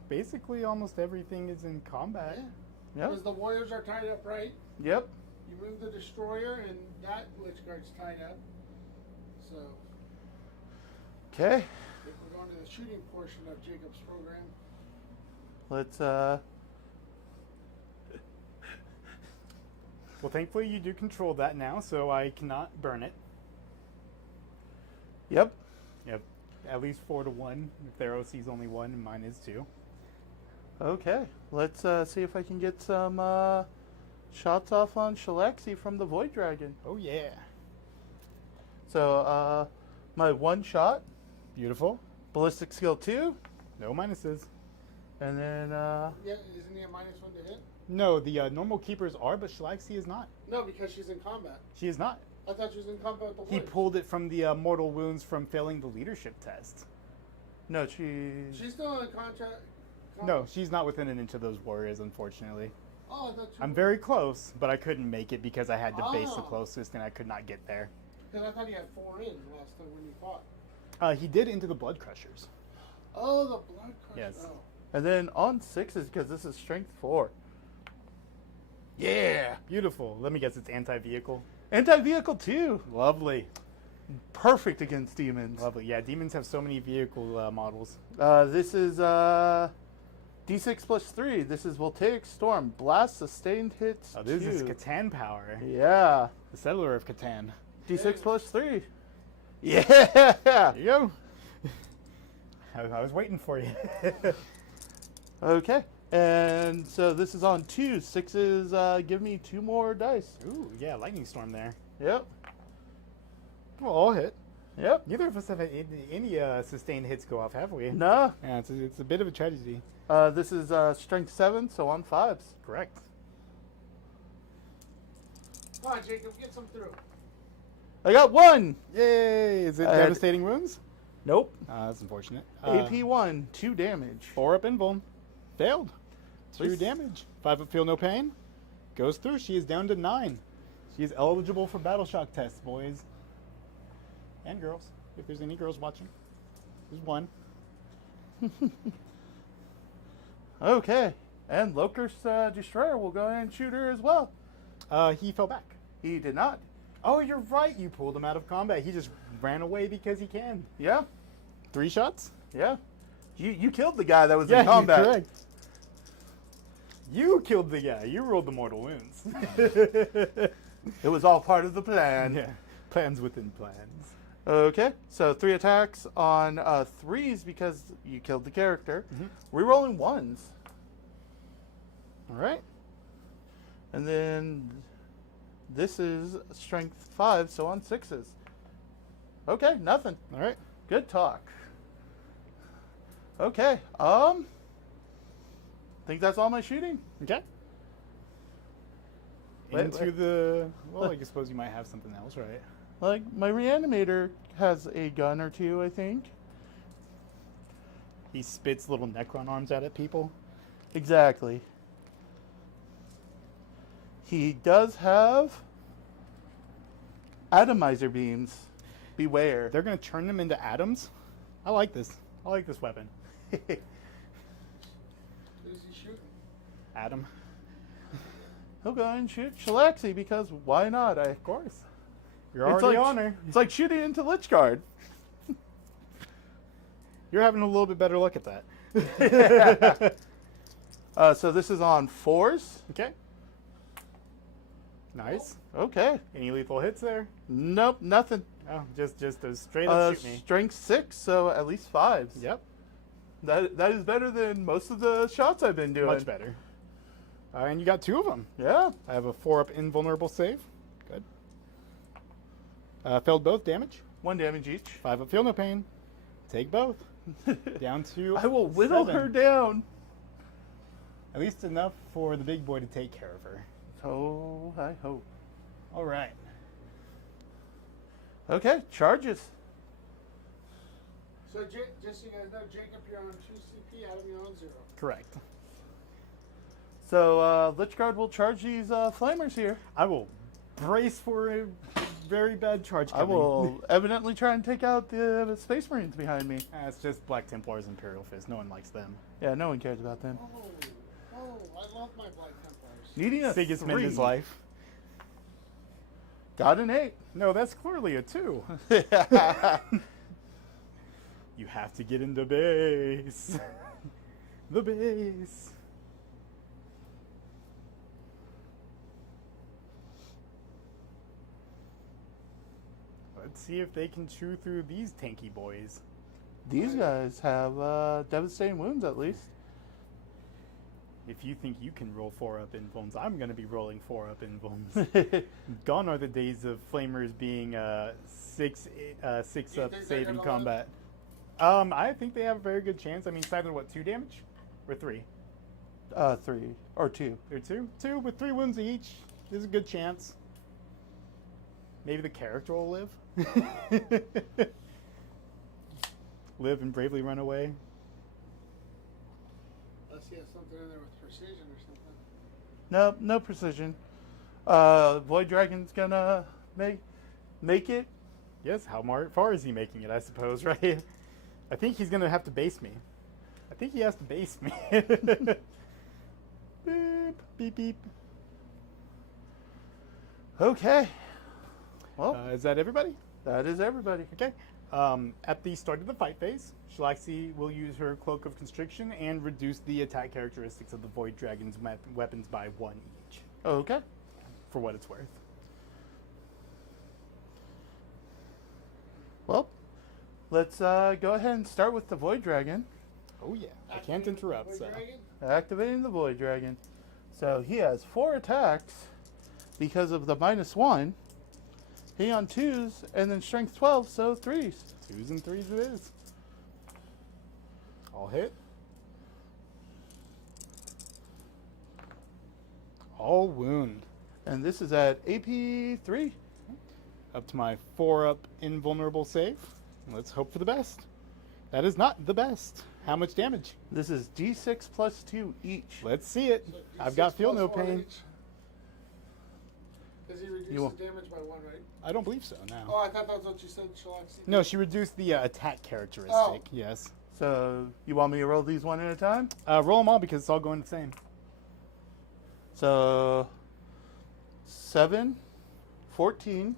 Basically almost everything is in combat. Yeah. Yep. Because the warriors are tied up, right? Yep. You move the destroyer, and that Lich Guard's tied up. So, Okay. I think we're going to the shooting portion of Jacob's program. Let's Well, thankfully you do control that now, so I cannot burn it. Yep. Yep. At least 4 to 1. If their OC is only 1 and mine is 2. Okay. Let's see if I can get some shots off on Shalaxi from the Void Dragon. Oh yeah. So my 1 shot, Beautiful. ballistic skill 2, No minuses. and then Yeah, isn't he a -1 to hit? No, the normal keepers are, but Shalaxi is not. No, because she's in combat. She is not. I thought she was in combat with the He warriors. pulled it from the mortal wounds from failing the leadership test. no, she's She's still in contract. No, she's not within an inch of those warriors, unfortunately. Oh, I thought you I'm were. very close, but I couldn't make it because I had to base the Oh. closest and I could not get there. Because I thought he had 4 in last time when you fought. He did into the Blood Crushers. Oh, the blood crush. Yes. Oh. and then on 6s because this is strength 4. Yeah. Beautiful. Let me guess, it's anti-vehicle. Anti-vehicle 2. Lovely. perfect against demons. Lovely. Yeah, demons have so many vehicle models. This is D6 plus 3. This is Voltaic Storm. Blast, sustained hits. Oh, this 2. is Catan power. Yeah. The settler of Catan. D6 plus 3. Yeah. There you go. I was waiting for you. Okay. And so this is on 2. 6s give me 2 more dice. Ooh, yeah, lightning storm there. Yep. Well, all hit. Yep. Neither of us have had any sustained hits go off, have we? No. Yeah, it's a bit of a tragedy. This is strength 7, so on 5s. Correct. Come on, Jacob, get some through. I got 1. Yay! Is it devastating wounds? Nope. That's unfortunate. AP 1, 2 damage. 4 up invuln. Failed. 2 Nice. damage. 5 up feel no pain. Goes through. She is down to 9. She is eligible for battle shock tests, boys. And girls. If there's any girls watching. There's 1. Okay. And Locust Destroyer will go ahead and shoot her as well. He fell back. He did not. Oh, you're right. You pulled him out of combat. He just ran away because he can. Yeah. 3 shots? Yeah. You killed the guy that was Yeah, in combat. you're correct. You killed the guy. You rolled the mortal wounds. It was all part of the plan. Yeah. Plans within plans. Okay. So 3 attacks on 3s because you killed the character. Mhm. Rerolling 1s. All right. And then this is strength 5, so on 6s. Okay, nothing. All right. Good talk. Okay. Think that's all my shooting. Okay. Wait, Into wait. the... Well, I suppose you might have something else, right? Like, my reanimator has a gun or 2, I think. He spits little Necron arms out at people. Exactly. He does have atomizer beams. Beware. They're going to turn them into atoms? I like this. I like this weapon. Who's he shooting? Atom. He'll go and shoot Shalaxi because why not? Of course. You're It's already like- on her. It's like shooting into Lichguard. You're having a little bit better look at that. So this is on 4s. Okay. Nice. Okay. Any lethal hits there? Nope, nothing. Oh, just a straight up shoot me. Strength 6, so at least 5s. Yep. That is better than most of the shots I've been doing. Much better. And you got 2 of them. Yeah. I have a 4 up invulnerable save. Good. Failed both damage. 1 damage each. 5 up feel no pain. Take both. Down to I will whittle 7. her down. At least enough for the big boy to take care of her. So I hope. All right. Okay, charges. So, just so you guys know, Jacob, you're on 2 CP, Adam, you're on 0. Correct. So Lichguard will charge these flamers here. I will brace for a very bad charge I coming. will evidently try and take out the Space Marines behind me. It's just Black Templars and Imperial Fist. No one likes them. Yeah, no one cares about them. Oh, I love my Black Templars. Needing a Sigismund 3. is life. Got an 8. No, that's clearly a 2. You have to get into base. The base. Let's see if they can chew through these tanky boys. These guys have devastating wounds at least. If you think you can roll 4 up invulns, I'm going to be rolling 4 up invulns. Gone are the days of flamers being 6 up think save they're in gonna combat. I think they have a very good chance. I mean, Silent, what, 2 damage? Or 3? 3 or 2. They're 2? 2 with 3 wounds each. There's a good chance. Maybe the character will live. Live and bravely run away. Unless he has something in there with precision or something. Nope, no precision. Void Dragon's gonna make it. Yes, how far is he making it, I suppose, right? I think he's going to have to base me. I think he has to base me. Beep, beep, beep. Okay. Well, Is that everybody? That is everybody. Okay. At the start of the fight phase, Shalaxi will use her Cloak of Constriction and reduce the attack characteristics of the Void Dragon's weapons by 1 each, Okay. for what it's worth. Well, let's go ahead and start with the Void Dragon. Oh yeah, I can't interrupt. Void So Dragon? Activating the Void Dragon. So he has 4 attacks because of the -1. He on 2s and then strength 12, so 3s. 2s and 3s it is. All hit. All wound. And this is at AP 3. Up to my 4-up invulnerable save. Let's hope for the best. That is not the best. How much damage? This is D6 plus 2 each. Let's see it. So I've got D6 feel no plus 4 pain. each. Does he reduce You will- his damage by 1, right? I don't believe so, no. Oh, I thought that's what you said, Shalaxi. No, she reduced the attack characteristic. Oh. Yes. So you want me to roll these one at a time? Roll them all because it's all going the same. So 7, 14,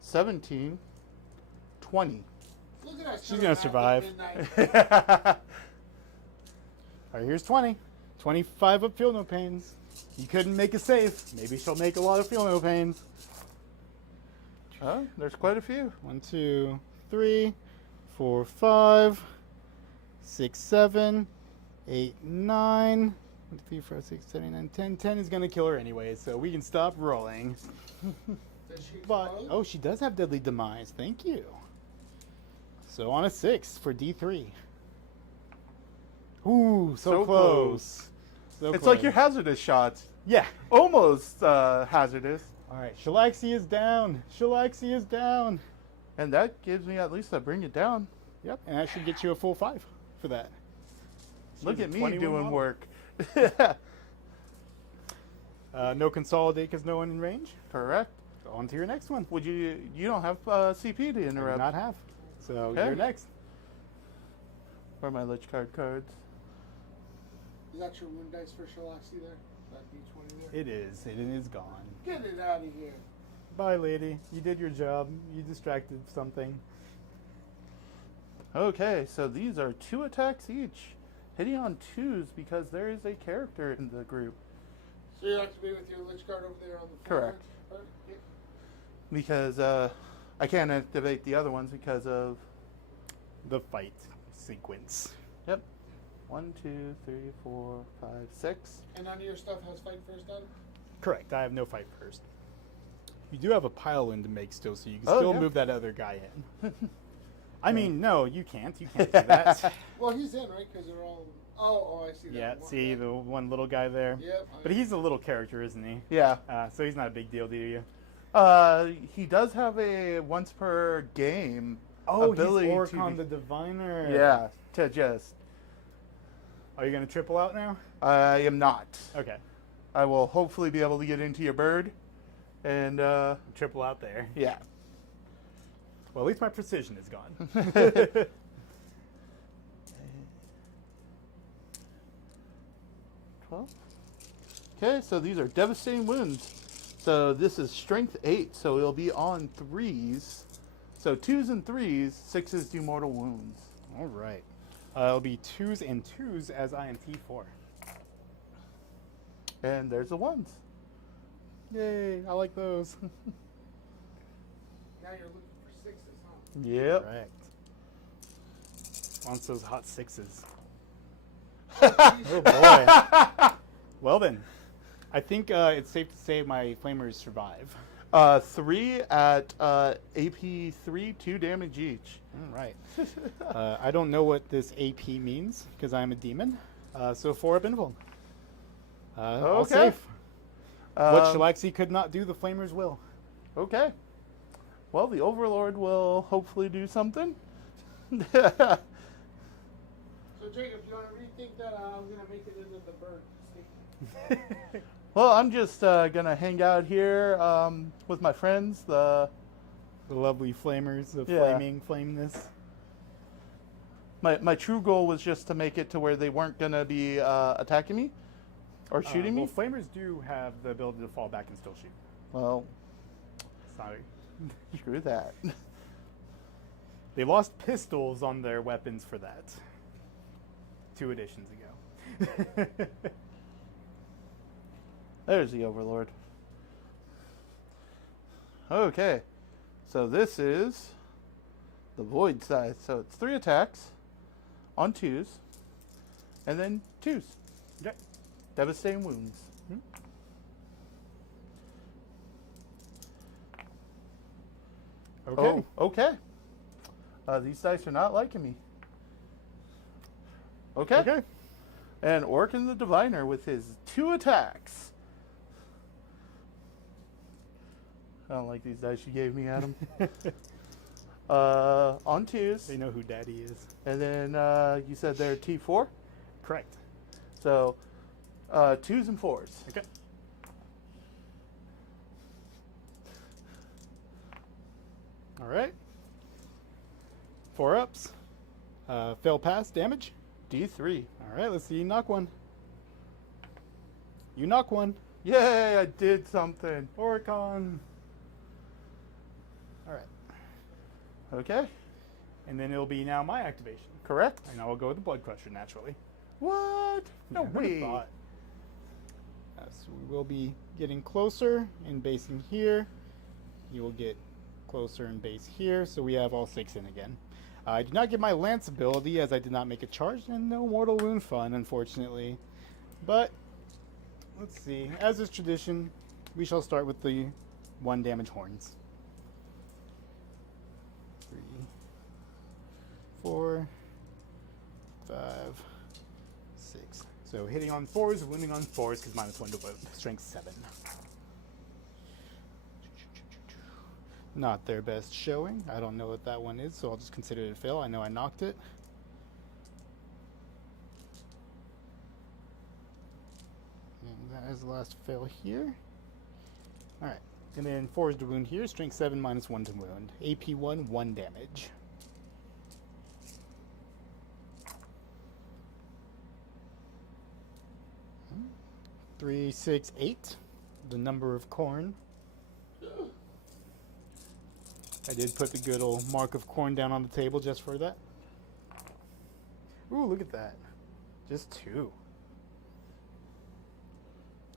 17, 20. Look at us. She's doing gonna math at survive. midnight. All right, here's 20. 25 of feel no pains. You couldn't make a save. Maybe she'll make a lot of feel no pains. Oh, there's quite a few. 1, 2, 3, 4, 5, 6, 7, 8, 9. 1, 2, 3, 4, 6, 7, 8, 9, 10. 10 is going to kill her anyway, so we can stop rolling. Does she But, explode? oh, she does have Deadly Demise. Thank you. So on a 6 for D3. Ooh, so So close. So It's close. like your hazardous shots. Yeah. Almost hazardous. All right, Shalaxi is down. Shalaxi is down. And that gives me at least a bring it down. Yep, and that should get you a full 5 for that. Look She's a at me 21 doing model. work. No consolidate because no one in range. Correct. So on to your next one. Would you don't have CP to I do interrupt. not have. So Okay. you're next. Or my Lich card cards. Is that your wound dice for Shalaxi there? That D20 there? It is. It is gone. Get it out of here. Bye, lady. You did your job. You distracted something. Okay, so these are 2 attacks each. Hitting on 2s because there is a character in the group. So you have to be with your Lich card over there on the floor? Correct. Yeah. Because I can't activate the other ones because of... The fight sequence. Yep. 1, 2, 3, 4, 5, 6. And none of your stuff has fight first on it? Correct. I have no fight first. You do have a pile in to make still, so you can Oh, still yeah. move that other guy in. I mean, no, you can't. You can't do that. Well, he's in, right? Because they're all... Oh, I see that. Yeah, one see guy. the one little guy there? Yep. But he's a little character, isn't he? Yeah. So he's not a big deal to you. He does have a once per game Oh, ability he's to Orcon be- the Diviner. Yeah, to just... Are you going to triple out now? I am not. Okay. I will hopefully be able to get into your bird. And, Triple out there. yeah. Well, at least my precision is gone. 12. Okay, so these are devastating wounds. So this is strength 8, so it'll be on 3s. So 2s and 3s, 6s do mortal wounds. All right. It'll be 2s and 2s as INT 4. And there's the 1s. Yay, I like those. Now you're looking for 6s, huh? Yep. Correct. Wants those hot 6s. Oh, boy. Well then, I think it's safe to say my flamers survive. 3 at AP 3, 2 damage each. All right. I don't know what this AP means because I'm a demon. So 4 up invuln. All Okay. safe. What Um, Shalaxi could not do, the flamers will. Okay. Well, the Overlord will hopefully do something. So, Jacob, do you want to rethink that? I'm going to make it into the bird state. Well, I'm just going to hang out here with my friends. The lovely flamers of Yeah. flaming flameness. My true goal was just to make it to where they weren't going to be attacking me or shooting Well, me. flamers do have the ability to fall back and still shoot. Well, It's not Screw that. They lost pistols on their weapons for that. 2 editions ago. There's the Overlord. Okay, so this is the Void size. So it's 3 attacks on 2s, and then 2s. Okay. Devastating wounds. Okay. Oh, okay. These dice are not liking me. Okay. Okay. And Orkin the Diviner with his 2 attacks. I don't like these dice you gave me, Adam. On 2s. They know who Daddy is. And then you said they're T4? Correct. So 2s and 4s. Okay. All right. 4 ups. Fail pass damage. D3. All right, let's see you knock one. You knock one. Yay, I did something. Oricon. All right. Okay, And then it'll be now my activation. correct. And I will go with the Blood Crusher naturally. What? No Who'd have way. thought? So we will be getting closer and basing here. You will get closer and base here. So we have all 6 in again. I did not get my Lance ability as I did not make a charge and no Mortal Wound Fun, unfortunately. But let's see. As is tradition, we shall start with the 1 damage horns. 3, 4, 5, 6. So hitting on 4s, wounding on 4s because -1 to wound. Strength 7. Not their best showing. I don't know what that one is, so I'll just consider it a fail. I know I knocked it. And that is the last fail here. Alright. And then 4 is to wound here. Strength 7 -1 to wound. AP 1, 1 damage. Hmm. 3, 6, 8. The number of corn. I did put the good old mark of corn down on the table just for that. Ooh, look at that. Just 2.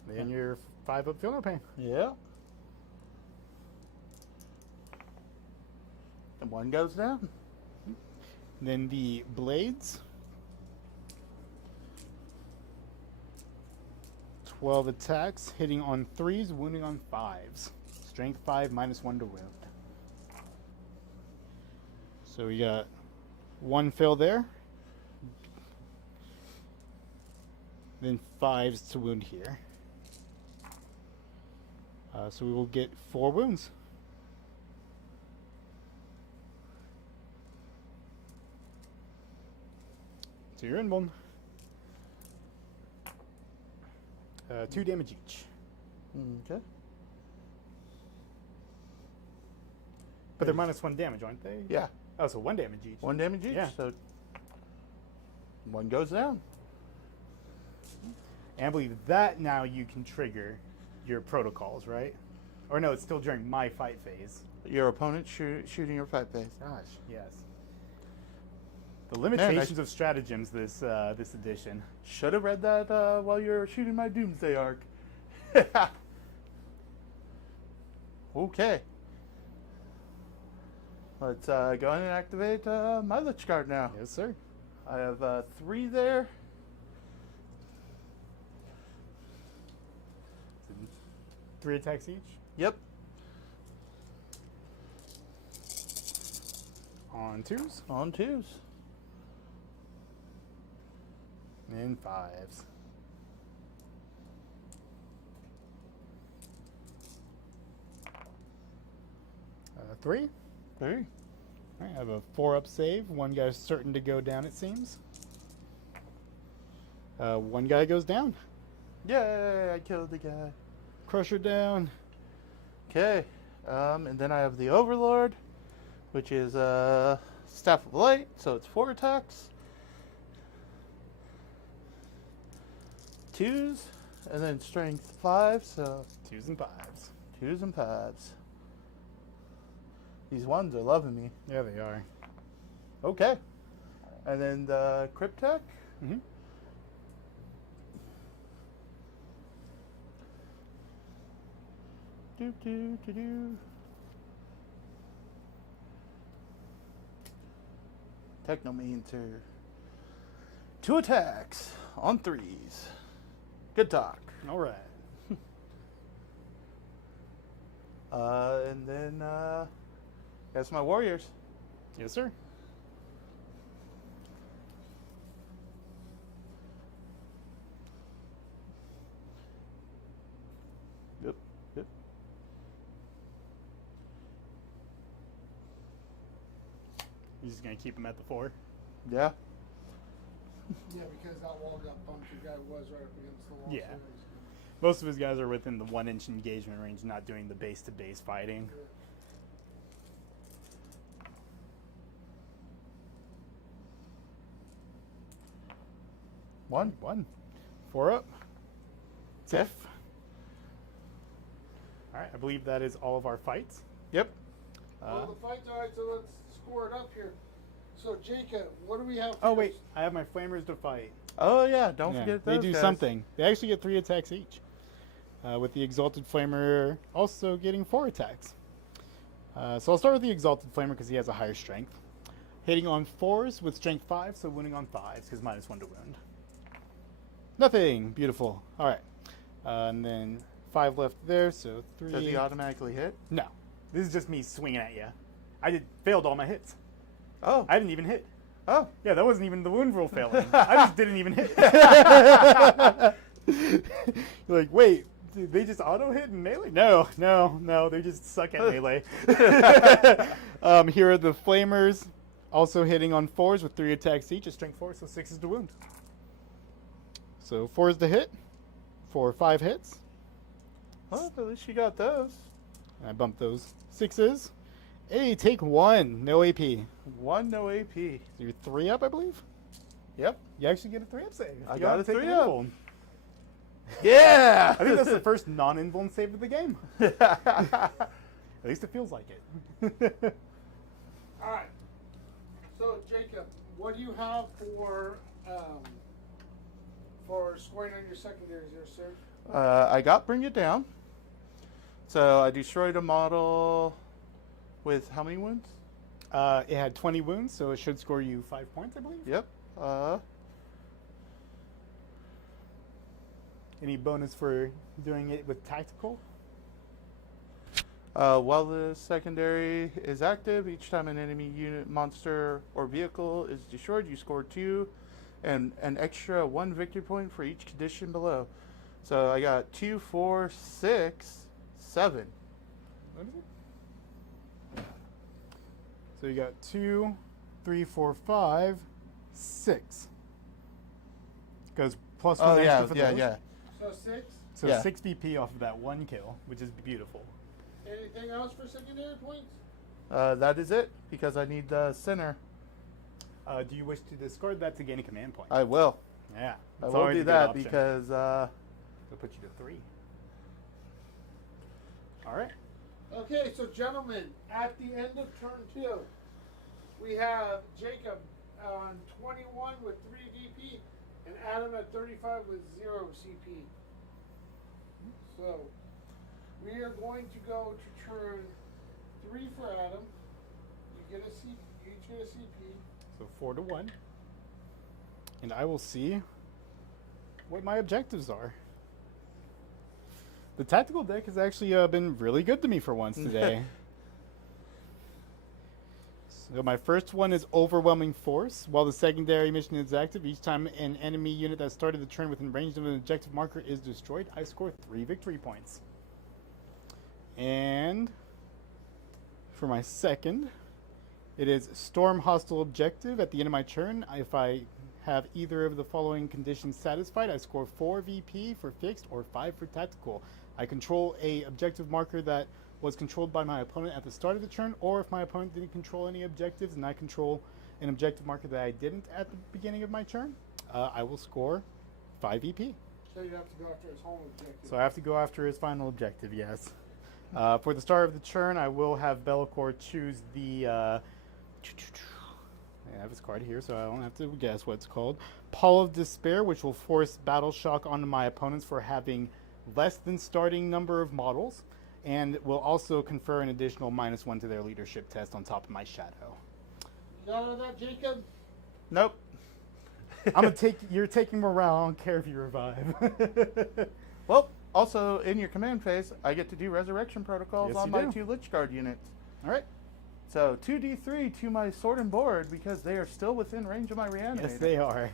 Then you're 5 up, feel no pain. Yeah. And 1 goes down. Then the blades. 12 attacks, hitting on 3s, wounding on 5s. Strength 5, -1 to wound. So we got 1 fail there. Then 5s to wound here. So we will get 4 wounds. So you're in one. 2 damage each. Okay. But they're -1 damage, aren't they? Yeah. Oh, so 1 damage each. 1 damage each. Yeah. So 1 goes down. And I believe that now you can trigger your protocols, right? Or no, it's still during my fight phase. Your opponent shooting your fight phase. Gosh, yes. The limitations of stratagems this this edition. Should have read that while you were shooting my Doomsday arc. Okay. Let's go ahead and activate my Lich Guard now. Yes, sir. I have 3 there. 3 attacks each. Yep. On 2s. On 2s. And 5s. 3. 3. All right, I have a 4-up save. 1 guy's certain to go down, it seems. 1 guy goes down. Yay, I killed the guy. Crusher down. Okay. And then I have the Overlord, which is Staff of Light, so it's 4 attacks. 2s, and then Strength 5, so 2s and 5s. 2s and 5s. These ones are loving me. Yeah, they are. Okay. And then the Cryptech. Mm-hmm. Do. Technomancer. 2 attacks on 3s. Good talk. All right. And then that's my warriors. Yes, sir. Yep. You're just gonna keep him at the 4. Yeah. Yeah, because that wall got bumped. Your guy was right up against the wall. Yeah. So Most of his guys are within the 1-inch engagement range, not doing the base-to-base fighting. One. 4 up. Tiff. All right, I believe that is all of our fights. Yep. well, the fight's all right, so let's score it up here. So, Jacob, what do we have? Oh wait, I have my flamers to fight. Oh yeah, don't Yeah, forget they those do guys. something. They actually get 3 attacks each, with the Exalted Flamer also getting 4 attacks. So I'll start with the Exalted Flamer because he has a higher strength. Hitting on 4s with strength 5, so wounding on 5s because -1 to wound. Nothing. Beautiful. All right. And then 5 left there, so 3. Does he automatically hit? No. This is just me swinging at you. I failed all my hits. Oh. I didn't even hit. Oh. Yeah, that wasn't even the wound roll failing. I just didn't even hit. You're like, wait, did they just auto hit in melee? No, they just suck at melee. Here are the Flamers, also hitting on 4s with 3 attacks each, a strength 4, so 6 is to wound. So 4 is to hit, 4, 5 hits. Well, at least you got those. And I bumped those 6s. Hey, take 1, no AP. 1 no AP. So you're 3 up, I believe? Yep. You actually get a 3 up save. I You got gotta a take 3 the up. invuln. Yeah. I think that's the first non-invuln save of the game. At least it feels like it. All right. So, Jacob, what do you have for scoring on your secondaries there, sir? I got Bring It Down. So I destroyed a model with how many wounds? It had 20 wounds, so it should score you 5 points, I believe. Yep. Any bonus for doing it with tactical? While the secondary is active, each time an enemy unit, monster, or vehicle is destroyed, you score 2 and an extra 1 victory point for each condition below. So I got 2, 4, 6, 7. What is it? So you got 2, 3, 4, 5, 6. Goes plus 1 Oh extra yeah, for yeah, those. yeah. So 6. So Yeah. 6 BP off of that 1 kill, which is beautiful. Anything else for secondary points? That is it, because I need the center. Do you wish to discard that to gain a command point? I will. Yeah. I it's will always do a good that option. because It'll put you to 3. All right. Okay, so gentlemen, at the end of turn 2, we have Jacob on 21 with 3 DP and Adam at 35 with 0 CP. So we are going to go to turn 3 for Adam. You get a C, you each get a CP. So 4 to 1. And I will see what my objectives are. The tactical deck has actually been really good to me for once today. So my first one is Overwhelming Force. While the secondary mission is active, each time an enemy unit that started the turn within range of an objective marker is destroyed, I score 3 victory points. And for my second, it is Storm Hostile Objective. At the end of my turn, if I have either of the following conditions satisfied, I score 4 VP for fixed or 5 for tactical. I control a objective marker that was controlled by my opponent at the start of the turn, or if my opponent didn't control any objectives and I control an objective marker that I didn't at the beginning of my turn, I will score 5 VP. So you have to go after his home objective. So I have to go after his final objective, yes. For the start of the turn, I will have Be'lakor choose the. I have his card here, so I don't have to guess what it's called. Pall of Despair, which will force Battle Shock onto my opponents for having less than starting number of models, and will also confer an additional -1 to their leadership test on top of my shadow. You got all that, Jacob? Nope. I'm gonna take. You're taking him around. I don't care if you revive. Well, also in your command phase, I get to do resurrection protocols Yes, on you my do. 2 Lich Guard units. All right. So 2d3 to my sword and board because they are still within range of my reanimator. Yes, they are.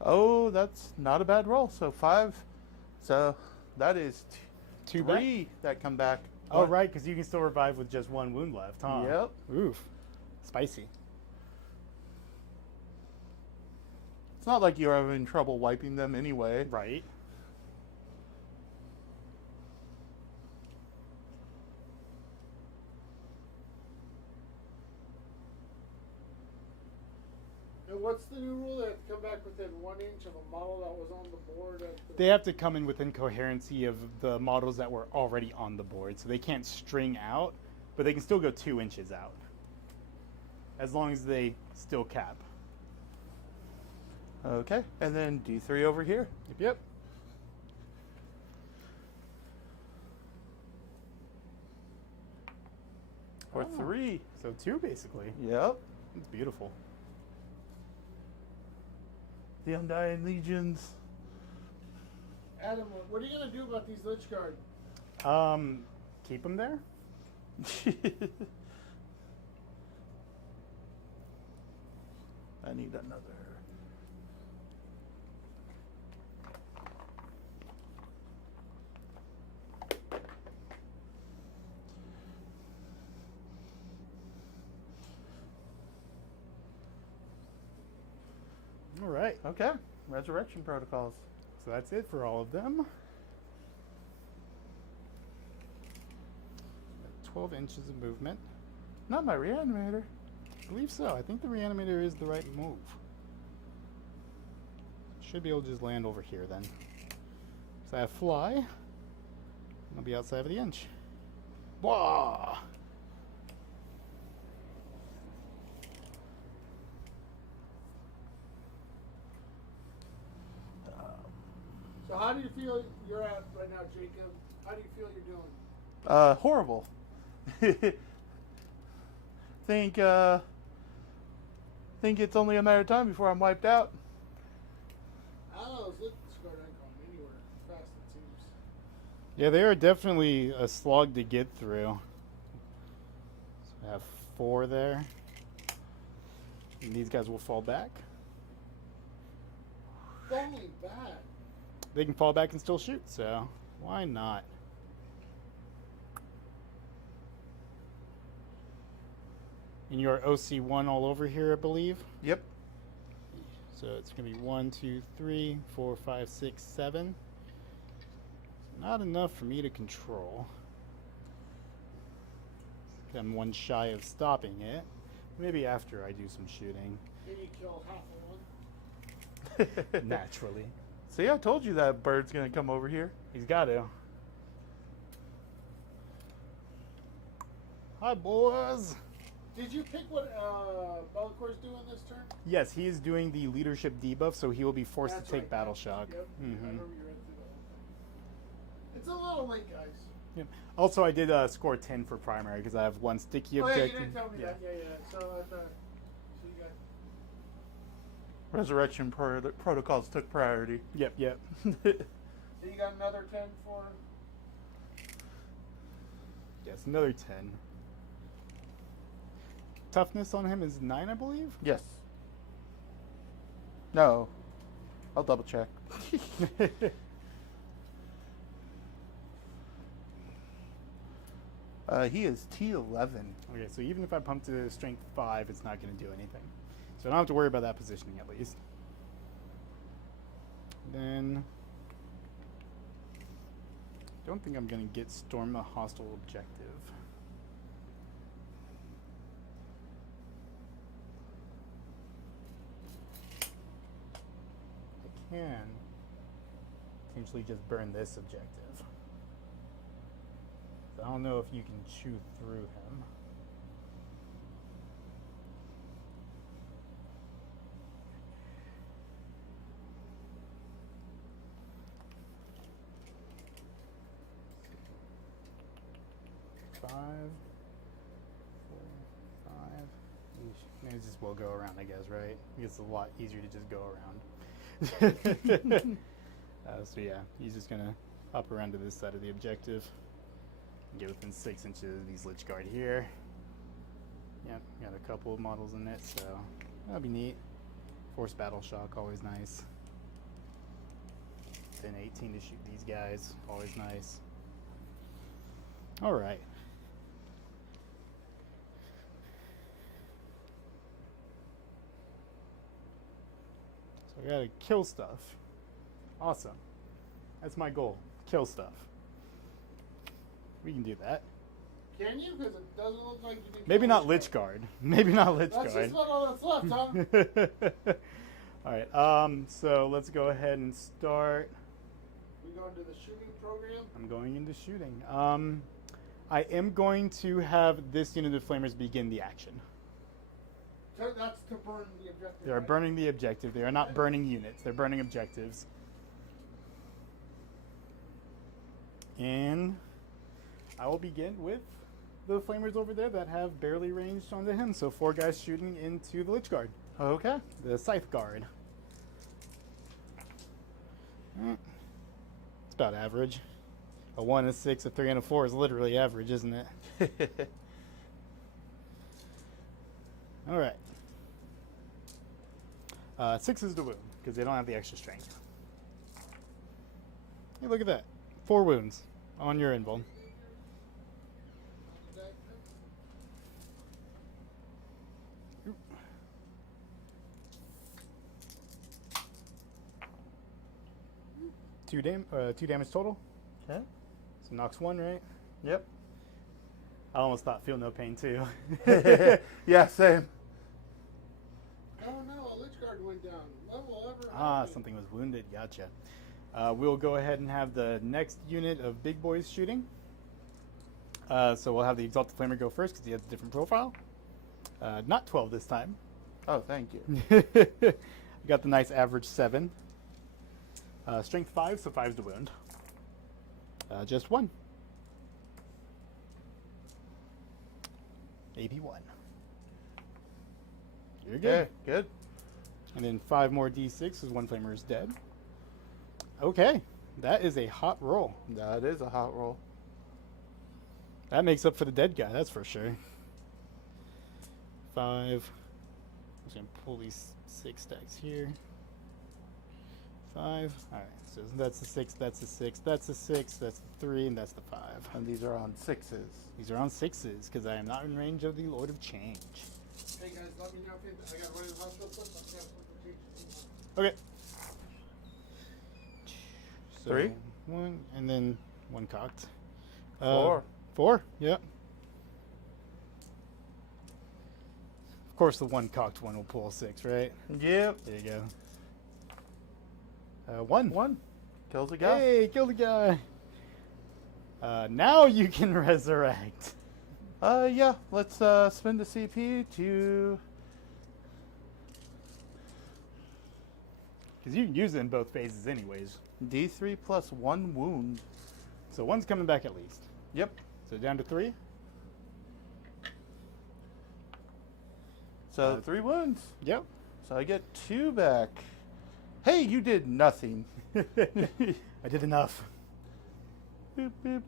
Oh, that's not a bad roll. So 5. So that is Two back? 3 that come back. Oh, One- right, because you can still revive with just 1 wound left, huh? Yep. Oof. Spicy. It's not like you're having trouble wiping them anyway. Right. And what's the new rule? They have to come back within 1 inch of a model that was on the board. They have to come in within coherency of the models that were already on the board, so they can't string out, but they can still go 2 inches out, as long as they still cap. Okay. And then d3 over here. Yep. For 3. So 2, basically. Yep. It's beautiful. The Undying Legions. Adam, what are you going to do about these Lich Guard? Keep them there? I need another. All right. Okay. Resurrection protocols. So that's it for all of them. 12 inches of movement. Not my reanimator. I believe so. I think the reanimator is the right move. Should be able to just land over here then. So I have fly. I'll be outside of the inch. Wah! So how do you feel you're at right now, Jacob? How do you feel you're doing? Horrible. Think it's only a matter of time before I'm wiped out. I don't know, those Lich Guard ain't going anywhere fast, it seems. Yeah, they are definitely a slog to get through. So I have 4 there. And these guys will fall back. Falling back. They can fall back and still shoot, so why not? And you're OC1 all over here, I believe. Yep. So it's going to be 1, 2, 3, 4, 5, 6, 7. Not enough for me to control. I'm 1 shy of stopping it. Maybe after I do some shooting. Maybe kill half of one. Naturally. See, I told you that bird's gonna come over here. He's got to. Hi, boys. Did you pick what Bellacor's doing this turn? Yes, he is doing the leadership debuff, so he will be forced That's to take right. battle shock. Yep. I remember you read through the whole thing. It's a little late, guys. Yep. Also, I did score 10 for primary because I have 1 sticky Oh, yeah, objective. you didn't tell me that. Yeah. So, so you got. Resurrection protocols took priority. Yep. So you got another 10 for. Yes, another 10. Toughness on him is 9, I believe. Yes. No. I'll double check. He is T11. Okay, so even if I pump to strength 5, it's not going to do anything. So I don't have to worry about that positioning at least. Then, don't think I'm going to get storm a hostile objective. I can potentially just burn this objective. I don't know if you can chew through him. Five, 4, 5. Maybe this will go around, I guess, right? It's a lot easier to just go around. So yeah, he's just gonna hop around to this side of the objective. Get within 6 inches of these Lich Guard here. Yep, got a couple of models in it, so that'll be neat. Force Battle Shock, always nice. Then 18 to shoot these guys, always nice. Alright. So I gotta kill stuff. Awesome. That's my goal. Kill stuff. We can do that. Can you? Because it doesn't look like you can. Maybe not Lich Guard. Maybe not Lich Guard. That's just about all that's left, huh? Alright, so let's go ahead and start. We go into the shooting program. I'm going into shooting. I am going to have this unit of flamers begin the action. So that's to burn the objective. They are right? burning the objective. They are not burning units. They're burning objectives. And I will begin with the flamers over there that have barely ranged onto him. So 4 guys shooting into the Lich Guard. Okay. The Scythe Guard. It's about average. A 1, a 6, a 3, and a 4 is literally average, isn't it? All right. 6 is the wound, because they don't have the extra strength. Hey, look at that. 4 wounds on your invul. Two damage total. Okay. So knocks 1, right? Yep. I almost thought feel no pain too. Yeah, same. Oh no, a Lich Guard went down. Level ever. Something was wounded. Gotcha. We'll go ahead and have the next unit of big boys shooting. So we'll have the Exalted Flamer go first because he has a different profile. Not 12 this time. Oh, thank you. Got the nice average 7. Strength 5, so 5's the wound. Just 1. AP 1. You're good. Okay, good. And then 5 more D6 as 1 flamer is dead. Okay, that is a hot roll. That is a hot roll. That makes up for the dead guy, that's for sure. 5. I'm just going to pull these 6 stacks here. 5. Alright, so that's the 6, that's the 6, that's the 6, that's the 3, and that's the 5. And these are on 6s. These are on 6s, because I am not in range of the Lord of Change. Hey guys, let me know if I got to run in the house real quick. I got to change. Okay. So 3. 1, and then 1 cocked. 4. 4, yep. Of course, the 1 cocked one will pull 6, right? Yep. There you go. 1. 1. Kills a guy. Hey, killed a guy. Now you can resurrect. Yeah. Let's spend the CP to. Because you can use it in both phases anyways. D3 plus 1 wound. So 1's coming back at least. Yep. So down to 3. So 3 wounds. Yep. So I get 2 back. Hey, you did nothing. I did enough. Boop, boop.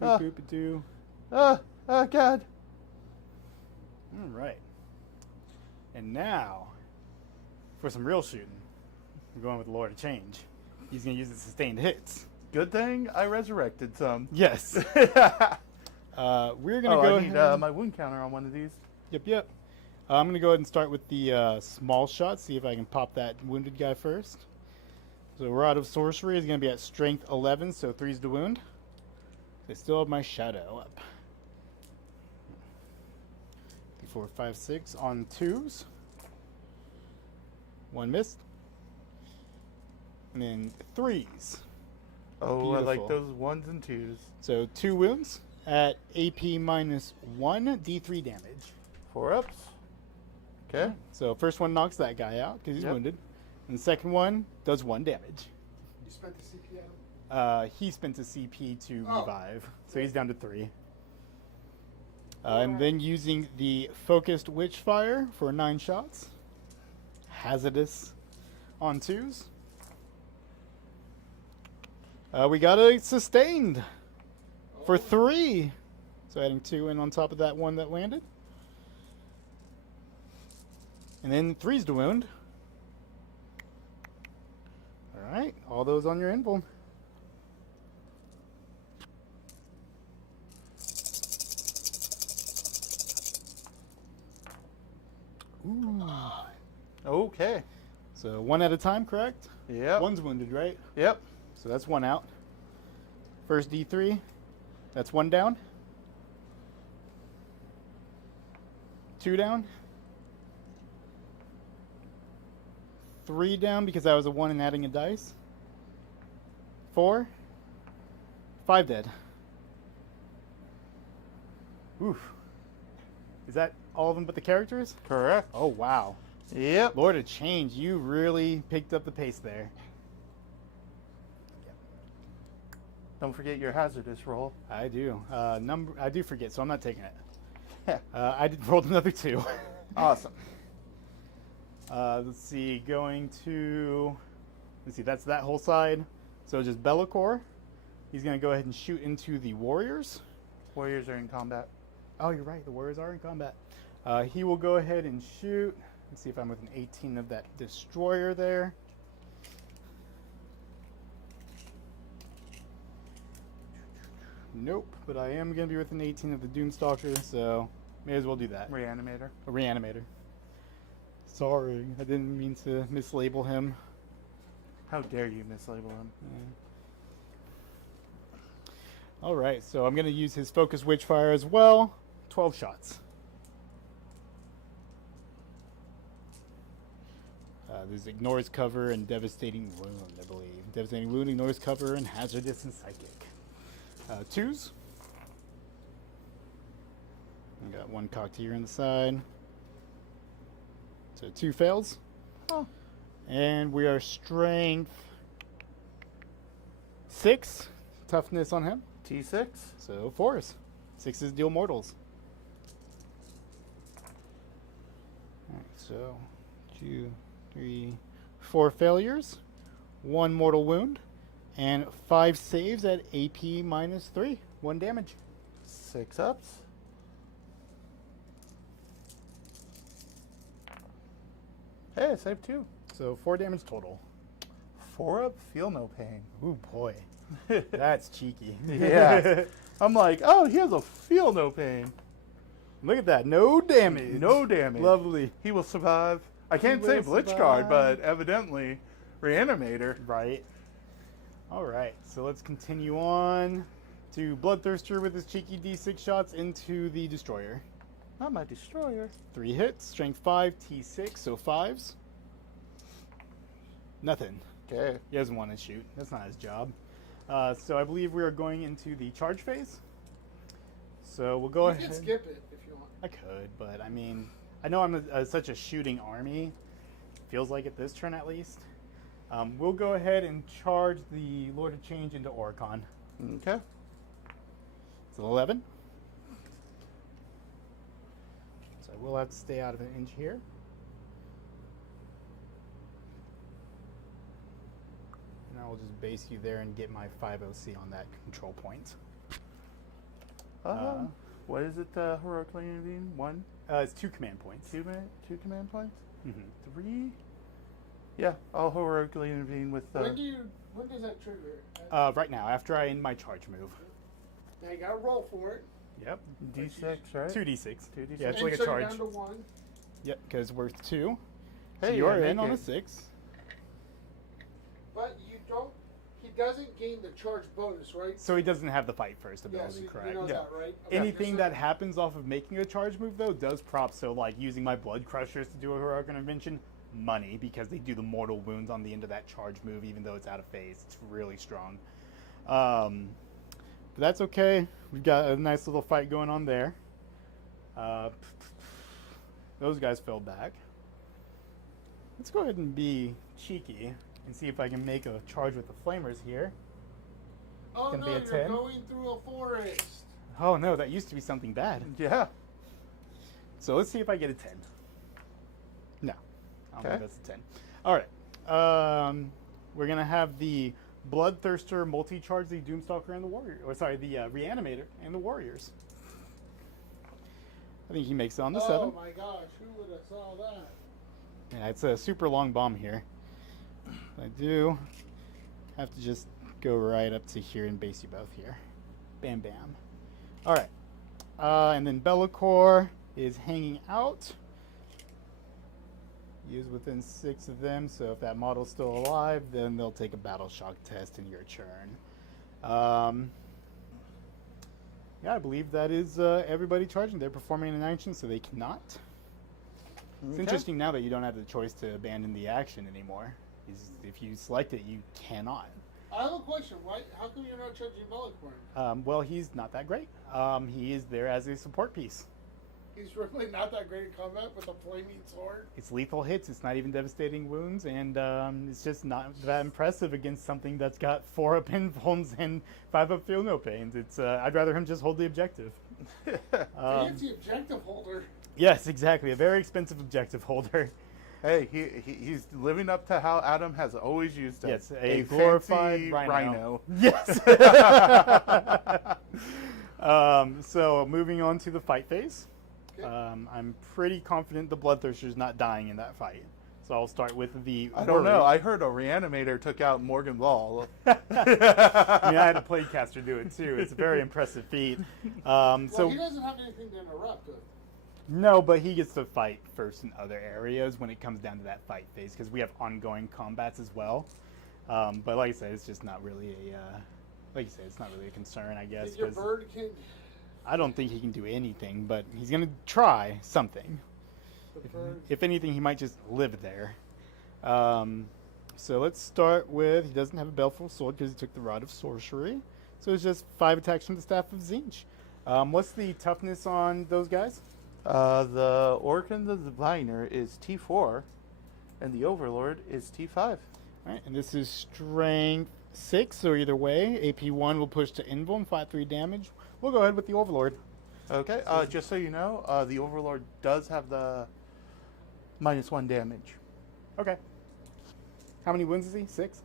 Boop, boop, doo. Oh, God. All right. And now, for some real shooting, we're going with the Lord of Change. He's going to use the sustained hits. Good thing I resurrected some. Yes. We're going to go I need ahead. my wound counter on one of these. Yep. I'm going to go ahead and start with the small shot, see if I can pop that wounded guy first. So Rod of Sorcery is going to be at strength 11, so 3's the wound. I still have my shadow up. 4, 5, 6 on 2s. 1 missed. And then 3s. Oh, I like Beautiful. those 1s and 2s. So 2 wounds. at AP minus 1, D3 damage. 4-ups. Okay. So first one knocks that guy out because he's Yep. wounded. And the second one does 1 damage. You spent the CP on him? He spent a CP to Oh. revive, so he's down to 3. And then using the focused witchfire for 9 shots. Hazardous on 2s. We got a sustained for 3. So adding 2 in on top of that one that landed. And then 3's to wound. Alright, all those on your invul. Ooh. Okay. So 1 at a time, correct? Yep. 1's wounded, right? Yep. So that's 1 out. First D3, that's 1 down. 2 down. 3 down because I was a 1 and adding a dice. 4. 5 dead. Oof. Is that all of them but the characters? Correct. Oh, wow. Yep. Lord of Change, you really picked up the pace there. Don't forget your hazardous roll. I do. I do forget, so I'm not taking it. Rolled another 2. Awesome. Let's see, that's that whole side. So just Be'lakor. He's going to go ahead and shoot into the warriors. Warriors are in combat. Oh, you're right. The warriors are in combat. He will go ahead and shoot. Let's see if I'm within 18 of that destroyer there. Nope, but I am going to be within 18 of the Doomstalker, so may as well do that. Reanimator. A Reanimator. Sorry, I didn't mean to mislabel him. How dare you mislabel him? Alright, so I'm going to use his Focus Witchfire as well. 12 shots. There's Ignores Cover and Devastating Wound, I believe. Devastating Wound, Ignores Cover, and Hazardous and Psychic. 2s. I got 1 cocked here on the side. So 2 fails. Oh. And we are strength 6. Toughness on him. T6. So 4s. 6s deal mortals. Alright, so 2, 3, 4 failures. 1 mortal wound. And 5 saves at AP minus 3. 1 damage. 6 ups. Hey, I saved 2. So 4 damage total. 4 up, feel no pain. Ooh, boy. That's cheeky. Yeah. I'm like, oh, he has a feel no pain. Look at that. No damage. No damage. Lovely. He will survive. I can't He say will Blitz card, but evidently Reanimator. Right. All right. So let's continue on to Bloodthirster with his cheeky D6 shots into the Destroyer. Not my destroyer. 3 hits. Strength 5, T6, so 5s. Nothing. Okay. He doesn't want to shoot. That's not his job. So I believe we are going into the charge phase. So we'll go You ahead. can skip it if you want. I could, but I mean, I know I'm such a shooting army. Feels like it this turn at least. We'll go ahead and charge the Lord of Change into Oricon. Okay. It's an 11. So I will have to stay out of an inch here. And I will just base you there and get my 5OC on that control point. What is it, heroically intervene? 1? It's 2 command points. 2 command points? Mm-hmm. 3? Yeah, I'll heroically intervene with. When does that trigger? Right now, after I end my charge move. Now you gotta roll for it. Yep. D6, right? 2d6. 2d6. Yeah, it's And like a so you're charge. down to 1. Yep, because we're 2. Hey, So you are yeah, in make on a it. 6. But you don't. He doesn't gain the charge bonus, right? So he doesn't have the fight first Yes, ability, you correct? know Yeah. that, right? Okay, Anything just that so- happens off of making a charge move, though, does prop. So, like, using my Blood Crushers to do a heroic intervention, money, because they do the mortal wounds on the end of that charge move, even though it's out of phase. It's really strong. But that's okay. We've got a nice little fight going on there. Those guys fell back. Let's go ahead and be cheeky and see if I can make a charge with the flamers here. Oh Gonna no, be a you're 10. going through a forest. Oh no, that used to be something bad. Yeah. So let's see if I get a 10. No, I don't Okay. think that's a 10. All right. We're gonna have the Bloodthirster multi-charge the Doomstalker and the Warrior. Or sorry, the Reanimator and the Warriors. I think he makes it on the 7. Oh my gosh, who would have saw that? Yeah, it's a super long bomb here. I do have to just go right up to here and base you both here. Bam, bam. All right. And then Be'lakor is hanging out. He is within 6 of them, so if that model's still alive, then they'll take a battle shock test in your turn. Yeah, I believe that is everybody charging. They're performing an action, so they cannot. It's interesting now that you don't have the choice to abandon the action anymore. If you select it, you cannot. I have a question. Why? How come you're not charging Be'lakor? Well, he's not that great. He is there as a support piece. He's really not that great in combat with a flaming sword. It's lethal hits. It's not even devastating wounds, and it's just not that impressive against something that's got 4 up pinfolds and 5 up feel no pains. It's I'd rather him just hold the objective. Fancy objective holder. Yes, exactly. A very expensive objective holder. Hey, he's living up to how Adam has always used it. Yes, a glorified fancy rhino. Yes. So moving on to the fight phase. Okay. I'm pretty confident the Bloodthirster's not dying in that fight. So I'll start with the I don't know. I heard a Reanimator took out Morgan Ball. I mean, I had a playcaster do it too. It's a very impressive feat. Well, So he doesn't have anything to interrupt it. no, but he gets to fight first in other areas when it comes down to that fight phase because we have ongoing combats as well. But like I said, it's just not really like you said, it's not really a concern, I guess. Think your 'Cause bird can. I don't think he can do anything, but he's gonna try something. The bird. If anything, he might just live there. So let's start with, he doesn't have a Baleful Sword because he took the Rod of Sorcery. So it's just 5 attacks from the Staff of Tzeentch. What's the toughness on those guys? The Orc and the Diviner is T4, and the Overlord is T5. All right, and this is Strength 6, so either way, AP1 will push to Invul and 5-3 damage. We'll go ahead with the Overlord. Okay, just so you know, the Overlord does have the -1 damage. Okay. How many wounds is he? 6?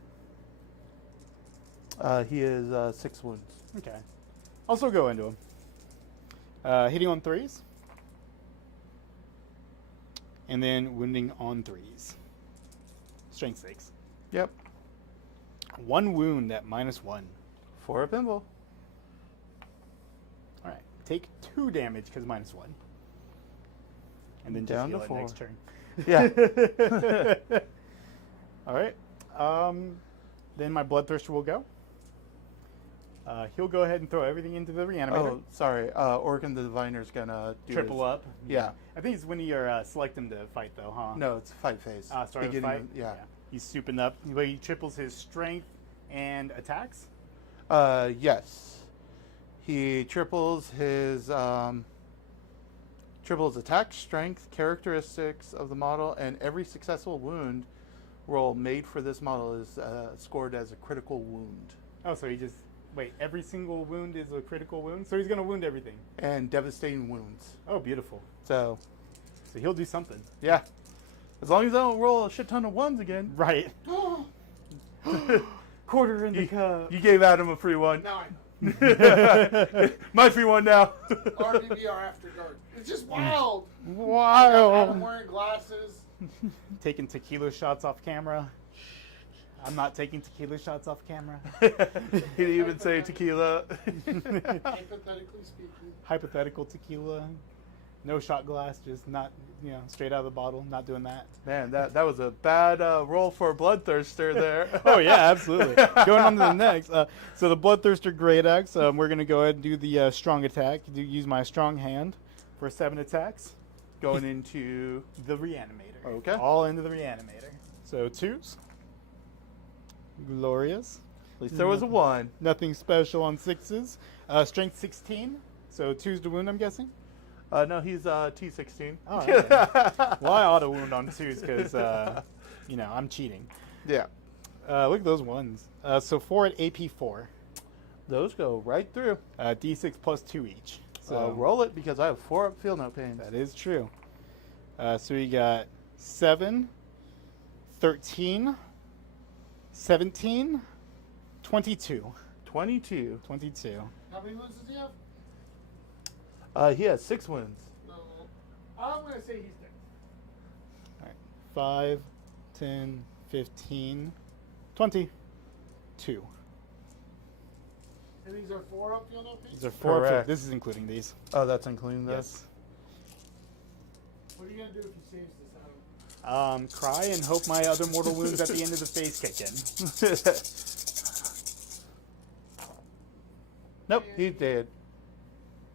He is 6 wounds. Okay. Also go into him. Hitting on 3s. And then wounding on 3s. Strength 6. Yep. 1 wound at -1. 4 a pinball. All right. Take 2 damage because -1. And then just Down to heal it 4. next turn. Yeah. All right. Then my Bloodthirster will go. He'll go ahead and throw everything into the Reanimator. Oh, sorry. Orc and the Diviner's gonna do Triple his- up. Yeah. I think it's when you select him to fight, though, huh? No, it's fight phase. Start of the Beginning fight? of- yeah. He's souping up. He triples his strength and attacks. Yes. He triples his attack, strength, characteristics of the model, and every successful wound roll made for this model is scored as a critical wound. Oh, so he just... Wait, every single wound is a critical wound? So he's going to wound everything. And devastating wounds. Oh, beautiful. So, So he'll do something. yeah. As long as I don't roll a shit ton of ones again. Right. Quarter in the cup. You gave Adam a free one. 9. My free one now. RBBR after dark. It's just wild. I'm Wild. wearing glasses. Taking tequila shots off camera. I'm not taking tequila shots off camera. He didn't even say tequila. Hypothetically speaking. Hypothetical tequila. No shot glass, just not, straight out of the bottle. Not doing that. Man, that was a bad roll for a Bloodthirster there. Oh, yeah, absolutely. Going on to the next. So the Bloodthirster Great Axe, we're going to go ahead and do the strong attack. Use my strong hand for 7 attacks. Going into... The Reanimator. Okay. All into the Reanimator. So 2s. Glorious. At least there was a 1. Nothing special on 6s. Strength 16, so 2s to wound, I'm guessing. No, he's T16. Oh, okay. Well, I auto wound on 2s because, I'm cheating. Yeah. Look at those ones. So 4 at AP 4. Those go right through. D6 plus 2 each. So Roll it because I have 4 up field note pains. that is true. So we got 7, 13, 17, 22. 22. 22. How many wounds does he have? He has 6 wounds. No. I'm going to say he's dead. All right. 5, 10, 15, 22. And these are 4 up field note These pains? are 4. Correct. This is including these. Oh, that's including this? Yes. What are you going to do if he saves this out? Cry and hope my other mortal wounds at the end of the phase kick in. Nope, he's dead.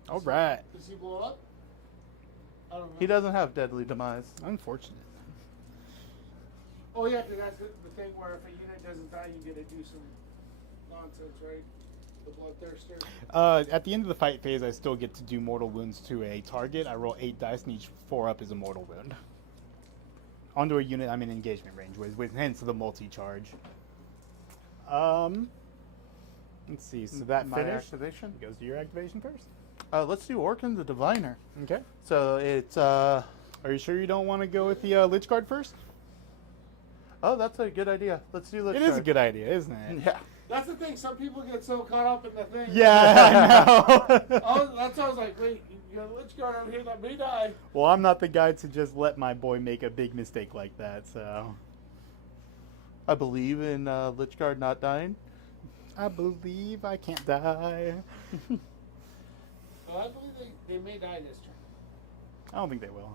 All right. Does he blow up? I don't know. He doesn't have deadly demise. Unfortunate. Oh, yeah, because that's the thing where if a unit doesn't die, you get to do some nonsense, right? The bloodthirster. At the end of the fight phase, I still get to do mortal wounds to a target. I roll 8 dice, and each 4 up is a mortal wound. Onto a unit I'm in engagement range with hence the multi-charge. Let's see. So that My finished. activation. Goes to your activation first. Let's do Orkin the Diviner. Okay. So it's Are you sure you don't want to go with the Lich Guard first? oh, that's a good idea. Let's do Lich It is a Guard. good idea, isn't it? Yeah. That's the thing. Some people get so caught up in the thing. Yeah, I know. That's why I was like, wait, you got a Lich Guard over here that may die. Well, I'm not the guy to just let my boy make a big mistake like that, so. I believe in Lich Guard not dying. I believe I can't die. Well, I believe they may die this turn. I don't think they will.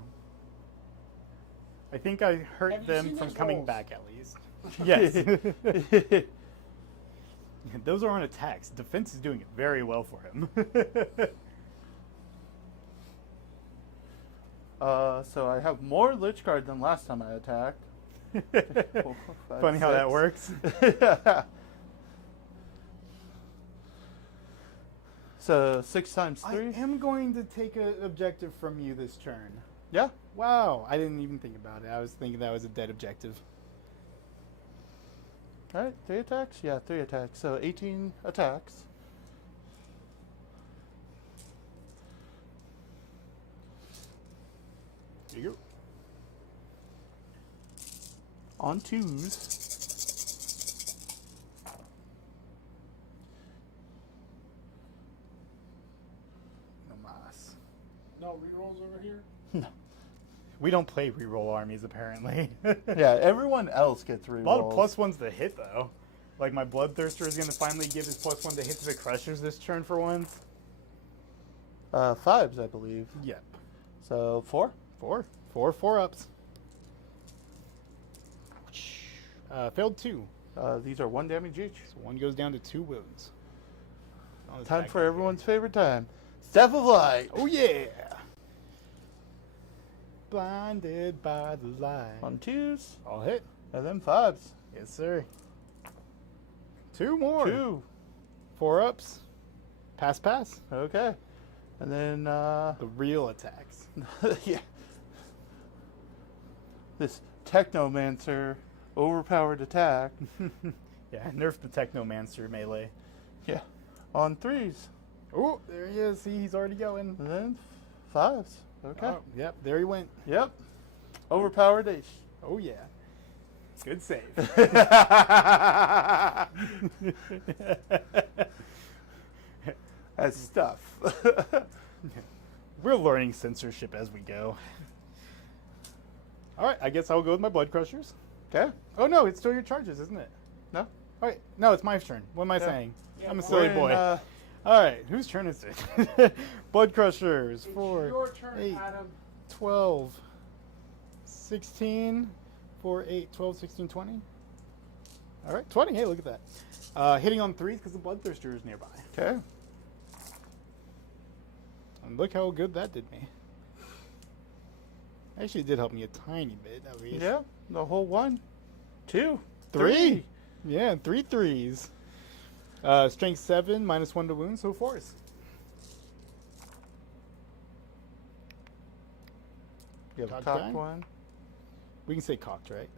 I think I hurt Have you them seen from those coming rolls? back at least. Yes. Those are on attacks. Defense is doing it very well for him. So I have more Lich Guard than last time I attacked. 4, 5, Funny how that 6. works. So 6 times I 3. am going to take an objective from you this turn. Yeah. Wow, I didn't even think about it. I was thinking that was a dead objective. All right, 3 attacks? Yeah, 3 attacks. So 18 attacks. Here you go. On 2s. No mas. No rerolls over here. We don't play reroll armies, apparently. Yeah, everyone else gets A rerolls. lot of +1s to hit, though. Like, my Bloodthirster is going to finally give his +1 to hit to the Crushers this turn for once. 5s, I believe. Yep. So 4. 4. 4 ups. Failed 2. These are 1 damage each. So 1 goes down to 2 wounds. Oh, Time for everyone's favorite time. Staff of Light. Oh, yeah! Blinded by the light. On 2s. All hit. And then 5s. Yes, sir. 2 more. 2. 4 ups. Pass. Okay. And then, The real attacks. yeah. This Technomancer overpowered attack. Yeah, nerf the Technomancer melee. Yeah. On 3s. Oh, there he is. See, he's already going. And then 5s. Okay. Oh, yep, there he went. Yep. Overpowered ace. Oh, yeah. Good save. That's stuff. We're learning censorship as we go. All right, I guess I'll go with my Blood Crushers. Okay. Oh, no, it's still your charges, isn't it? No. All right, no, it's my turn. What am I Yeah. saying? Yeah, I'm a we're silly We're boy. in, All right, whose turn is it? Blood Crushers. It's 4, your turn, 8, Adam. 12, 16, 4, 8, 12, 16, 20. All right, 20. Hey, look at that. Hitting on 3s because the Bloodthirster is nearby. Okay. And look how good that did me. Actually, it did help me a tiny bit, at least. Yeah. The whole 1, 2, 3. Yeah, 3 3s. Strength 7, -1 to wounds, so 4s. You have a Cocked cocked die? one. We can say cocked, right?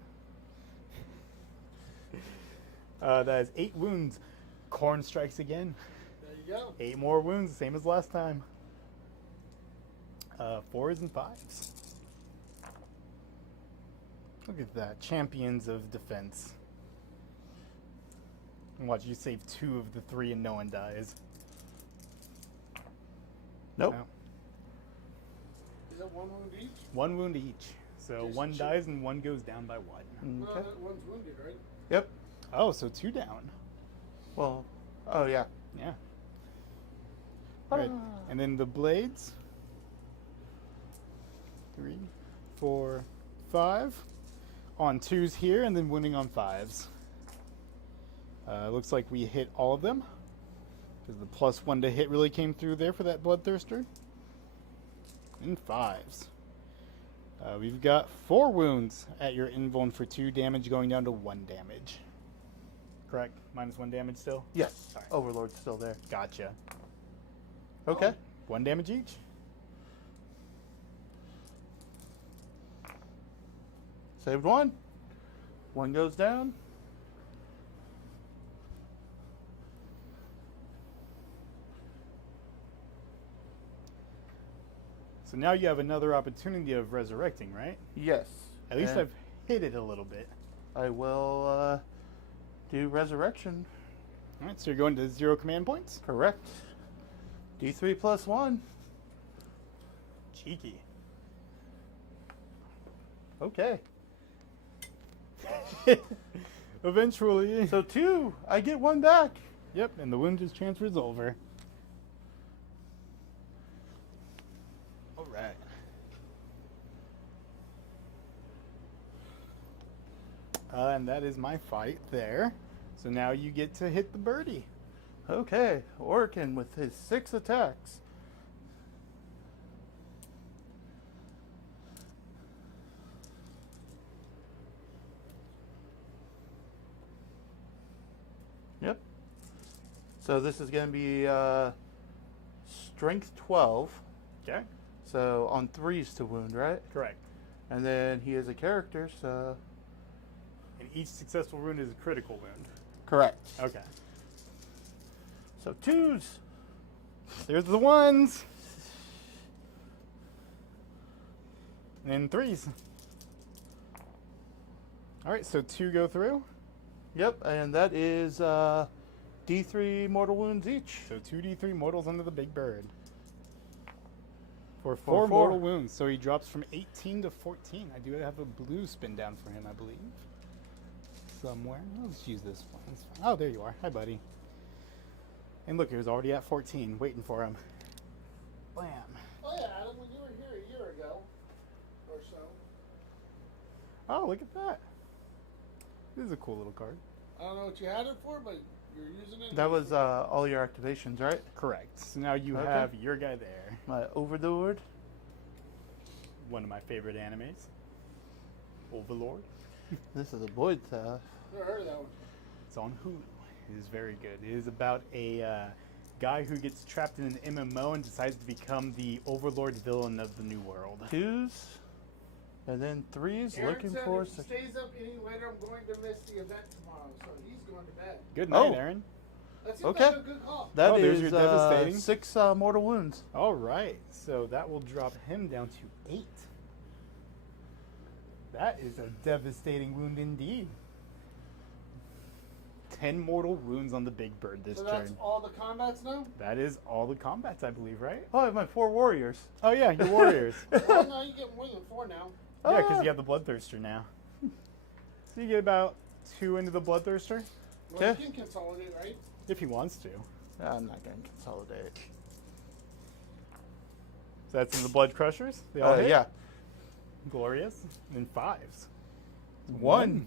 That is 8 wounds. Corn strikes again. There you go. 8 more wounds, same as last time. 4s and 5s. Look at that. Champions of defense. And watch, you save 2 of the 3 and no one dies. Nope. No. Is that 1 wound each? 1 wound each. So Just 1 check. dies and 1 goes down by 1. Well, Okay. that one's wounded, right? Yep. Oh, so 2 down. Well, oh yeah. Yeah. Right. And then the blades. 3, 4, 5. On 2s here, and then wounding on 5s. Looks like we hit all of them. Because the +1 to hit really came through there for that Bloodthirster. And 5s. We've got 4 wounds at your invuln for 2 damage, going down to 1 damage. Correct? -1 damage still? Yes. Sorry. Overlord's still there. Gotcha. Okay. 1 damage each? Saved 1. 1 goes down. So now you have another opportunity of resurrecting, right? Yes. At least And I've hit it a little bit. I will do resurrection. Alright, so you're going to 0 command points? Correct. D3 plus 1. Cheeky. Okay. Eventually. So 2. I get 1 back. Yep, and the wound just transfers over. Alright. And that is my fight there. So now you get to hit the birdie. Okay. Orkin with his 6 attacks. Yep. So this is going to be strength 12. Okay? So on 3s to wound, right? Correct. And then he is a character, so... And each successful wound is a critical wound. Correct. Okay. So 2s. There's the 1s. And 3s. Alright, so 2 go through. Yep, and that is D3 mortal wounds each. So 2d3 mortals under the big bird. For For 4 4. mortal wounds. So he drops from 18 to 14. I do have a blue spin down for him, I believe. Somewhere. Let's use this one. It's fine. Oh, there you are. Hi, buddy. And look, he was already at 14, waiting for him. Blam. Oh yeah, Adam, when you were here a year ago, or so. Oh, look at that. This is a cool little card. I don't know what you had it for, but you're using it. That was all your activations, right? Correct. So now you Okay. have your guy there. My Overlord. One of my favorite animes. Overlord. This is a Void Theft. Never heard of that one. It's on Hulu. It is very good. It is about a guy who gets trapped in an MMO and decides to become the Overlord villain of the new world. 2s. And then 3s Aaron looking said for... if he stays up any later, I'm going to miss the event tomorrow, so he's going to bed. Good night, Oh. Aaron. That seems Okay. like a good call. That Oh, there's is your devastating. 6 mortal wounds. All right. So that will drop him down to 8. That is a devastating wound indeed. 10 mortal wounds on the big bird this So that's turn. all the combats now? That is all the combats, I believe, right? Oh, I have my 4 warriors. Oh, yeah, your warriors. Oh no, you get more than 4 now. Yeah, because Ah. you have the Bloodthirster now. So you get about 2 into the Bloodthirster, Well, Okay. you can consolidate, right? if he wants to. I'm not going to consolidate. So that's in the Blood Crushers. They all hit? Yeah. Glorious. And 5s. 1.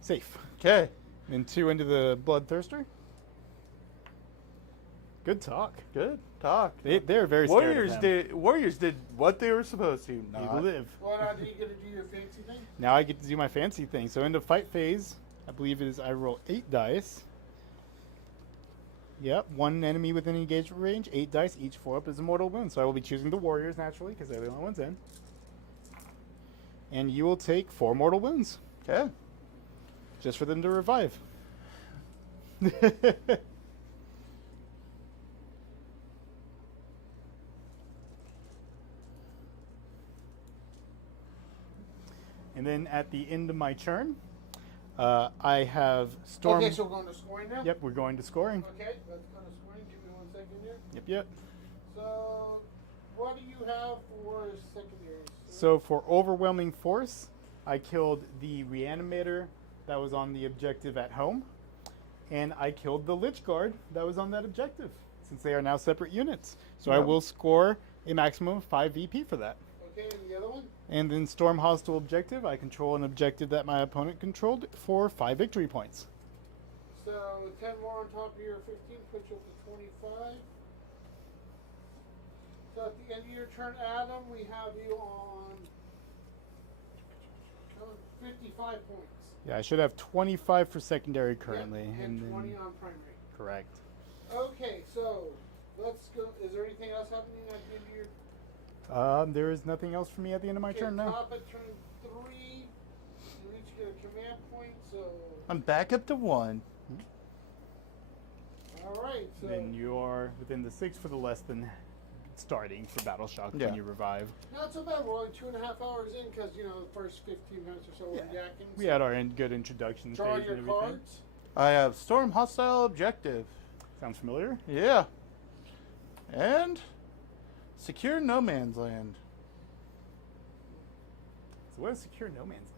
Safe. Okay. And 2 into the Bloodthirster. Good talk. Good talk. They're very Warriors scared of him. Warriors did what they were supposed to. You Not. live. Well, do you get to do your fancy thing? Now I get to do my fancy thing. So into fight phase, I believe it is I roll 8 dice. Yep, one enemy within engagement range, 8 dice, each 4 up is a mortal wound. So I will be choosing the warriors naturally because they're the only ones in. And you will take 4 mortal wounds Okay. just for them to revive. And then at the end of my turn, I have Storm. Okay, so we're going to scoring now? Yep, we're going to scoring. Okay, let's go to scoring. Give me 1 second here. Yep. So, what do you have for secondaries? So for overwhelming force, I killed the reanimator that was on the objective at home, and I killed the Lich Guard that was on that objective, since they are now separate units. So I Yep. will score a maximum of 5 VP for that. Okay, and the other one? And then Storm Hostile Objective, I control an objective that my opponent controlled for 5 victory points. So 10 more on top of your 15 puts you up to 25. So at the end of your turn, Adam, we have you on 55 points. Yeah, I should have 25 for secondary currently. Yep, and then 20 on primary. correct. Okay, so let's go. Is there anything else happening at the end of your There is nothing else for me at the end of my turn now. top at turn 3? You each get a command point, so I'm back up to 1. alright, so Then you are within the 6 for the less than starting for Battle Shock Yeah. when you revive. not so bad. We're only 2.5 hours in because, the first 15 minutes or so we're yakking. We had our good introduction Draw phase your and everything. cards. I have Storm Hostile Objective. Sounds familiar? Yeah. And Secure No Man's Land. So what is Secure No Man's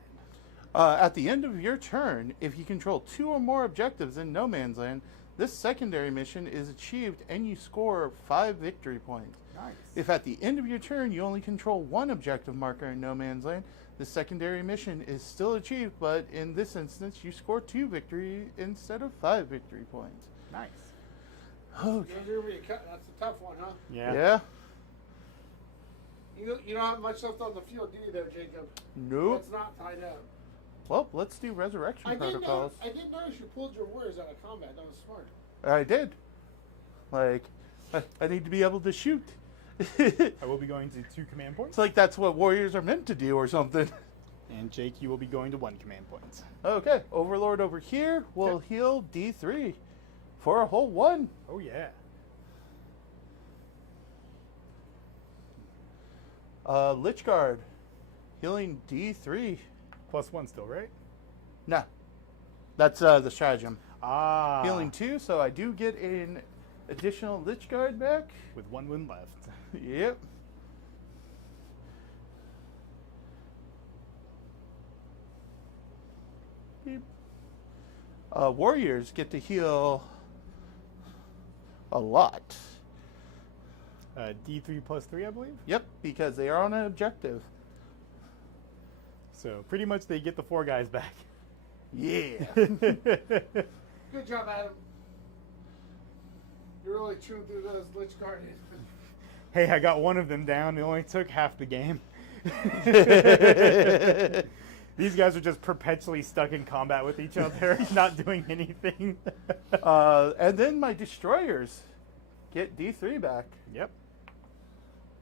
Land? At the end of your turn, if you control 2 or more objectives in No Man's Land, this secondary mission is achieved and you score 5 victory points. Nice. If at the end of your turn you only control 1 objective marker in No Man's Land, the secondary mission is still achieved, but in this instance you score 2 victory instead of 5 victory points. Nice. Okay. That's a tough one, huh? Yeah. Yeah. You don't have much left on the field, do you, there, Jacob? Nope. It's not tied up. Well, let's do resurrection protocols. I did notice you pulled your warriors out of combat. That was smart. I did. Like, I need to be able to shoot. I will be going to 2 command points. It's like that's what warriors are meant to do or something. And Jake, you will be going to 1 command point. Okay, Overlord over here will heal D3 for a whole 1. Oh, yeah. Lich Guard healing D3. +1 still, right? Nah, that's the stratagem. Ah. Healing 2, so I do get an additional Lich Guard back. With 1 wound left. Yep. Beep. Warriors get to heal a lot. D3 +3, I believe. Yep, because they are on an objective. So pretty much they get the 4 guys back. Yeah. Good job, Adam. You're really chewing through those Lich Guardians. Hey, I got 1 of them down. It only took half the game. These guys are just perpetually stuck in combat with each other, not doing anything. And then my destroyers get D3 back Yep.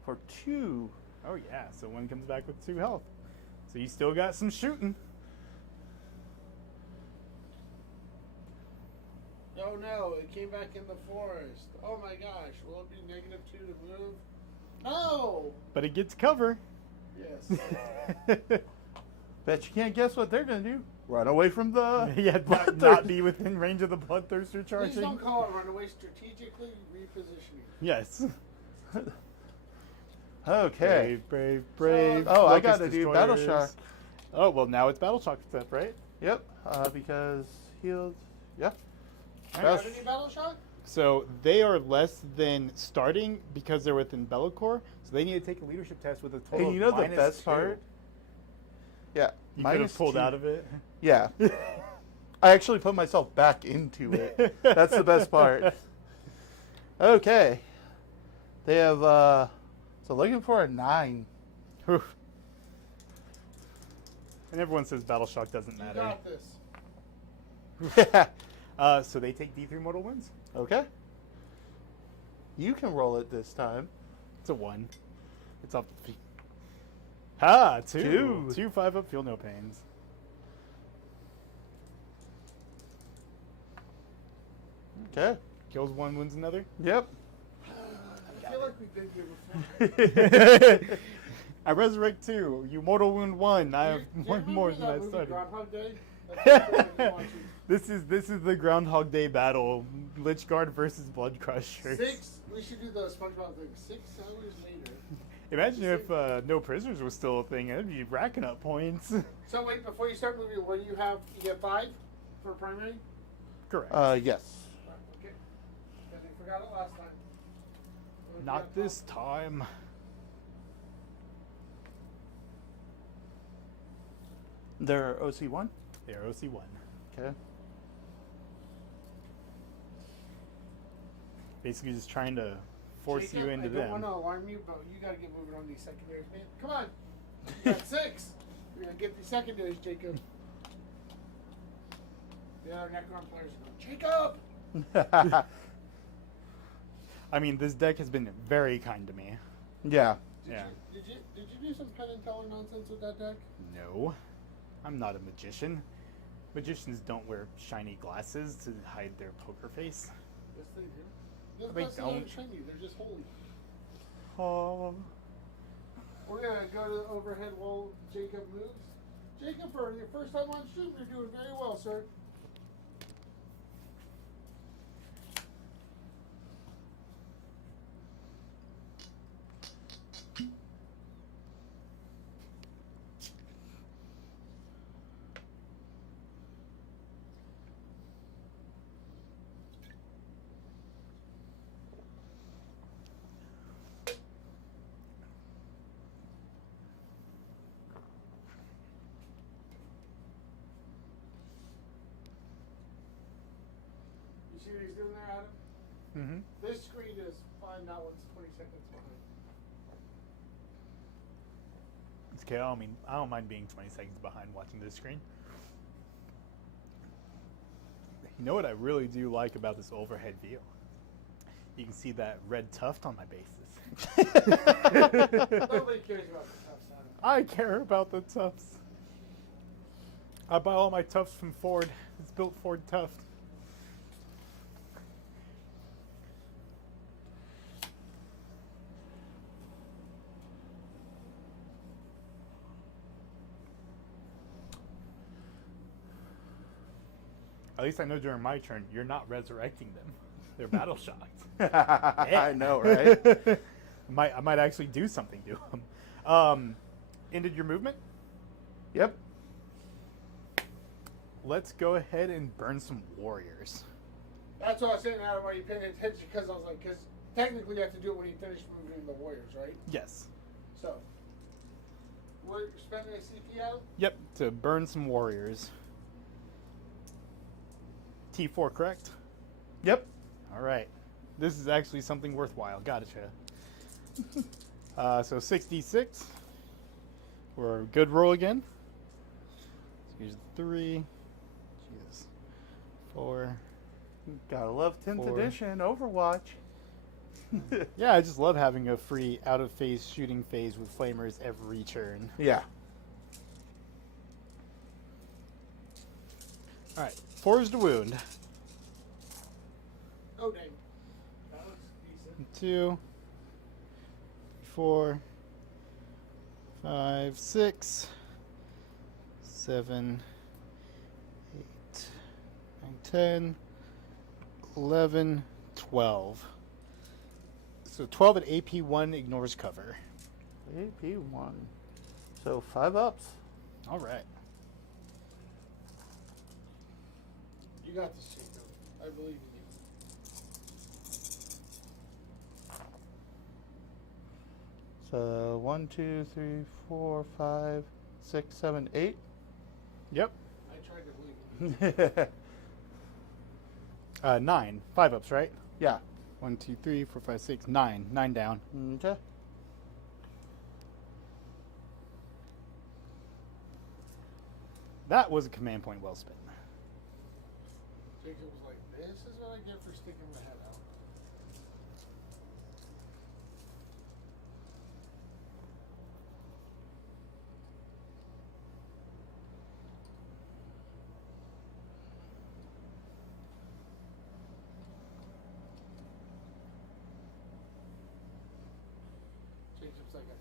for 2. Oh, yeah. So 1 comes back with 2 health. So you still got some shooting. Oh no, it came back in the forest. Oh my gosh, will it be -2 to move? No! But it gets cover. Yes. Bet you can't guess what they're going to do. Run away from the... Yeah, not be within range of the bloodthirster Please charging. don't call it runaway, strategically repositioning. Yes. Okay. Brave. Oh, I Locust got to do Battle Destroyers. Shock. Oh, well, now it's Battle Shock step, right? Yep, because healed. Yeah. Do you have any battle shock? So they are less than starting because they're within Bellacore, so they need to take a leadership test with a total And you know of the -2. best part? Yeah. You could have pulled -2. out of it. Yeah. I actually put myself back into it. That's the best part. Okay. They have, so looking for a 9. Whew. And everyone says Battle Shock doesn't You matter. got this. Yeah. So they take D3 mortal wounds. Okay. You can roll it this time. It's a 1. It's off the feet. Ha! 2. Two. 2 5 up, feel no pains. Okay. Kills 1, wins another. Yep. I feel like we've been here before. I resurrect 2. You mortal wound 1. I have Do you 1 remember more than that I movie started. Groundhog Day? That's what I've been watching. This is the Groundhog Day battle. Lichguard versus Blood Crusher. 6. We should do the SpongeBob thing. 6 hours later. Imagine if no prisoners was still a thing. I'd be racking up points. So wait, before you start moving, what do you have? You get 5 for primary? Correct. Yes. Okay. Because we forgot it last time. Not this time. They're OC1. They're OC1. Okay. Basically just trying to force you into I them. don't want to alarm you, but you got to get moving on these secondaries, man. Come on. You got 6. We're going to get these secondaries, Jacob. The other Necron players are going, Jacob! I mean, this deck has been very kind to me. Yeah. Yeah. Did you do some Penn and Teller nonsense with that deck? No, I'm not a magician. Magicians don't wear shiny glasses to hide their poker face. Yes, they do. Those They glasses don't. aren't shiny. They're just holy. Oh. We're going to go to the overhead while Jacob moves. Jacob, for your first time on stream, you're doing very well, sir. You see what he's doing there, Adam? Mm-hmm. This screen is fine. That one's 20 seconds behind. It's okay. I don't mind being 20 seconds behind watching this screen. You know what I really do like about this overhead view? You can see that red tuft on my bases. Nobody cares about the tough side. I care about the tufts. I buy all my tufts from Ford. It's built Ford Tuft. At least I know during my turn, you're not resurrecting them. They're battle shocked. I know, right? I might actually do something to them. Ended your movement? Yep. Let's go ahead and burn some warriors. That's what I was saying, Adam, why you paying attention, because I was like, because technically you have to do it when you finish moving the warriors, right? Yes. So, we're spending a CP out? Yep, to burn some warriors. T4, correct? Yep. All right. This is actually something worthwhile. Gotcha. So 66. We're a good roll again. So here's 3. Jesus. 4. Gotta love 10th 4. edition Overwatch. Yeah, I just love having a free out-of-phase shooting phase with flamers every turn. Yeah. All right. Forged the wound. Oh, dang. That looks decent. 2, 4, 5, 6, 7, 8, 9, 10, 11, 12. So 12 at AP1 ignores cover. AP1. So 5 ups. All right. You got this, Jacob. I believe in you. So 1, 2, 3, 4, 5, 6, 7, 8. Yep. I tried to believe in you. 9. 5 ups, right? Yeah. 1, 2, 3, 4, 5, 6, 9. 9 down. Okay. That was a command point well spent. Jacob was like, this is what I get for sticking my head out.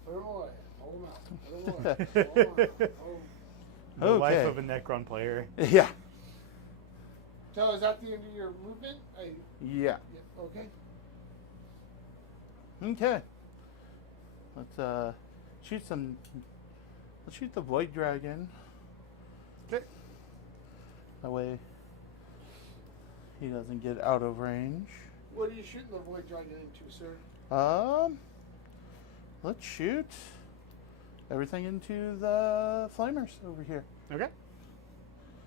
Put them away. Hold them out. Put them away. Hold 'em out. The life Okay. of a Necron player. Yeah. So is that the end of your movement? Yeah. Yeah. Okay. Okay. Let's shoot some. Let's shoot the Void Dragon. Okay. That way he doesn't get out of range. What are you shooting the Void Dragon into, sir? Let's shoot everything into the flamers over here. Okay.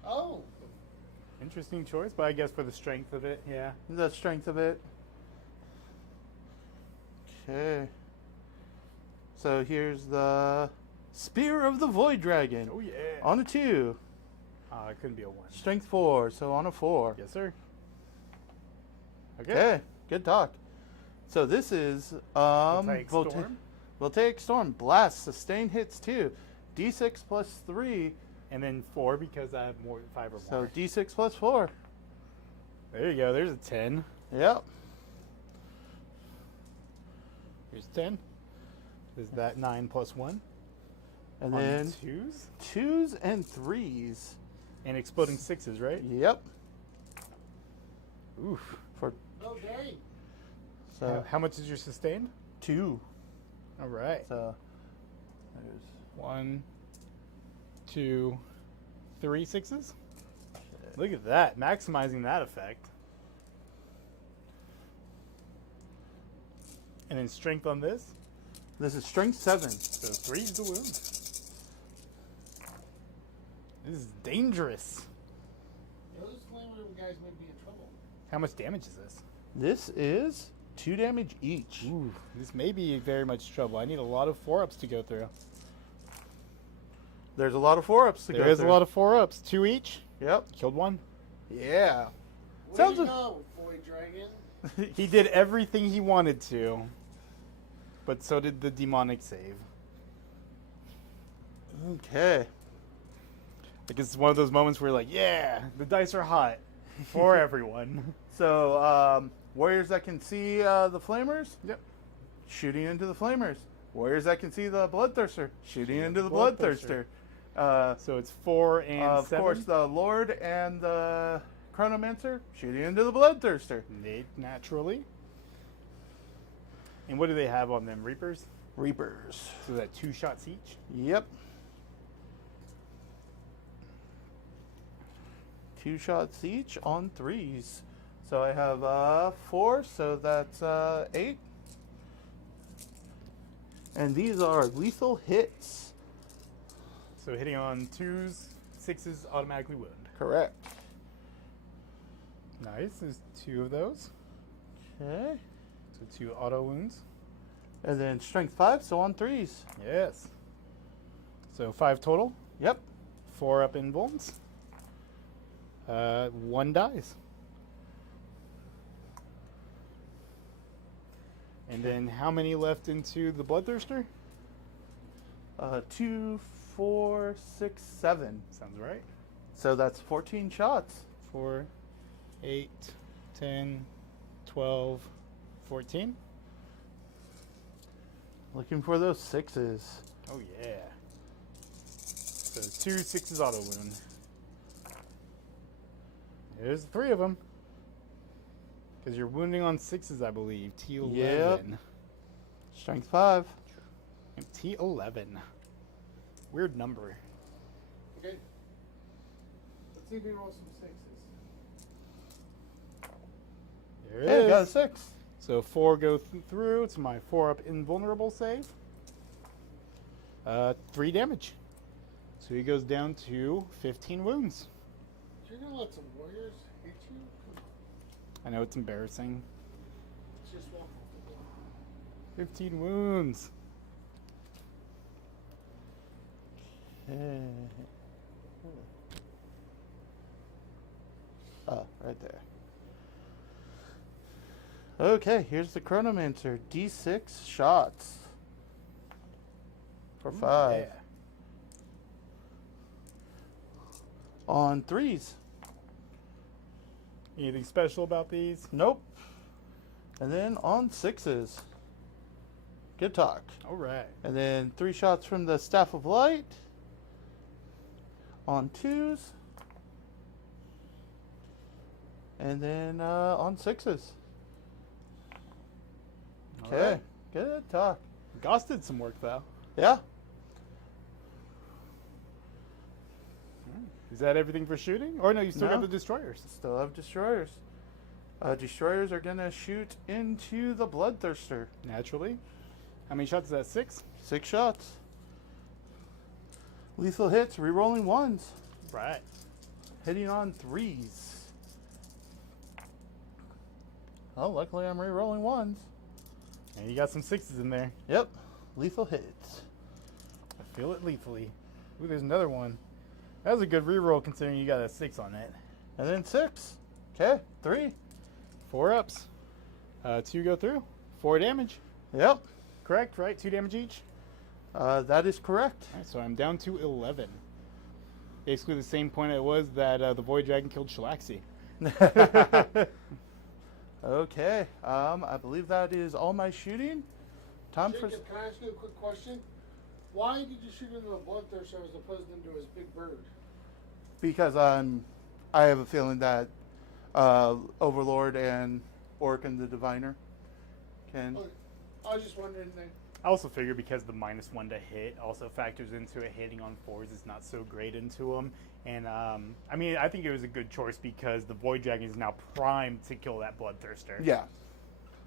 Oh. Interesting choice, but I guess for the strength of it, yeah. The strength of it. Okay. So here's the Spear of the Void Dragon. Oh, yeah. On a 2. It couldn't be a 1. Strength 4, so on a 4. Yes, sir. Okay. Good talk. So this is Voltaic Storm. Voltaic Storm. Blast. Sustain hits 2. D6 plus 3. And then 4 because I have more than 5 or So more. D6 plus 4. There you go. There's a 10. Yep. Here's 10. Is that 9 plus 1? And On then 2s? 2s and 3s. And exploding 6s, right? Yep. Oof. For Oh, dang. so How much is your sustained? 2. All right. So there's 1, 2, 3 6s. Look at that. Maximizing that effect. And then strength on this. this is strength 7. So 3's the wound. This is dangerous. Those flamer guys may be in trouble. How much damage is this? This is 2 damage each. Ooh, this may be very much trouble. I need a lot of 4-ups to go through. There's a lot of 4-ups to go There is through. a lot of 4-ups. 2 each. Yep. Killed 1. Yeah. Way Sounds to a- go, Void Dragon. He did everything he wanted to. But so did the demonic save. Okay. Like it's one of those moments where you're like, yeah, the dice are hot for everyone. So, warriors that can see the flamers, Yep. shooting into the flamers. Warriors that can see the bloodthirster, shooting into the bloodthirster. So it's 4 and Of 7. course, the Lord and the Chronomancer shooting into the bloodthirster. Naturally. And what do they have on them? Reapers? Reapers. So that 2 shots each? Yep. 2 shots each on 3s. So I have 4, so that's 8. And these are lethal hits. So hitting on 2s, 6s automatically wound. Correct. Nice. There's 2 of those. Okay. So 2 auto wounds. And then strength 5, so on 3s. Yes. So 5 total. Yep. 4 up in vulns. 1 dies. And then how many left into the bloodthirster? 2, 4, 6, 7. Sounds right. So that's 14 shots. 4, 8, 10, 12, 14. Looking for those 6s. Oh yeah. So 2 6s auto wound. There's 3 of them. Because you're wounding on 6s, I believe. T11. Yep. Strength 5. T11. Weird number. Okay. Let's see if we roll some 6s. There it Hey, is. got a 6. So 4 go through. It's my 4 up invulnerable save. 3 damage. So he goes down to 15 wounds. You're gonna let some warriors hit you? Come on. I know it's embarrassing. It's just walk off the block. 15 wounds. Okay. Oh, right there. Okay, here's the Chronomancer. D6 shots. For 5. Yeah. On 3s. Anything special about these? Nope. And then on 6s. Good talk. All right. And then 3 shots from the Staff of Light on 2s. And then on 6s. All Okay, right. good talk. Goss did some work, though. Yeah. Is that everything for shooting? Or no, you still No. got the destroyers. Still have destroyers. Destroyers are going to shoot into the Bloodthirster. Naturally. How many shots is that? 6? 6 shots. Lethal hits, re-rolling 1s. Right. Hitting on 3s. Oh, luckily I'm re-rolling 1s. And you got some 6s in there. Yep. Lethal hits. I feel it lethally. Ooh, there's another one. That was a good reroll considering you got a 6 on it. And then 6. Okay, 3. 4 ups. 2 go through. 4 damage. Yep. Correct, right? 2 damage each. That is correct. All right, so I'm down to 11. Basically the same point it was that the Void Dragon killed Shalaxi. Okay. I believe that is all my shooting. Time for... Jacob, can I ask you a quick question? Why did you shoot into the Bloodthirster as opposed to his big bird? Because I have a feeling that Overlord and Orc and the Diviner can... Okay. I was just wondering then. I also figure because the -1 to hit also factors into it, hitting on 4s is not so great into them. And I mean, I think it was a good choice because the Void Dragon is now primed to kill that Bloodthirster. Yeah.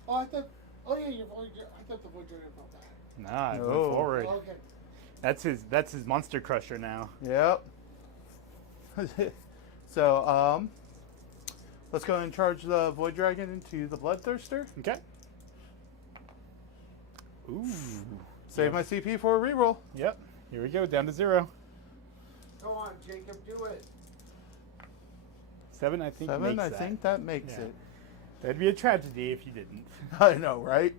Oh, I thought. Oh yeah, your Void. I thought the Void Dragon felt bad. Nah, No. move forward. Oh, okay. That's his Monster Crusher now. Yep. So, let's go and charge the Void Dragon into the Bloodthirster. Okay. Ooh. Save my CP for a reroll. Yep. Here we go, down to 0. Go on, Jacob, do it. 7, I think. 7, makes I that. think that makes Yeah. it. That'd be a tragedy if you didn't. I know, right?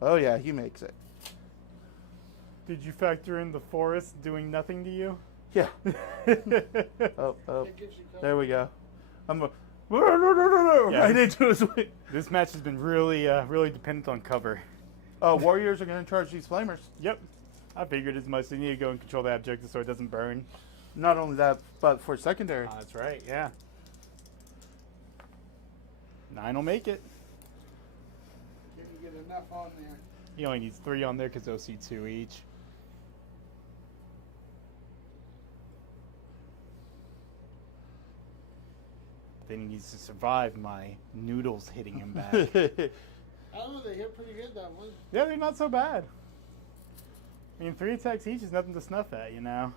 Oh yeah, he makes it. Did you factor in the forest doing nothing to you? Yeah. It Oh, gives you cover. there we go. I'm a... Yeah. right into his way. This match has been really, really dependent on cover. Warriors are going to charge these flamers. Yep. I figured as much. They need to go and control the objective so it doesn't burn. Not only that, but for secondary. That's right, yeah. 9 will make it. Can you get enough on there? He only needs 3 on there because OC2 each. Then he needs to survive my noodles hitting him back. I don't know, they hit pretty good that one. Yeah, they're not so bad. I mean, 3 attacks each is nothing to snuff at, you know?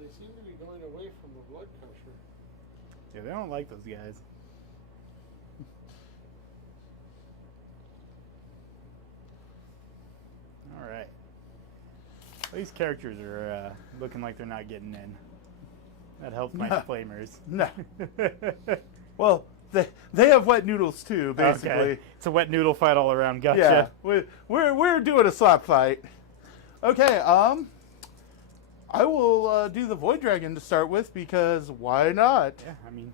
They seem to be going away from the Blood Crusher. Yeah, they don't like those guys. Alright. These characters are looking like they're not getting in. That helps my flamers. No. Well, they have wet noodles too, basically. Okay. It's a wet noodle fight all around. Gotcha. Yeah, we're doing a slap fight. Okay, I will do the Void Dragon to start with because why not? Yeah, I mean,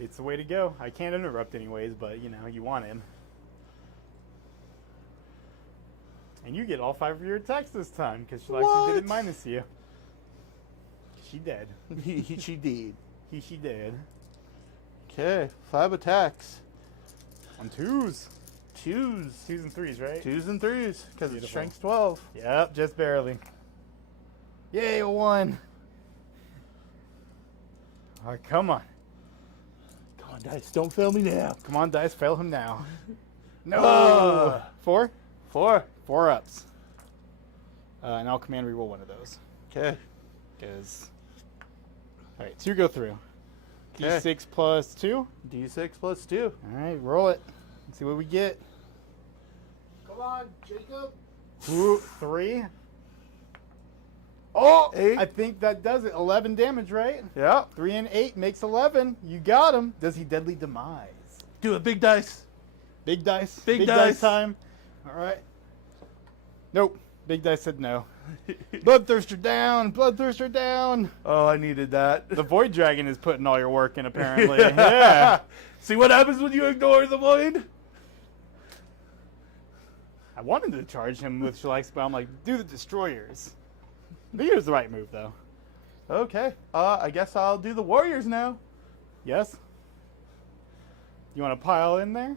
it's the way to go. I can't interrupt anyways, but you know, you want him. And you get all 5 of your attacks this time because she didn't minus you. She dead. She did. She dead. Okay, 5 attacks. On 2s. 2s. 2s and 3s, right? 2s and 3s because it's Beautiful. strength 12. Yep, just barely. Yay, a 1. All right, come on. Come on, dice, don't fail me now. Come on, dice, fail him now. No. Ah. 4? 4. 4 ups. And I'll command reroll one of those. Okay. Because. Alright, 2 go through. Okay. D6 plus 2. D6 plus 2. Alright, roll it. Let's see what we get. Come on, Jacob. 3. Oh! 8. I think that does it. 11 damage, right? Yeah. 3 and 8 makes 11. You got him. Does he deadly demise? Do it, big dice. Big dice. Big dice. time. Alright. Nope. Big Dice said no. Bloodthirster down! Bloodthirster down! Oh, I needed that. The Void Dragon is putting all your work in, apparently. Yeah. See what happens when you ignore the void? I wanted to charge him with Shalax, but I'm like, do the Destroyers. I think it was the right move, though. Okay. I guess I'll do the warriors now. Yes? You want to pile in there?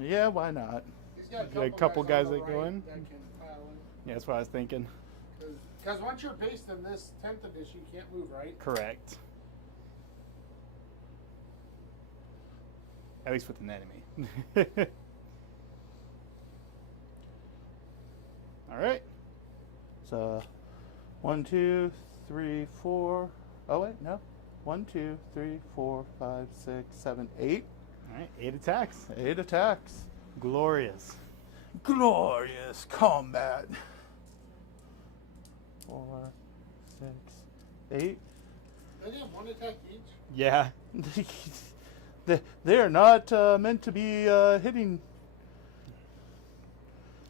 Yeah, why not? He's got Got a couple guys on the that go in? that can pile in. Yeah, that's what I was thinking. Because once you're based in this 10th edition, you can't move, right? Correct. At least with an enemy. All right. So, 1, 2, 3, 4. Oh wait, no. 1, 2, 3, 4, 5, 6, 7, 8. All right, 8 attacks. 8 attacks. Glorious. Glorious combat. 4, 6, 8. They have 1 attack each. Yeah. They are not meant to be hitting.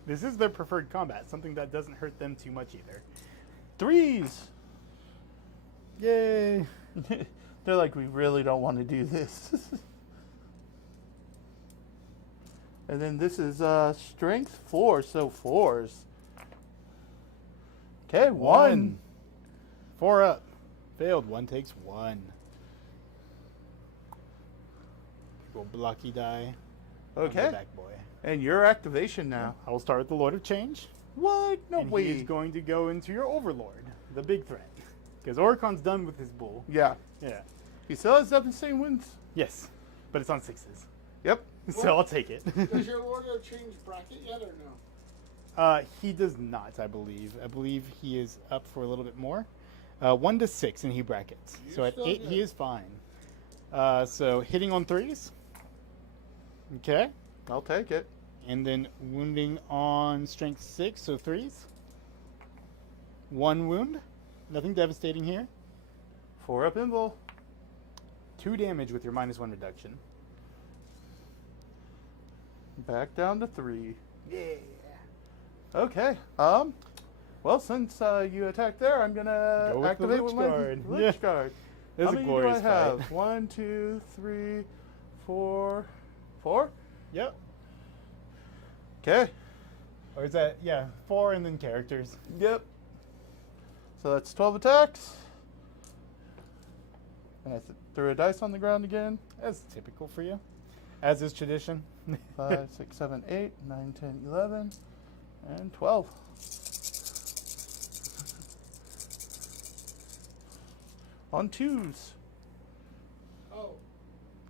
This is their preferred combat, something that doesn't hurt them too much either. 3s. Yay. They're like, we really don't want to do this. And then this is strength 4, so 4s. Okay, 1. 4 up. Failed. 1 takes 1. Go blocky die. Okay. Back boy. And your activation now. I will start with the Lord of Change. What? No and way. he is going to go into your Overlord, the big threat. Because Oricon's done with his bull. Yeah. Yeah. He still has 7 wins. Yes. But it's on 6s. Yep. So I'll take it. Does your Lord of Change bracket yet or no? He does not, I believe. I believe he is up for a little bit more. 1 to 6 and he brackets. You're So at still 8 good. he is fine. So hitting on 3s. Okay. I'll take it. And then wounding on strength 6, so 3s. 1 wound. Nothing devastating here. 4 up invul. 2 damage with your -1 reduction. Back down to 3. Yeah. Okay. Well, since you attacked there, I'm gonna Go with the activate Lich with my Guard. Lich Yeah. Guard. This How is a many do I glorious have? fight. 1, 2, 3, 4. 4? Yep. Okay. Or is that, yeah, 4 and then characters. Yep. So that's 12 attacks. And I threw a dice on the ground again. That's typical for you. As is tradition. 5, 6, 7, 8, 9, 10, 11, and 12. On 2s. Oh.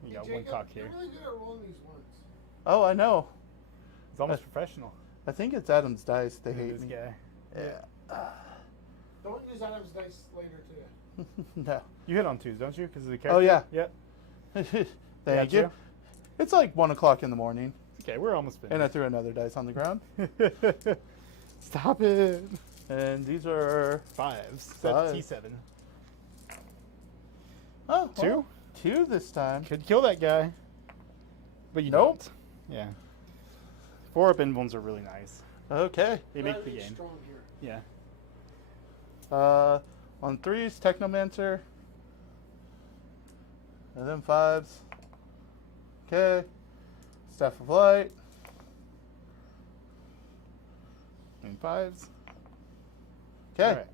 You got Jacob, 1 cock here. You're really good at rolling these ones. Oh, I know. It's almost professional. I think it's Adam's dice. They Look at hate this me. guy. Yeah. Don't use Adam's dice later too. No. You hit on 2s, don't you? Because of the character? Oh, yeah. Yep. Thank you. Gotcha. It's like 1 o'clock in the morning. Okay, we're almost finished. And I threw another dice on the ground. Stop it. And these are 5s. Five. T7. oh, 2? well, 2 this time. Could kill that guy. But you Nope. don't. Yeah. 4 up invulns are really nice. Okay. They Gotta make the be game. strong here. Yeah. On 3s, Technomancer. And then 5s. Okay. Staff of Light. And 5s. Okay. Alright.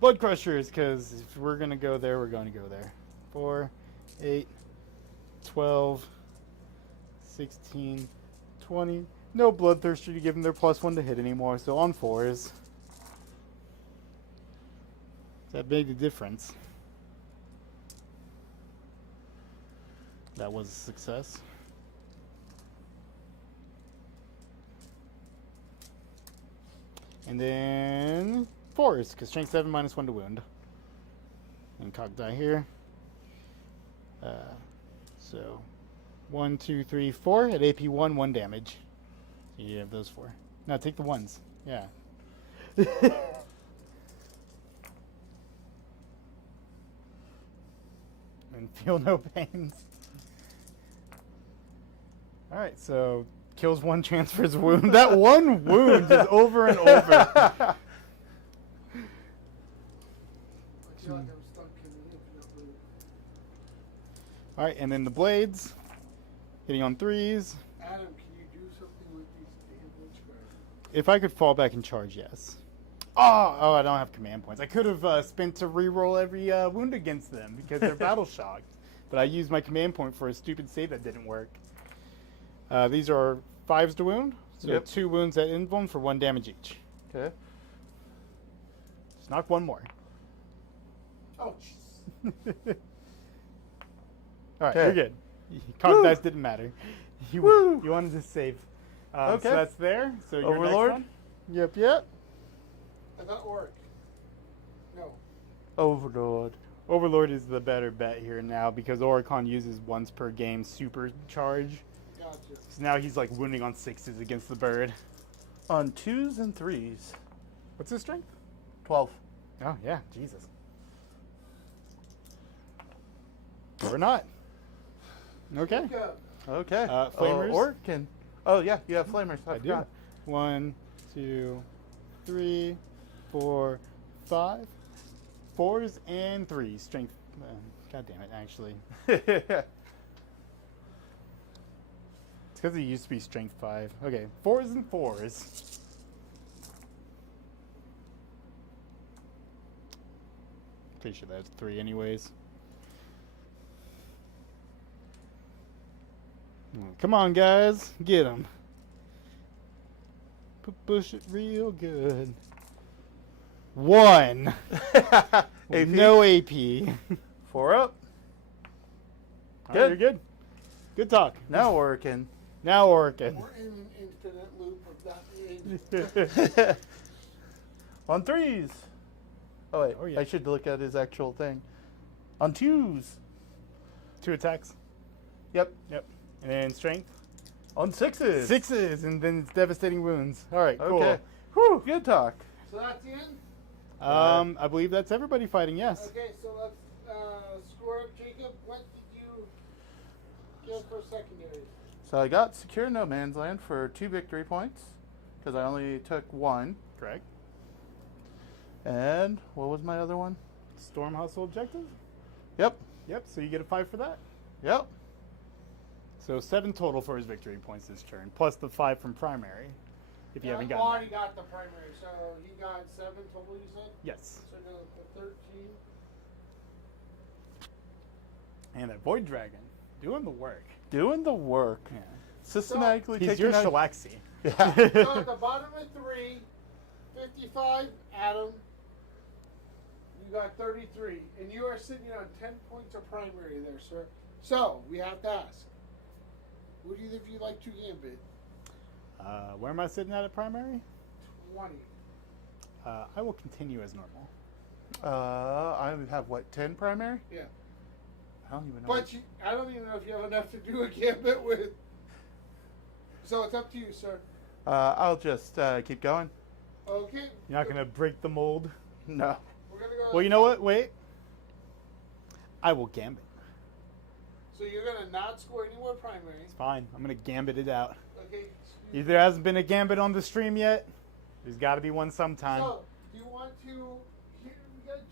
Blood Crushers, because if we're going to go there, we're going to go there. 4, 8, 12, 16, 20. No Bloodthirster to give them their +1 to hit anymore, so on 4s. That made a difference. That was a success. And then 4s, because strength 7 -1 to wound. And cock die here. So 1, 2, 3, 4 at AP 1, 1 damage. So you have those 4. Now take the 1s. Yeah. And feel no pains. Alright, so kills one, transfers wound. That one wound is over and over. I feel like I'm stuck in the infinite loop. All right, and then the blades, hitting on 3s. Adam, can you do something with these damn witchcraft? If I could fall back and charge, yes. Oh, I don't have command points. I could have spent to reroll every wound against them because they're battle shocked. But I used my command point for a stupid save that didn't work. These are 5s to wound, so Yep. 2 wounds at invuln for 1 damage each. Okay. Just knock one more. Oh, jeez. All right, Okay. you're good. Con dice didn't matter. You wanted to save. Okay. So that's there. So your Overlord? next one? Yep. I thought Oric. No. Overlord. Overlord is the better bet here now because Oricon uses once per game super charge. Gotcha. So now he's like wounding on 6s against the bird. On 2s and 3s. What's his strength? 12. Oh, yeah, Jesus. Or not. Okay. Go. Okay. Flamers? Orc and... Oh, yeah, you have flamers. I do. forgot. 1, 2, 3, 4, 5. 4s and 3s. Strength. God damn it, actually. It's because it used to be strength 5. Okay, 4s and 4s. Pretty sure that's 3 anyways. Come on, guys. Get them. Push it real good. 1. AP. No AP. 4 up. All right, Good. you're good. Good talk. Now working. Now working. We're in an infinite loop of that age. On 3s. Oh, wait. Oh, yeah. I should look at his actual thing. On 2s. 2 attacks. Yep. Yep. And then strength. On 6s. 6s, and then it's devastating wounds. All right, cool. Okay. Whew, good talk. So that's the end? I believe that's everybody fighting, yes. Okay, so let's score up. Jacob, what did you get for secondary? So I got Secure No Man's Land for 2 victory points because I only took 1. Correct. And what was my other one? Storm Hustle objective? Yep. Yep, so you get a 5 for that. Yep. So 7 total for his victory points this turn, plus the 5 from primary, if you haven't gotten already that. got the primary, so he got 7 total, you said? Yes. So you're going to put 13. And that Void Dragon, doing the work. Doing the work. Yeah. Systematically He's taking your out... Shalaxi. Yeah. So at the bottom of 3, 55, Adam, you got 33. And you are sitting on 10 points of primary there, sir. So, we have to ask, would either of you like to gambit? Where am I sitting at primary? 20. I will continue as normal. I have, what, 10 primary? Yeah. I don't even know. But I don't even know if you have enough to do a gambit with. So it's up to you, sir. I'll just keep going. Okay. You're not going to break the mold? No. We're going to go. Well, you know what? Wait. I will gambit. So you're going to not score any more primary. It's fine. I'm going to gambit it out. Okay. If there hasn't been a gambit on the stream yet, there's got to be one sometime. So, do you want to.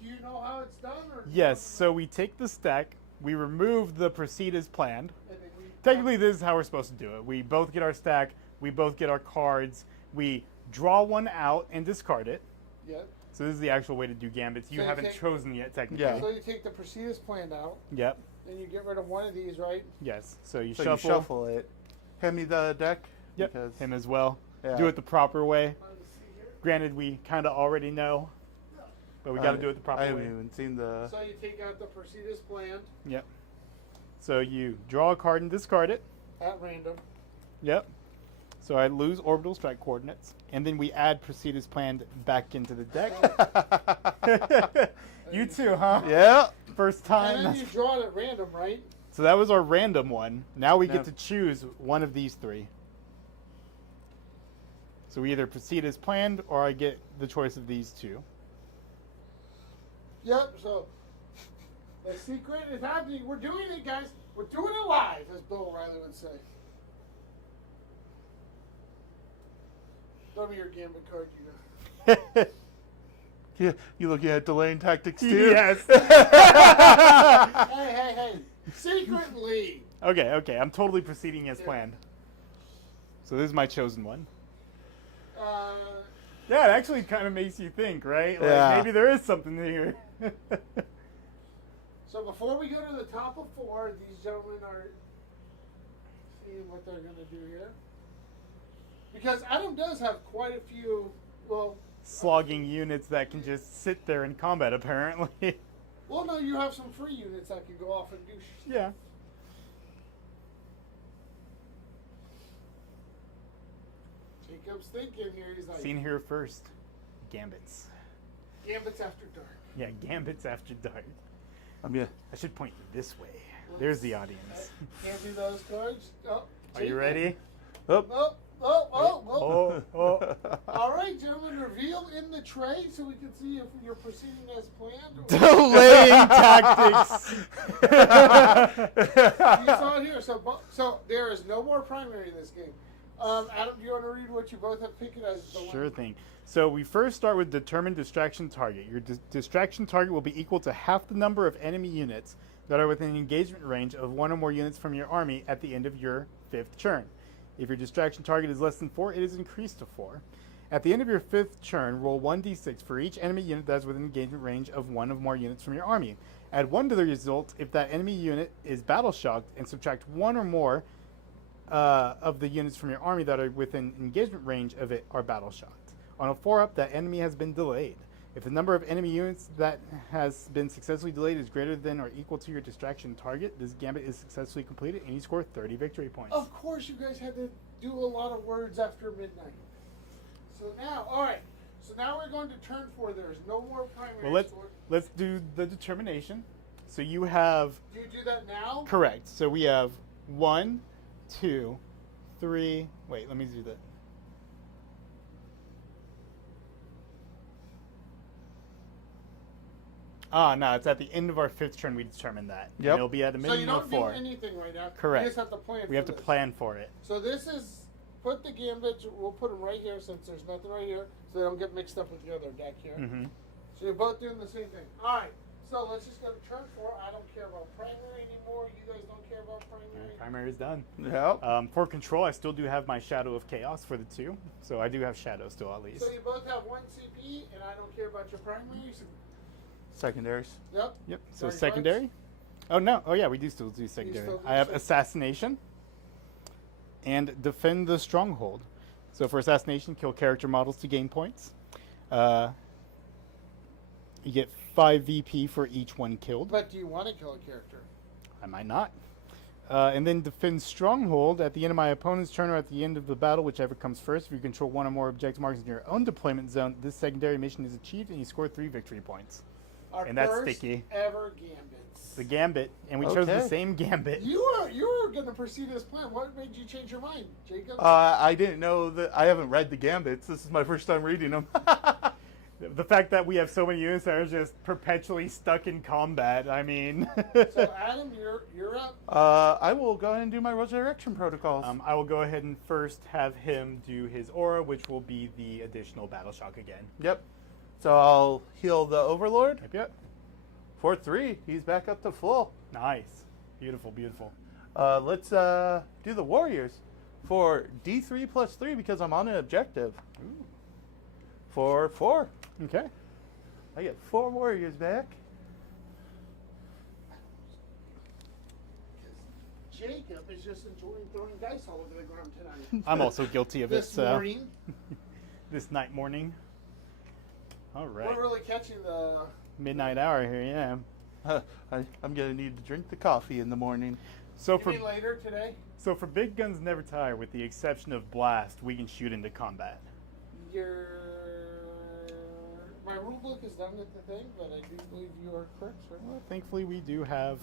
Do you know how it's done? Or Yes, so we take the stack, we remove the proceed as planned. And then we- Technically, this is how we're supposed to do it. We both get our stack, we both get our cards, we draw one out and discard it. Yep. So this is the actual way to do gambits. You So you haven't take- chosen yet, technically. Yeah. So you take the proceed as planned out. Yep. Then you get rid of one of these, right? Yes. So you So shuffle. you shuffle it. Hand me the deck. Yep. Because, Him as well. yeah. Do it the proper way. Let's see here. Granted, we kind of already know, but we got to do it the proper I way. haven't even seen the... So you take out the proceed as planned Yep. So you draw a card and discard it. at random. Yep. So I lose orbital strike coordinates, and then we add proceed as planned back into the deck. You too, huh? Yeah. First time. And then you draw it at random, right? So that was our random one. Now we No. get to choose one of these 3. So we either proceed as planned, or I get the choice of these 2. Yep, so the secret is happening. We're doing it, guys. We're doing it live, as Bill O'Reilly would say. Throw me your gambit card, you know. Yeah, you looking at delaying tactics too? Yes. Hey. Secretly. Okay. I'm totally proceeding as planned. So this is my chosen one. Yeah, it actually kind of makes you think, right? Like, Yeah. maybe there is something here. So before we go to the top of 4, these gentlemen are seeing what they're going to do here. Because Adam does have quite a few, Slogging units that can just sit there in combat, apparently. well, no, you have some free units that can go off and do Yeah. Jacob's thinking here. He's like, Seen here first. Gambits. Gambits after dark. Yeah, gambits after dark. Yeah. I should point you this way. There's the audience. Can't do those cards. Oh, Are you ready? Oh. Oh. Oh. All right, gentlemen, reveal in the tray so we can see if you're proceeding as planned. Or Delaying tactics. you saw it here. So there is no more primary in this game. Adam, do you want to read what you both have picked as the Sure one? thing. So we first start with determine distraction target. Your distraction target will be equal to half the number of enemy units that are within engagement range of 1 or more units from your army at the end of your 5th turn. If your distraction target is less than 4, it is increased to 4. At the end of your 5th turn, roll 1d6 for each enemy unit that is within engagement range of 1 or more units from your army. Add 1 to the result if that enemy unit is battle shocked, and subtract 1 or more of the units from your army that are within engagement range of it are battle shocked. On a 4-up, that enemy has been delayed. If the number of enemy units that has been successfully delayed is greater than or equal to your distraction target, this gambit is successfully completed and you score 30 victory points. Of course, you guys had to do a lot of words after midnight. So now, all right. So now we're going to turn 4. There's no more primary. Well, let's do the determination. So you have Do you do that now? correct. So we have 1, 2, 3. Wait, let me do that. No, it's at the end of our 5th turn we determine that. Yep. And it'll be at a So you minimum don't of do 4. anything right now. Correct. You just have to plan. We have to this. plan for it. So this is put the gambits. We'll put them right here since there's nothing right here, so they don't get mixed up with the other deck here. Mm-hmm. So you're both doing the same thing. All right. So let's just go to turn 4. I don't care about primary anymore. You guys don't care about primary. Primary is done. Yep. For control, I still do have my Shadow of Chaos for the 2, so I do have Shadow still at least. So you both have 1 CP, and I don't care about your primaries. Secondaries. Yep. Yep. So Sorry, secondary. cards? Oh no. Oh yeah, we do still do secondary. still do I have sec- assassination and defend the stronghold. So for assassination, kill character models to gain points. You get 5 VP for each one killed. But do you want to kill a character? I might not. And then defend stronghold at the end of my opponent's turn or at the end of the battle, whichever comes first. If you control 1 or more objective markers in your own deployment zone, this secondary mission is achieved and you score 3 victory points. Our And that's first sticky. ever gambits. The gambit, and we chose the Okay. same gambit. You were going to proceed as planned. What made you change your mind, Jacob? I didn't know that. I haven't read the gambits. This is my first time reading them. The fact that we have so many units that are just perpetually stuck in combat, I mean. So Adam, you're up. I will go ahead and do my resurrection protocols. I will go ahead and first have him do his aura, which will be the additional battle shock again. Yep. So I'll heal the Overlord. Yep. For 3. He's back up to full. Nice. Beautiful, beautiful. Let's do the Warriors for D3 plus 3 because I'm on an objective. Ooh. For 4. Okay. I get 4 Warriors back. Jacob is just enjoying throwing dice all over the ground tonight. I'm also guilty of it. This So morning, this night morning. All right. we're really catching the. Midnight hour here, yeah. I'm going to need to drink the coffee in the morning. So You for mean later today? big guns never tire, with the exception of blast, we can shoot into combat. My rule book is done with the thing, but I do believe you are correct, sir. Well, thankfully we do have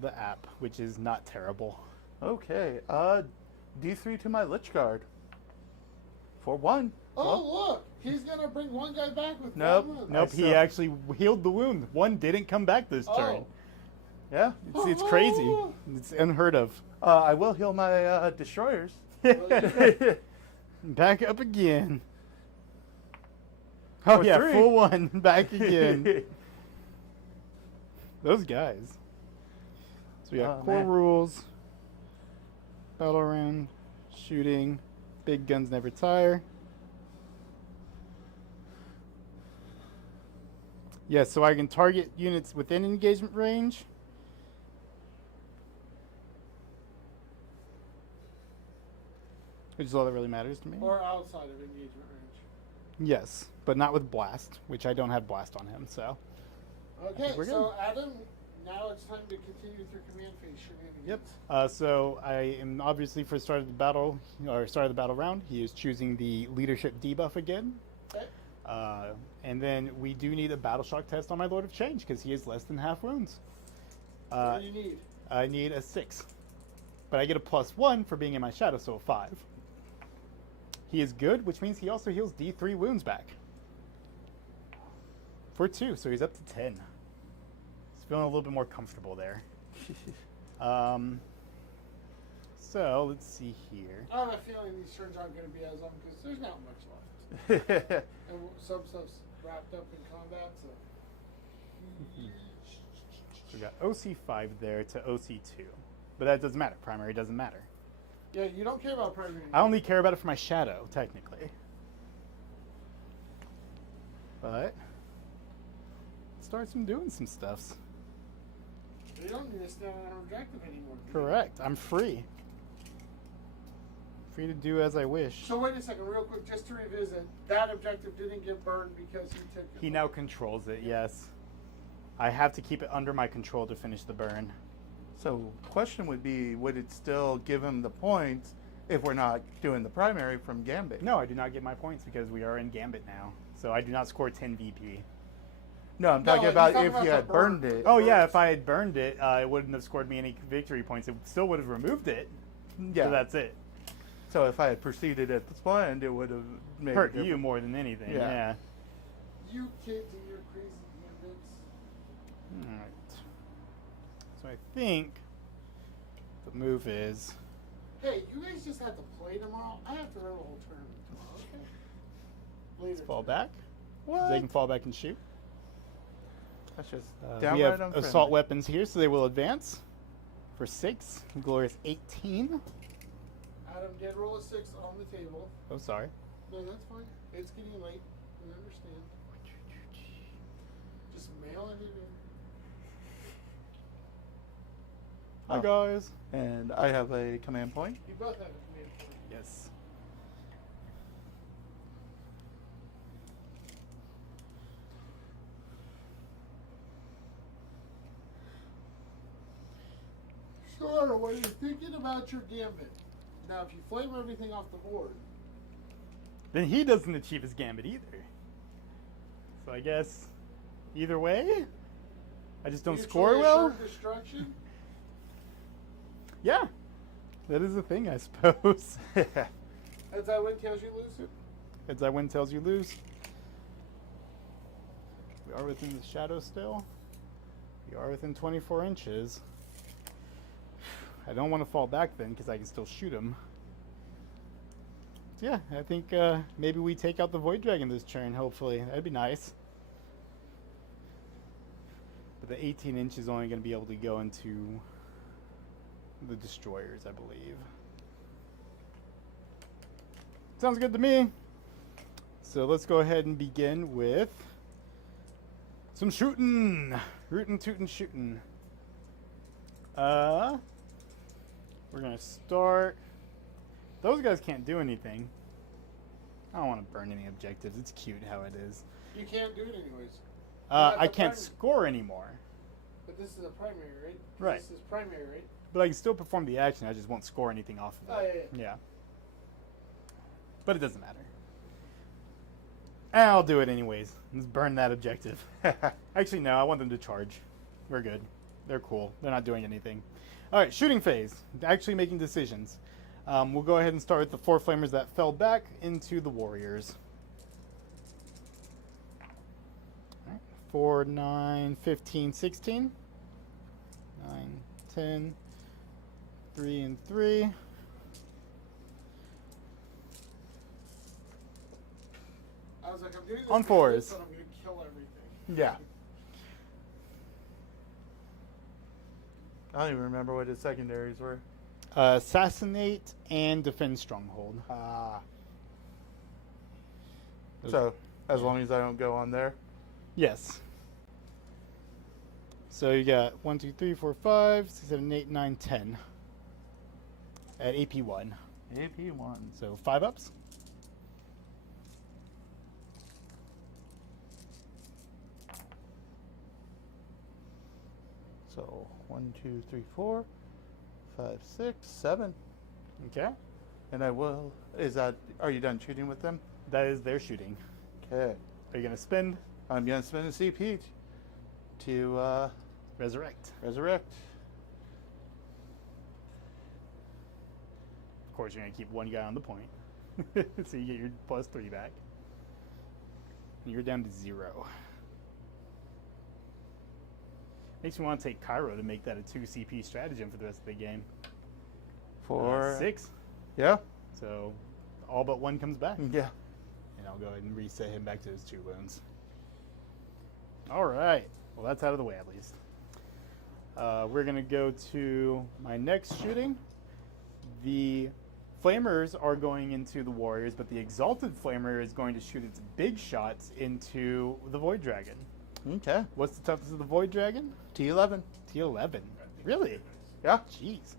the app, which is not terrible. Okay. D3 to my Lich Guard. For 1. Oh, look! He's gonna bring one guy back with Nope. one wound. Nope, he suck. actually healed the wound. One didn't come back this turn. Oh. Yeah. It's crazy. It's unheard of. I will heal my Destroyers. Well, Back up again. Oh, For yeah, 3. full one. Back again. Those guys. So we got Oh, core man. rules, battle round, shooting, big guns never tire. Yes, so I can target units within engagement range. Which is all that really matters to me. Or outside of engagement range. Yes, but not with blast, which I don't have blast on him, so. Okay, we're so Adam, now it's time to continue through command phase shenanigans. Yep. So I am obviously for start of the battle, or start of the battle round, he is choosing the leadership debuff again. Okay. And then we do need a battle shock test on my Lord of Change because he is less than half wounds. What do you need? I need a 6, but I get a +1 for being in my shadow, so a 5. He is good, which means he also heals D3 wounds back for 2, so he's up to 10. He's feeling a little bit more comfortable there. So let's see here. I have a feeling these turns aren't going to be as long because there's not much left. And some stuff's wrapped up in combat, so. So we got OC5 there to OC2, but that doesn't matter. Primary doesn't matter. Yeah, you don't care about primary. I only care about it for my shadow, technically. But starts him doing some stuffs. You don't need to stand on an objective anymore. Correct. I'm free. Free to do as I wish. So wait a second, real quick, just to revisit. That objective didn't get burned because he took it. He now controls it, yes. I have to keep it under my control to finish the burn. So, question would be, would it still give him the points if we're not doing the primary from Gambit? No, I do not get my points because we are in Gambit now. So I do not score 10 VP. No, I'm talking he's about talking if about you the had burn. burned it. Oh yeah, if I had burned it, it wouldn't have scored me any victory points. It still would have removed it. Yeah. So that's it. So if I had proceeded at the splend, it would have made Hurt a you difference. more than anything. Yeah. Yeah. You kids and your crazy gambits. Alright. So I think the move is Hey, you guys just have to play tomorrow. I have to run a whole tournament tomorrow, okay? Later. fall back. What? They can fall back and shoot. That's just We downright have unfriendly. assault weapons here, so they will advance for 6. Glorious 18. Adam did roll a 6 on the table. Oh, sorry. No, that's fine. It's getting late. We understand. Just mail it in. Hi, Oh. guys. And I have a command point. You both have a command point. Yes. Sure, when you're thinking about your gambit. Now, if you flame everything off the board, Then he doesn't achieve his gambit either. So I guess either way, I just don't mutually score well. assured destruction. Yeah, that is a thing, I suppose. As I win, tails you lose. As I win, tells you lose. We are within the shadow still. We are within 24 inches. I don't want to fall back then because I can still shoot him. So yeah, I think maybe we take out the Void Dragon this turn, hopefully. That'd be nice. But the 18 inch is only going to be able to go into the destroyers, I believe. Sounds good to me. So let's go ahead and begin with some shooting. Rootin' tootin' shooting. We're gonna start. Those guys can't do anything. I don't want to burn any objectives. It's cute how it is. You can't do it anyways. I the can't primary. score anymore. But this is a primary, right? Right. This is primary, right? But I can still perform the action. I just won't score anything off of it. Oh, yeah. But it doesn't matter. I'll do it anyways. Let's burn that objective. Actually, no. I want them to charge. We're good. They're cool. They're not doing anything. All right, shooting phase. Actually making decisions. We'll go ahead and start with the 4 flamers that fell back into the warriors. All right, 4, 9, 15, 16. 9, 10. 3 and 3. was like, I'm doing this On for fours. this, and I'm going to kill everything. Yeah. I don't even remember what his secondaries were. Assassinate and defend stronghold. So, as long as I don't go on there. Yes. So you got 1, 2, 3, 4, 5, 6, 7, 8, 9, 10 at AP1. AP1. So 5 ups. So 1, 2, 3, 4, 5, 6, 7. Okay. And I will. Are you done shooting with them? That is their shooting. Okay. Are you going to spend? I'm going to spend a CP to Resurrect. resurrect. Of course, you're going to keep one guy on the point. So you get your +3 back. And you're down to 0. Makes me want to take Cairo to make that a 2 CP stratagem for the rest of the game. 6. Yeah. So all but 1 comes back. Yeah. And I'll go ahead and reset him back to his 2 wounds. All right. Well, that's out of the way at least. We're going to go to my next shooting. The Flamers are going into the Warriors, but the Exalted Flamer is going to shoot its big shots into the Void Dragon. Okay. What's the toughness of the Void Dragon? T11. T11. Really? Yeah. Jeez.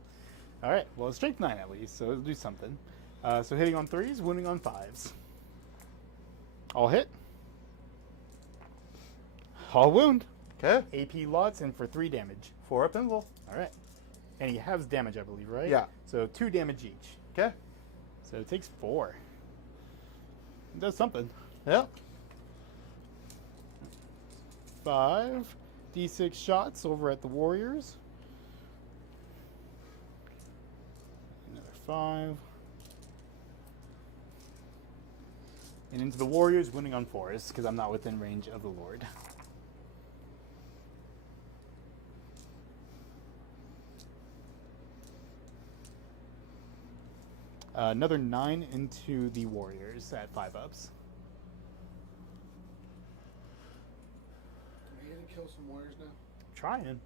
All right. Well, it's strength 9 at least, so it'll do something. So hitting on 3s, wounding on 5s. All hit. All wound. Okay. AP lots in for 3 damage. 4 up invul. All right. And he has damage, I believe, right? Yeah. So 2 damage each. Okay. So it takes 4. It does something. Yep. 5 D6 shots over at the Warriors. Another 5. And into the Warriors, winning on 4s, because I'm not within range of the Lord. Another 9 into the Warriors at 5 ups. Are you going to kill some warriors now? Trying.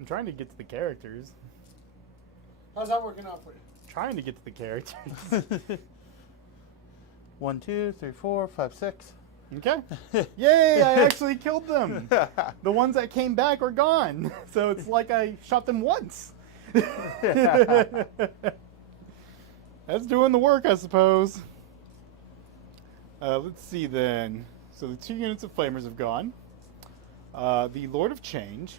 I'm trying to get to the characters. How's that working out for you? Trying to get to the characters. 1, 2, 3, 4, 5, 6. Okay. Yay, I actually killed them. The ones that came back are gone. So it's like I shot them once. That's doing the work, I suppose. Let's see then. So the 2 units of Flamers have gone. The Lord of Change.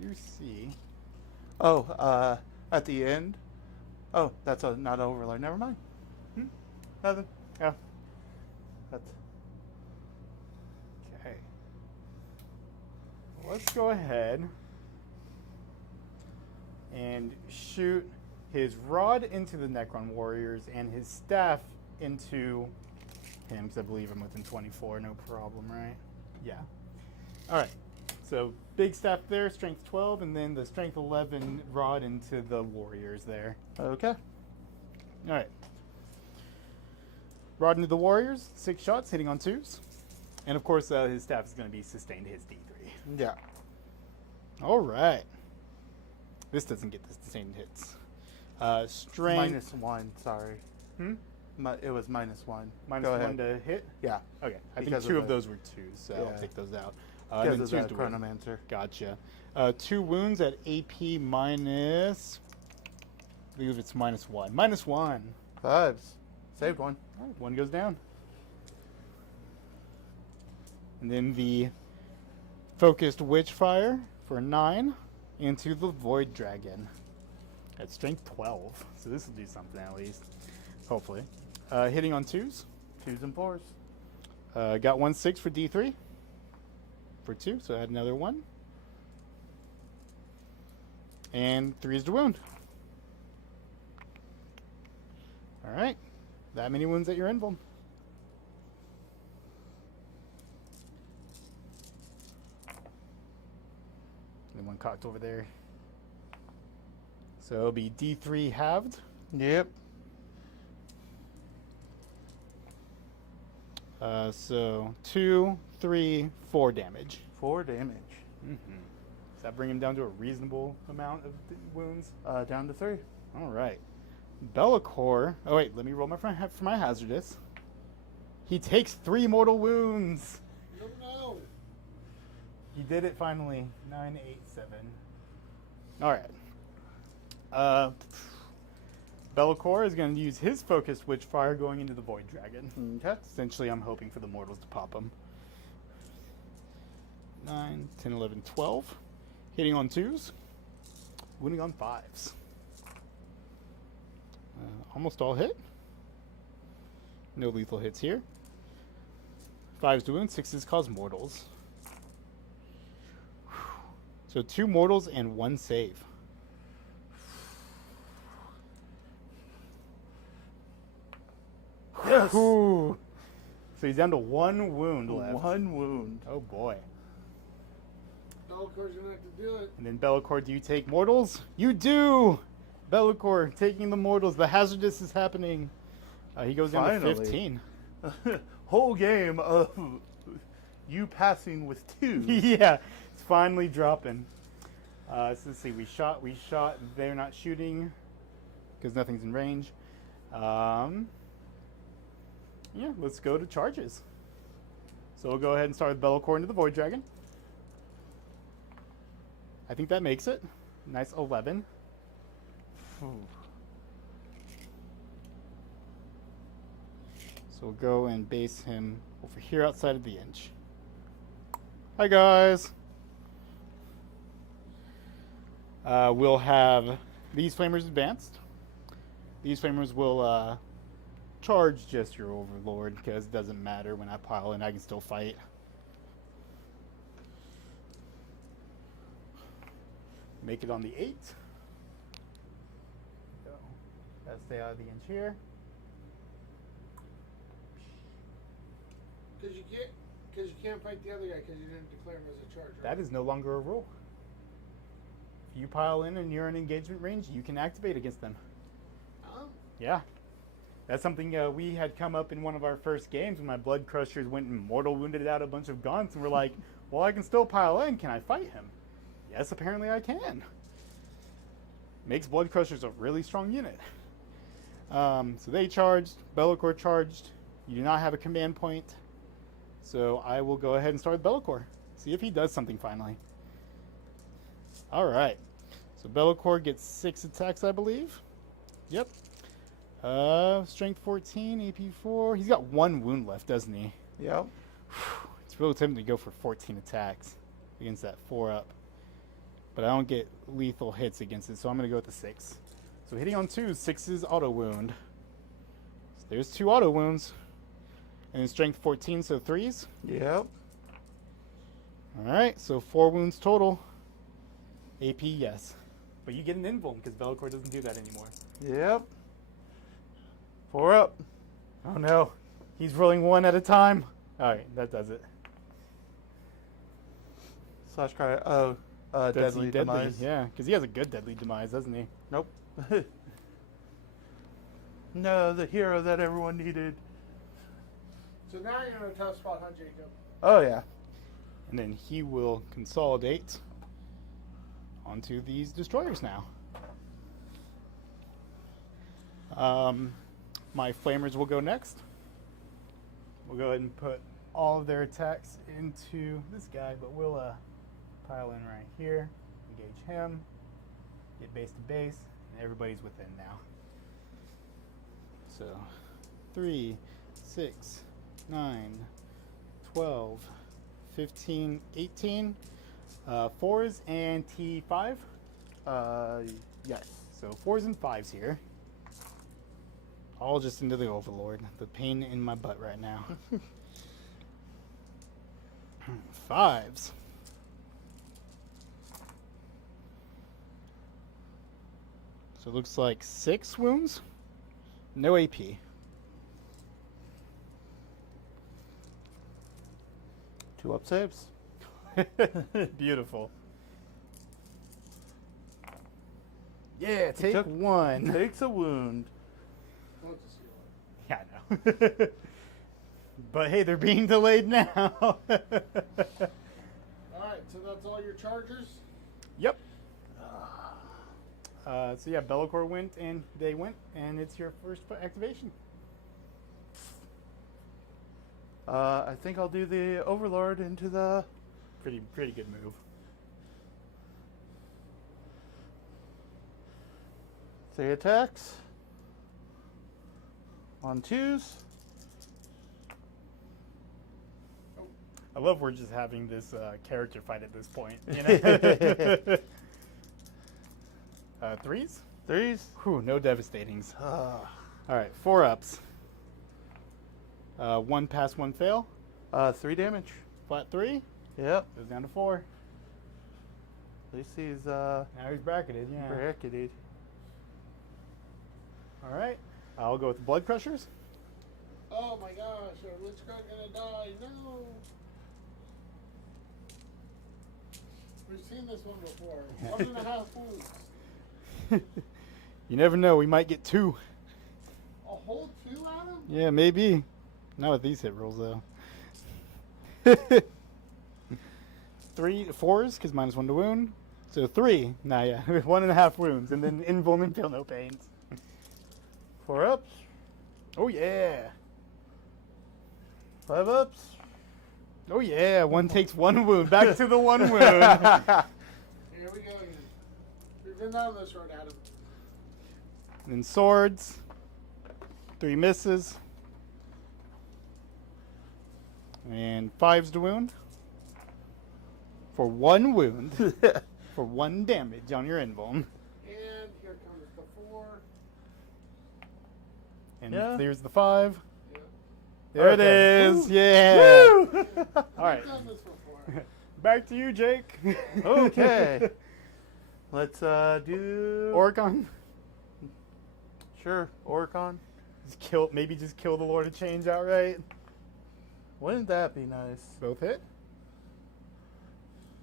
I do see. Oh, at the end. Oh, that's not an overlay. Never mind. Nothing. Yeah. That's Okay. Let's go ahead and shoot his rod into the Necron Warriors and his staff into him, because I believe I'm within 24, no problem, right? Yeah. All right. So big staff there, strength 12, and then the strength 11 rod into the Warriors there. okay. All right. Rod into the Warriors, 6 shots, hitting on 2s. And of course, his staff is going to be sustained his D3. Yeah. All right. This doesn't get the sustained hits. Strength. -1. Sorry. It was -1. Minus Go 1 ahead. to hit? Yeah. Okay. I Because think 2 of of the- those were 2s, so I'll Yeah. take those out. Because and of then the 2s to win. chronomancer. Gotcha. 2 wounds at AP minus. I believe it's -1. -1. 5s. Saved 1. All right, 1 goes down. And then the focused Witchfire for 9 into the Void Dragon at strength 12. So this will do something at least. Hopefully. Hitting on 2s. 2s and 4s. Got 1 6 for D3 for 2, so add another 1. And 3s to wound. All right. That many wounds at your invul. And 1 cocked over there. So it'll be D3 halved. Yep. So 2, 3, 4 damage. 4 damage. Does that bring him down to a reasonable amount of wounds? Down to 3. All right. Bellicor. Oh wait, let me roll for my hazardous. He takes 3 mortal wounds. No. He did it finally. 9, 8, 7. All right. Bellicor is going to use his focus Witchfire going into the Void Dragon. Okay. Essentially, I'm hoping for the mortals to pop him. 9, 10, 11, 12. Hitting on 2s. Wounding on 5s. Almost all hit. No lethal hits here. 5s to wound, 6s cause mortals. So 2 mortals and 1 save. Yes. Ooh. So he's down to 1 wound left. 1 wound. Oh boy. Bellicor's gonna have to do it. And then Bellicor, do you take mortals? You do! Bellicor taking the mortals. The hazardous is happening. He goes down to 15. Whole game of you passing with 2. Yeah, it's finally dropping. So let's see. We shot. They're not shooting because nothing's in range. Yeah, let's go to charges. So we'll go ahead and start with Bellicor into the Void Dragon. I think that makes it. Nice 11. So we'll go and base him over here outside of the inch. Hi guys. We'll have these flamers advanced. These flamers will charge just your overlord because it doesn't matter when I pile in, I can still fight. Make it on the 8. So, gotta stay out of the inch here. Because you can't fight the other guy because you didn't declare him as a charge. Right? That is no longer a rule. If you pile in and you're in engagement range, you can activate against them. Oh. Yeah. That's something we had come up in one of our first games when my Blood Crushers went and mortal wounded out a bunch of gaunts, and we're like, well, I can still pile in. Can I fight him? Yes, apparently I can. Makes Blood Crushers a really strong unit. So they charged. Bellicor charged. You do not have a command point. So I will go ahead and start with Bellicor. See if he does something finally. Alright. So Bellicor gets 6 attacks, I believe. Yep. Strength 14, AP 4. He's got 1 wound left, doesn't he? Yep. It's really tempting to go for 14 attacks against that 4-up. But I don't get lethal hits against it, so I'm going to go with the 6. So hitting on 2, 6 is auto wound. So there's 2 auto wounds. And then strength 14, so 3s. Yep. Alright, so 4 wounds total. AP, yes. But you get an invuln because Bellicor doesn't do that anymore. Yep. 4 up. Oh no. He's rolling 1 at a time. Alright, that does it. Slash cry. Oh, deadly demise. Yeah, because he has a good deadly demise, doesn't he? Nope. No, the hero that everyone needed. So now you're in a tough spot, huh, Jacob? Oh, yeah. And then he will consolidate onto these destroyers now. My flamers will go next. We'll go ahead and put all of their attacks into this guy, but we'll pile in right here, engage him, get base to base, and everybody's within now. So 3, 6, 9, 12, 15, 18, 4s and T5. Yes. So 4s and 5s here. All just into the Overlord. The pain in my butt right now. 5s. So it looks like 6 wounds. No AP. Two up saves. Beautiful. Yeah, take 1. Takes a wound. I'll just see what. Yeah, I know. But hey, they're being delayed now. All right, so that's all your chargers. Yep. So yeah, Be'lakor went and they went, and it's your first activation. I think I'll do the Overlord into the... Pretty good move. 3 attacks. On 2s. I love we're just having this character fight at this point. You know? 3s? 3s. Whew, no devastatings. All right, 4 ups. 1 pass, 1 fail. 3 damage. Flat 3. Yep. Goes down to 4. At least he's Now he's bracketed, yeah. bracketed. All right. I'll go with the Blood Crushers. Oh my gosh, our Lich Guard gonna die. No. We've seen this one before. 1.5 wounds. You never know. We might get 2. A whole 2 out of him? Yeah, maybe. Not with these hit rolls, though. 3 4s, because -1 to wound. So 3. Nah, yeah. 1.5 wounds. And then invuln and feel no pains. 4 ups. Oh, yeah. 5 ups. Oh, yeah. 1 takes 1 wound. Back to the 1 wound. Here we go again. We've been down this road, Adam. And swords. 3 misses. And 5s to wound. For 1 wound. For 1 damage on your invuln. And here comes the 4. And Yeah. there's the 5. Yeah. There it Okay. is. Woo. Yeah. Woo! All right. We've done this before. Back to you, Jake. Okay. Let's do... Oricon. Sure, Oricon. Maybe just kill the Lord of Change outright. Wouldn't that be nice? Both hit.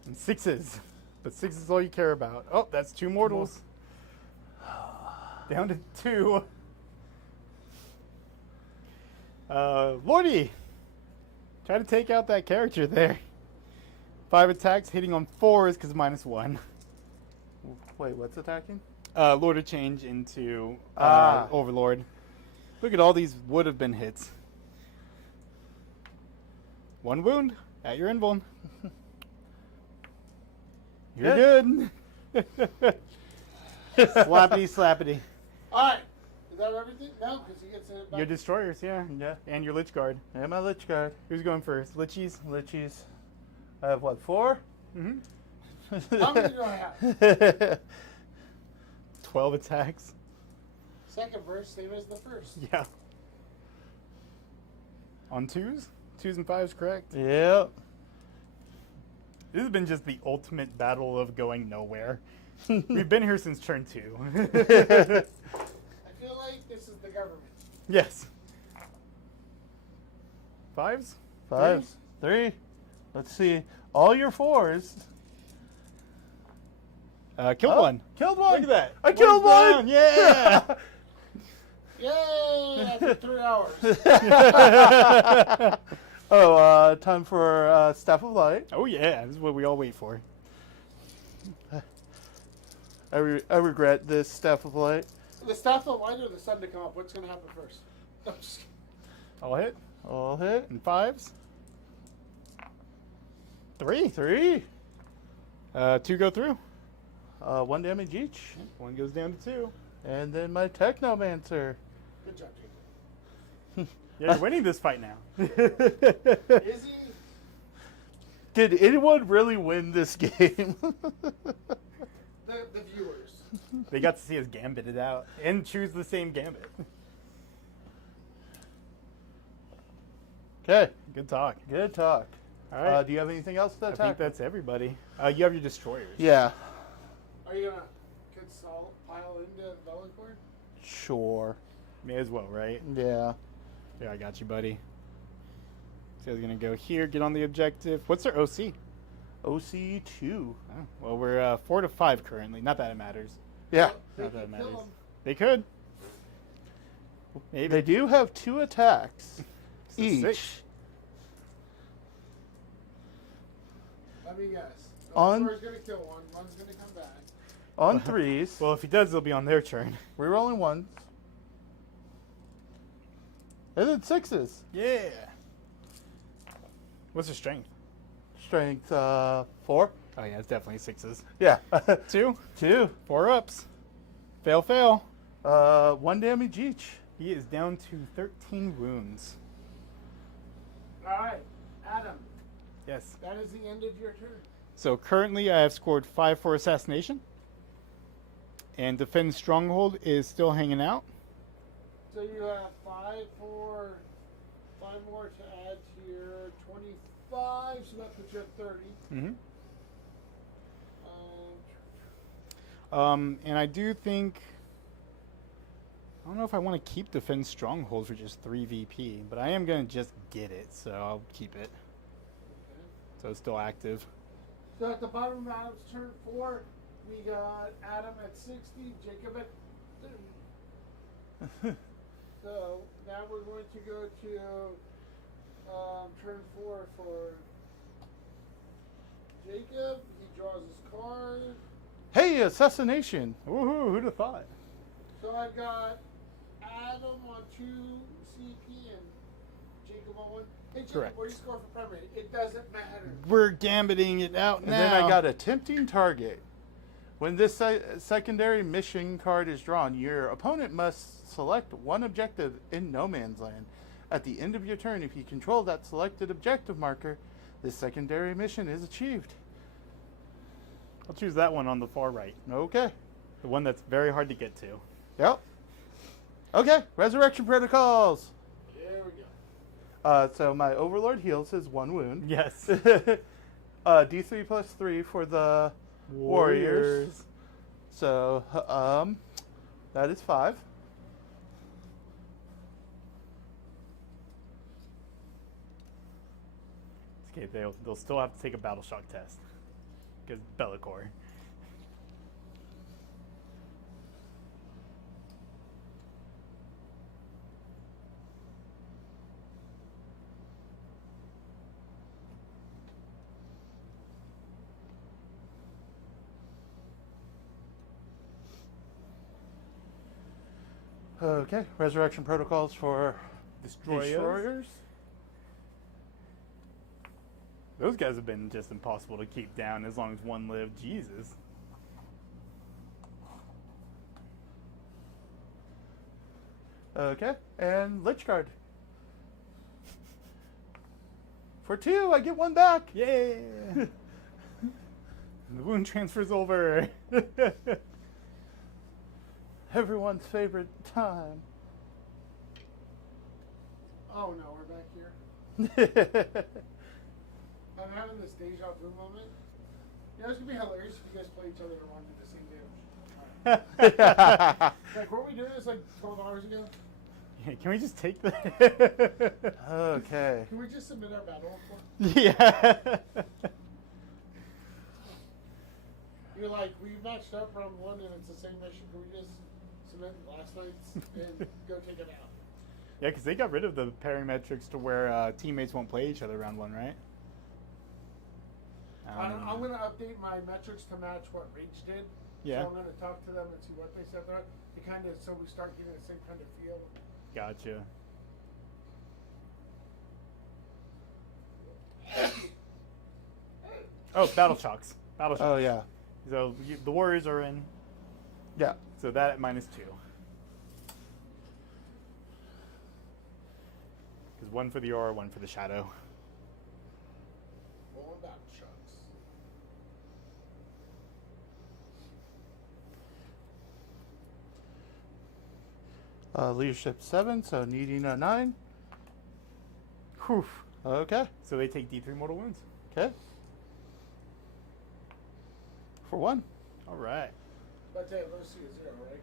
And 6s. But 6 is all you care about. Oh, that's 2 mortals. Down to 2. Lordy. Try to take out that character there. 5 attacks, hitting on 4s because -1. Wait, what's attacking? Lord of Change into Overlord. Look at all these would have been hits. 1 wound at your invuln. You're good. Slappity slappity. Alright. Is that everything? No, because he gets it back. Your destroyers, yeah. Yeah. And your Lich Guard. And my Lich Guard. Who's going first? Lichies? Lichies. I have what, 4? Mm-hmm. How many do I have? 12 attacks. Second verse, same as the first. Yeah. On 2s? 2s and 5s, correct? Yep. This has been just the ultimate battle of going nowhere. We've been here since turn 2. I feel like this is the government. Yes. 5s? 5s. 3. Let's see. All your 4s. Killed Oh, 1. Killed 1. Look at that. I killed One's 1. down. Yeah. Yay! After 3 hours. Time for Staff of Light. Oh, yeah. This is what we all wait for. I regret this Staff of Light. The staff of light or the sun to come up? What's going to happen first? I'm just kidding. All hit. All hit. And 5s. 3. 3. 2 go through. 1 damage each. 1 goes down to 2. And then my Technomancer. Good job, Jacob. Yeah, you're winning this fight now. Is he? Did anyone really win this game? The viewers. They got to see us gambit it out and choose the same gambit. Okay. Good talk. Good talk. All right. Do you have anything else to I attack? think that's everybody. You have your destroyers. Yeah. Are you going to pile into Be'lakor? Sure. May as well, right? Yeah. Yeah, I got you, buddy. So I was going to go here, get on the objective. What's their OC? OC2. Oh, well, we're 4 to 5 currently. Not that it matters. Yeah. They Not that it could matters. kill him. They could. Maybe. They do have 2 attacks. So each. 6. Let me guess. On- One's going to kill one. One's going to come back. On 3s. Well, if he does, it'll be on their turn. Rerolling 1s. And then 6s. Yeah. What's his strength? Strength 4. Oh yeah, it's definitely 6s. Yeah. 2. 2. 4 ups. Fail, fail. 1 damage each. He is down to 13 wounds. All right, Adam. Yes. That is the end of your turn. So currently I have scored 5 for assassination. And defend stronghold is still hanging out. So you have 5 more to add to your 25, so that puts you at 30. Mm-hmm. Um, And I do think, I don't know if I want to keep defend stronghold for just 3 VP, but I am going to just get it, so I'll keep it. okay. So it's still active. So at the bottom of Adam's turn 4, we got Adam at 60, Jacob at 30. So now we're going to go to turn 4 for Jacob. He draws his card. Hey, assassination. Woohoo, who'd have thought? So I've got Adam on 2 CP and Jacob on 1. Hey, Jacob, Correct. what do you score for primary? It doesn't matter. We're gambiting it out And now. then I got a tempting target. When this secondary mission card is drawn, your opponent must select one objective in no man's land. At the end of your turn, if you control that selected objective marker, this secondary mission is achieved. I'll choose that one on the far right. Okay. The one that's very hard to get to. Yep. Okay. Resurrection protocols. There we go. So my overlord heals his 1 wound. Yes. D3 plus 3 for the warriors. So that is 5. Okay, they'll still have to take a battle shock test. Because Bellicor. Okay. Resurrection protocols for destroyers. Those guys have been just impossible to keep down as long as one lived. Jesus. Okay, and Lich Guard. For 2, I get 1 back. Yeah. The wound transfer's over. Everyone's favorite time. Oh no, we're back here. I'm having this deja vu moment. You know, it's gonna be hilarious if you guys play each other and run to the same damage. Like, weren't we doing this like 12 hours ago? Yeah, can we just take the... Okay. Can we just submit our battle report? Yeah. You're like, we matched up round 1 and it's the same mission. Can we just submit last night's and go take it out? Yeah, because they got rid of the pairing metrics to where teammates won't play each other round 1, right? I'm going to update my metrics to match what Rage did. Yeah. So I'm going to talk to them and see what they said there. To kind of, so we start getting the same kind of feel. Gotcha. Oh, battle shocks. Battle shocks. Oh, yeah. So the warriors are in. Yeah. So that at -2. Because 1 for the aura, 1 for the shadow. Rolling battle shots. Leadership 7, so needing a 9. Whew. Okay. So they take D3 mortal wounds. Okay. For 1. All right. But they have OC at 0, right?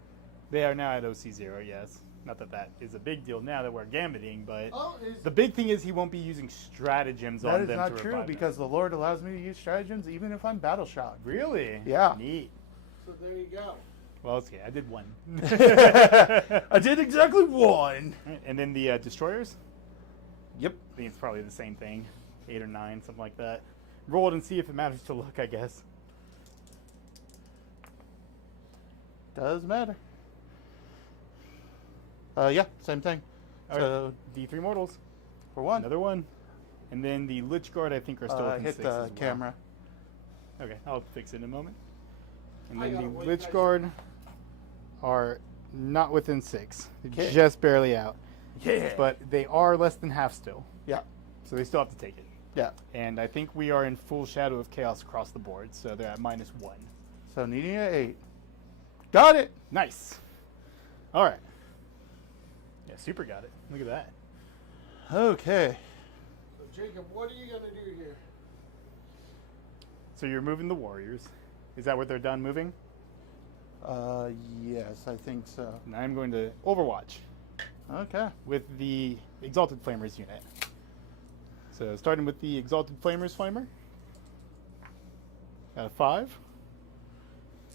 They are now at OC0, yes. Not that that is a big deal now that we're gambiting, but Oh, is the big thing is he won't be using stratagems That on is them not to true revive because the Lord allows me to use stratagems even if I'm battle shocked. them. Really? Yeah. Neat. so there you go. Well, okay, I did 1. I did exactly 1. And then the destroyers? Yep. I think it's probably the same thing. 8 or 9, something like that. Roll it and see if it matters to look, I guess. Does matter. Yeah, same thing. All So right, D3 mortals. for one, Another one. And then the Lich Guard, I think, are still within hit 6 the as well. camera. Okay, I'll fix it in a moment. And I then gotta the wait, Lich guys. Guard are not within 6. They're Okay. just barely out. Yeah. But they are less than half still. Yeah. So they still have to take it. Yeah. And I think we are in full Shadow of Chaos across the board, so they're at -1. So needing an 8. Got it. Nice. All right. Yeah, super got it. Look at that. Okay. So Jacob, what are you gonna do here? So you're moving the warriors. Is that what they're done moving? Yes, I think so. And I'm going to Overwatch Okay. with the Exalted Flamers unit. So starting with the Exalted Flamers Flamer. Got a 5.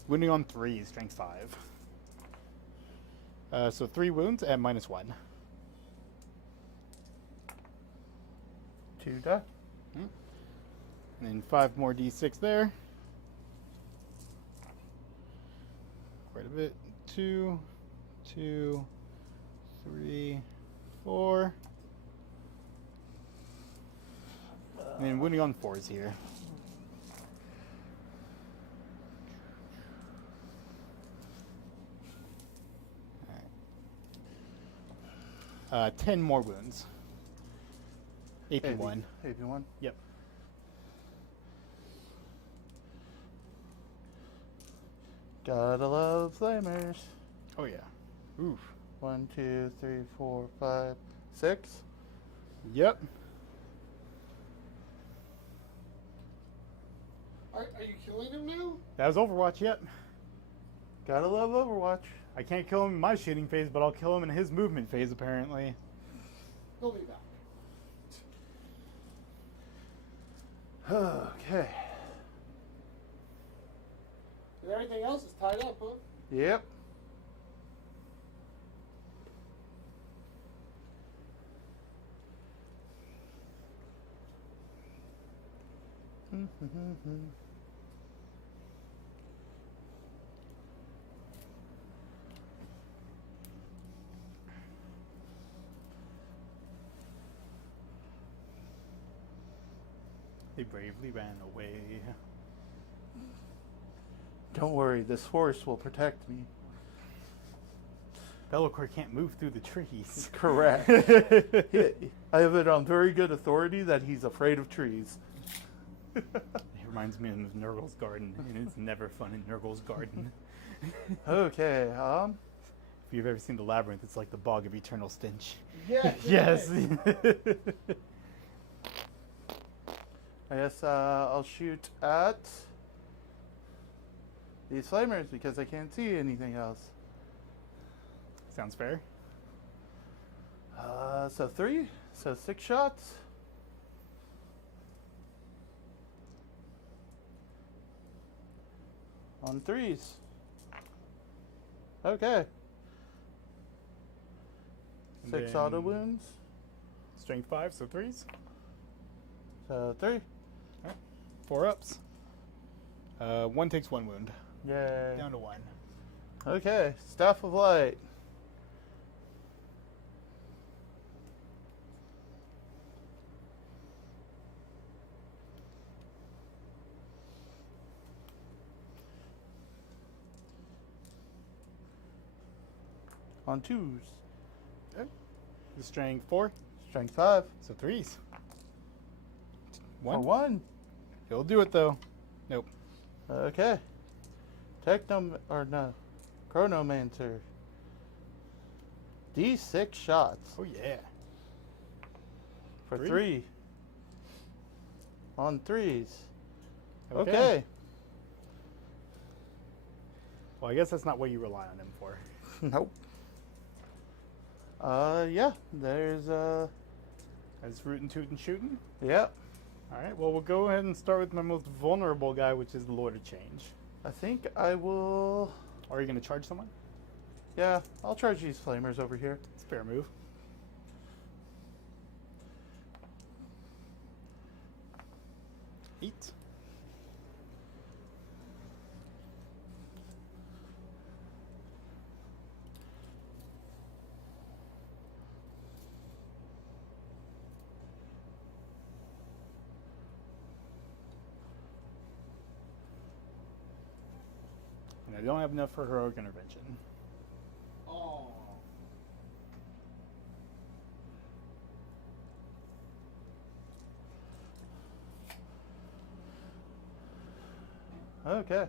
Wounding on 3, strength 5. So 3 wounds at -1. 2 die. And then 5 more d6 there. Quite a bit. 2, 2, 3, 4. And then wounding on 4s here. Alright. 10 more wounds. AP1. AP1. Yep. Gotta love flamers. Oh yeah. Oof. 1, 2, 3, 4, 5, 6. Yep. Are you killing him now? That was Overwatch, yep. Gotta love Overwatch. I can't kill him in my shooting phase, but I'll kill him in his movement phase, apparently. He'll be back. Okay. Everything else is tied up, huh? Yep. They bravely ran away. Don't worry, this horse will protect me. Be'lakor can't move through the trees. Correct. I have it on very good authority that he's afraid of trees. It reminds me of Nurgle's Garden, and it's never fun in Nurgle's Garden. Okay, If you've ever seen The Labyrinth, it's like the Bog of Eternal Stench. Yeah. Yes. I guess I'll shoot at these flamers because I can't see anything else. Sounds fair. So 3, so 6 shots. On 3s. Okay. And 6 auto then wounds. Strength 5, so 3s. So 3. 4 ups. 1 takes 1 wound. Yay. Down to 1. Okay, Staff of Light. On 2s. The strength 4, Strength 5. so 3s. For 1. 1. He'll do it though. Nope. Okay. Chronomancer. D6 shots. Oh yeah. For 3. 3. On 3s. Okay. Well, I guess that's not what you rely on him for. Nope. Yeah. There's As rootin' tootin' shootin'. Yep. Alright, well, we'll go ahead and start with my most vulnerable guy, which is the Lord of Change. I think I will. Are you going to charge someone? Yeah, I'll charge these flamers over here. It's a fair move. 8. And I don't have enough for heroic intervention. Oh. Okay.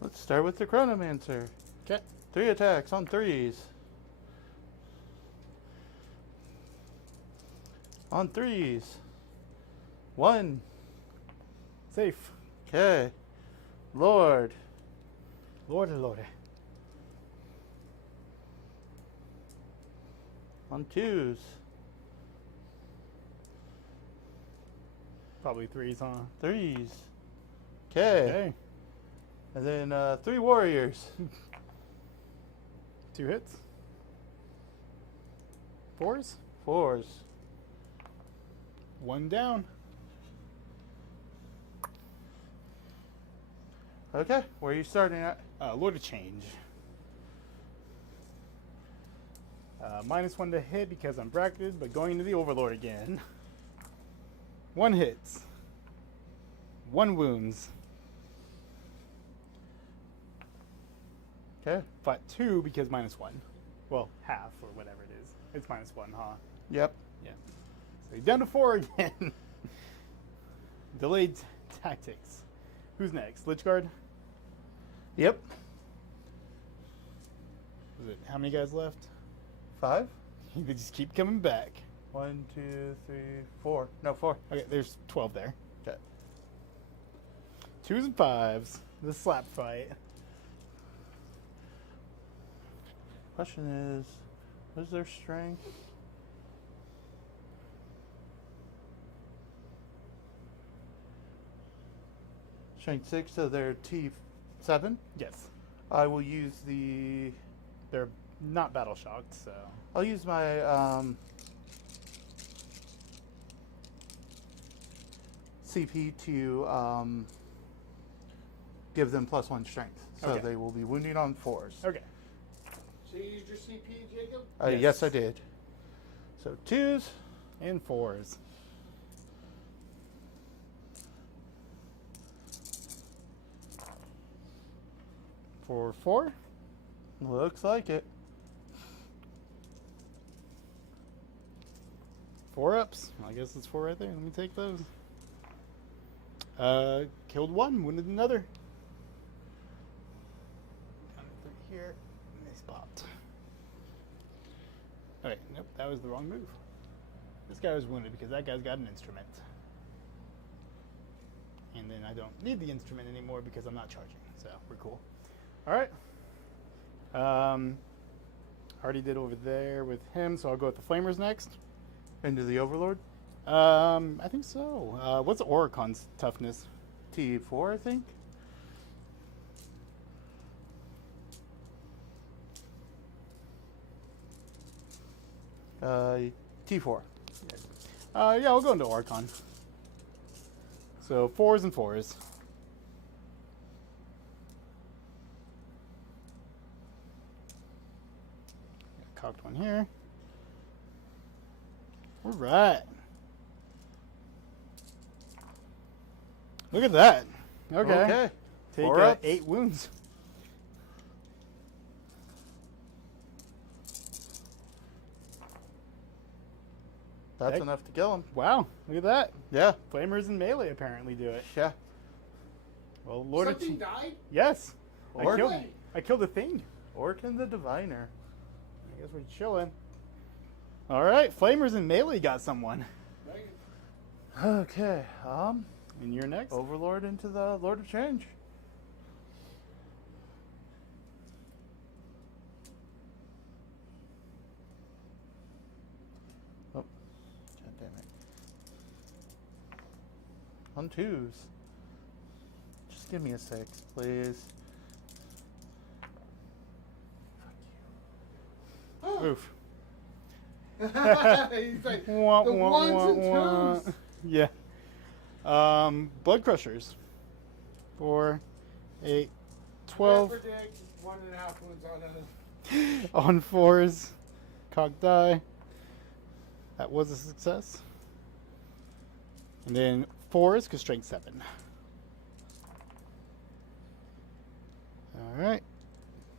Let's start with the Chronomancer. Okay. 3 attacks on 3s. On 3s. 1. Safe. Okay. Lord. Lord. On 2s. Probably 3s, huh? 3s. Okay. Okay. And then 3 warriors. 2 hits. 4s. 4s. 1 down. Okay. Where are you starting at? Lord of Change. -1 to hit because I'm bracketed, but going to the Overlord again. 1 hits. 1 wounds. Okay. Fought 2 because -1. Well, half or whatever it is. It's -1, huh? Yep. Yeah. So he's down to 4 again. Delayed tactics. Who's next? Lichguard? Yep. Is it how many guys left? 5. They just keep coming back. 1, 2, 3, 4. No, 4. Okay, there's 12 there. Okay. 2s and 5s. The slap fight. Question is, what is their strength? Strength 6, so they're T7. Yes. I will use the. They're not battle shocked, so. I'll use my CP to give them +1 strength, so Okay. they will be wounding on 4s. Okay. So you used your CP, Jacob? Yes. Yes, I did. So 2s. And 4s. For 4. Looks like it. 4 ups. I guess it's 4 right there. Let me take those. Killed 1, wounded another. Down to 3 here. And they popped. Okay, nope, that was the wrong move. This guy was wounded because that guy's got an instrument. And then I don't need the instrument anymore because I'm not charging. So we're cool. Alright. Already did over there with him, so I'll go with the Flamers next. Into the Overlord. I think so. What's Oracon's toughness? T4, I think. T4. Yeah, I'll go into Oricon. So 4s and 4s. Cocked one here. All right. Look at that. Okay. Okay. Take 4 ups. 8 wounds. That's Heck. enough to kill him. Wow. Look at that. Yeah. Flamers and melee apparently do it. Yeah. Well, Lord of Something Chi- died? Yes. Orc. I killed a thing. Orc the Diviner. I guess we're chilling. All right. Flamers and melee got someone. Okay. And you're next. Overlord into the Lord of Change. Oh, God damn it. On 2s. Just give me a 6, please. Fuck you. Oof. He's like, Wah, the wah, ones wah, and wah. twos. Yeah. Blood Crushers. 4, 8, 12. I predict 1.5 wounds on him. On 4s. Cock die. That was a success. And then 4s, because strength 7. Alright.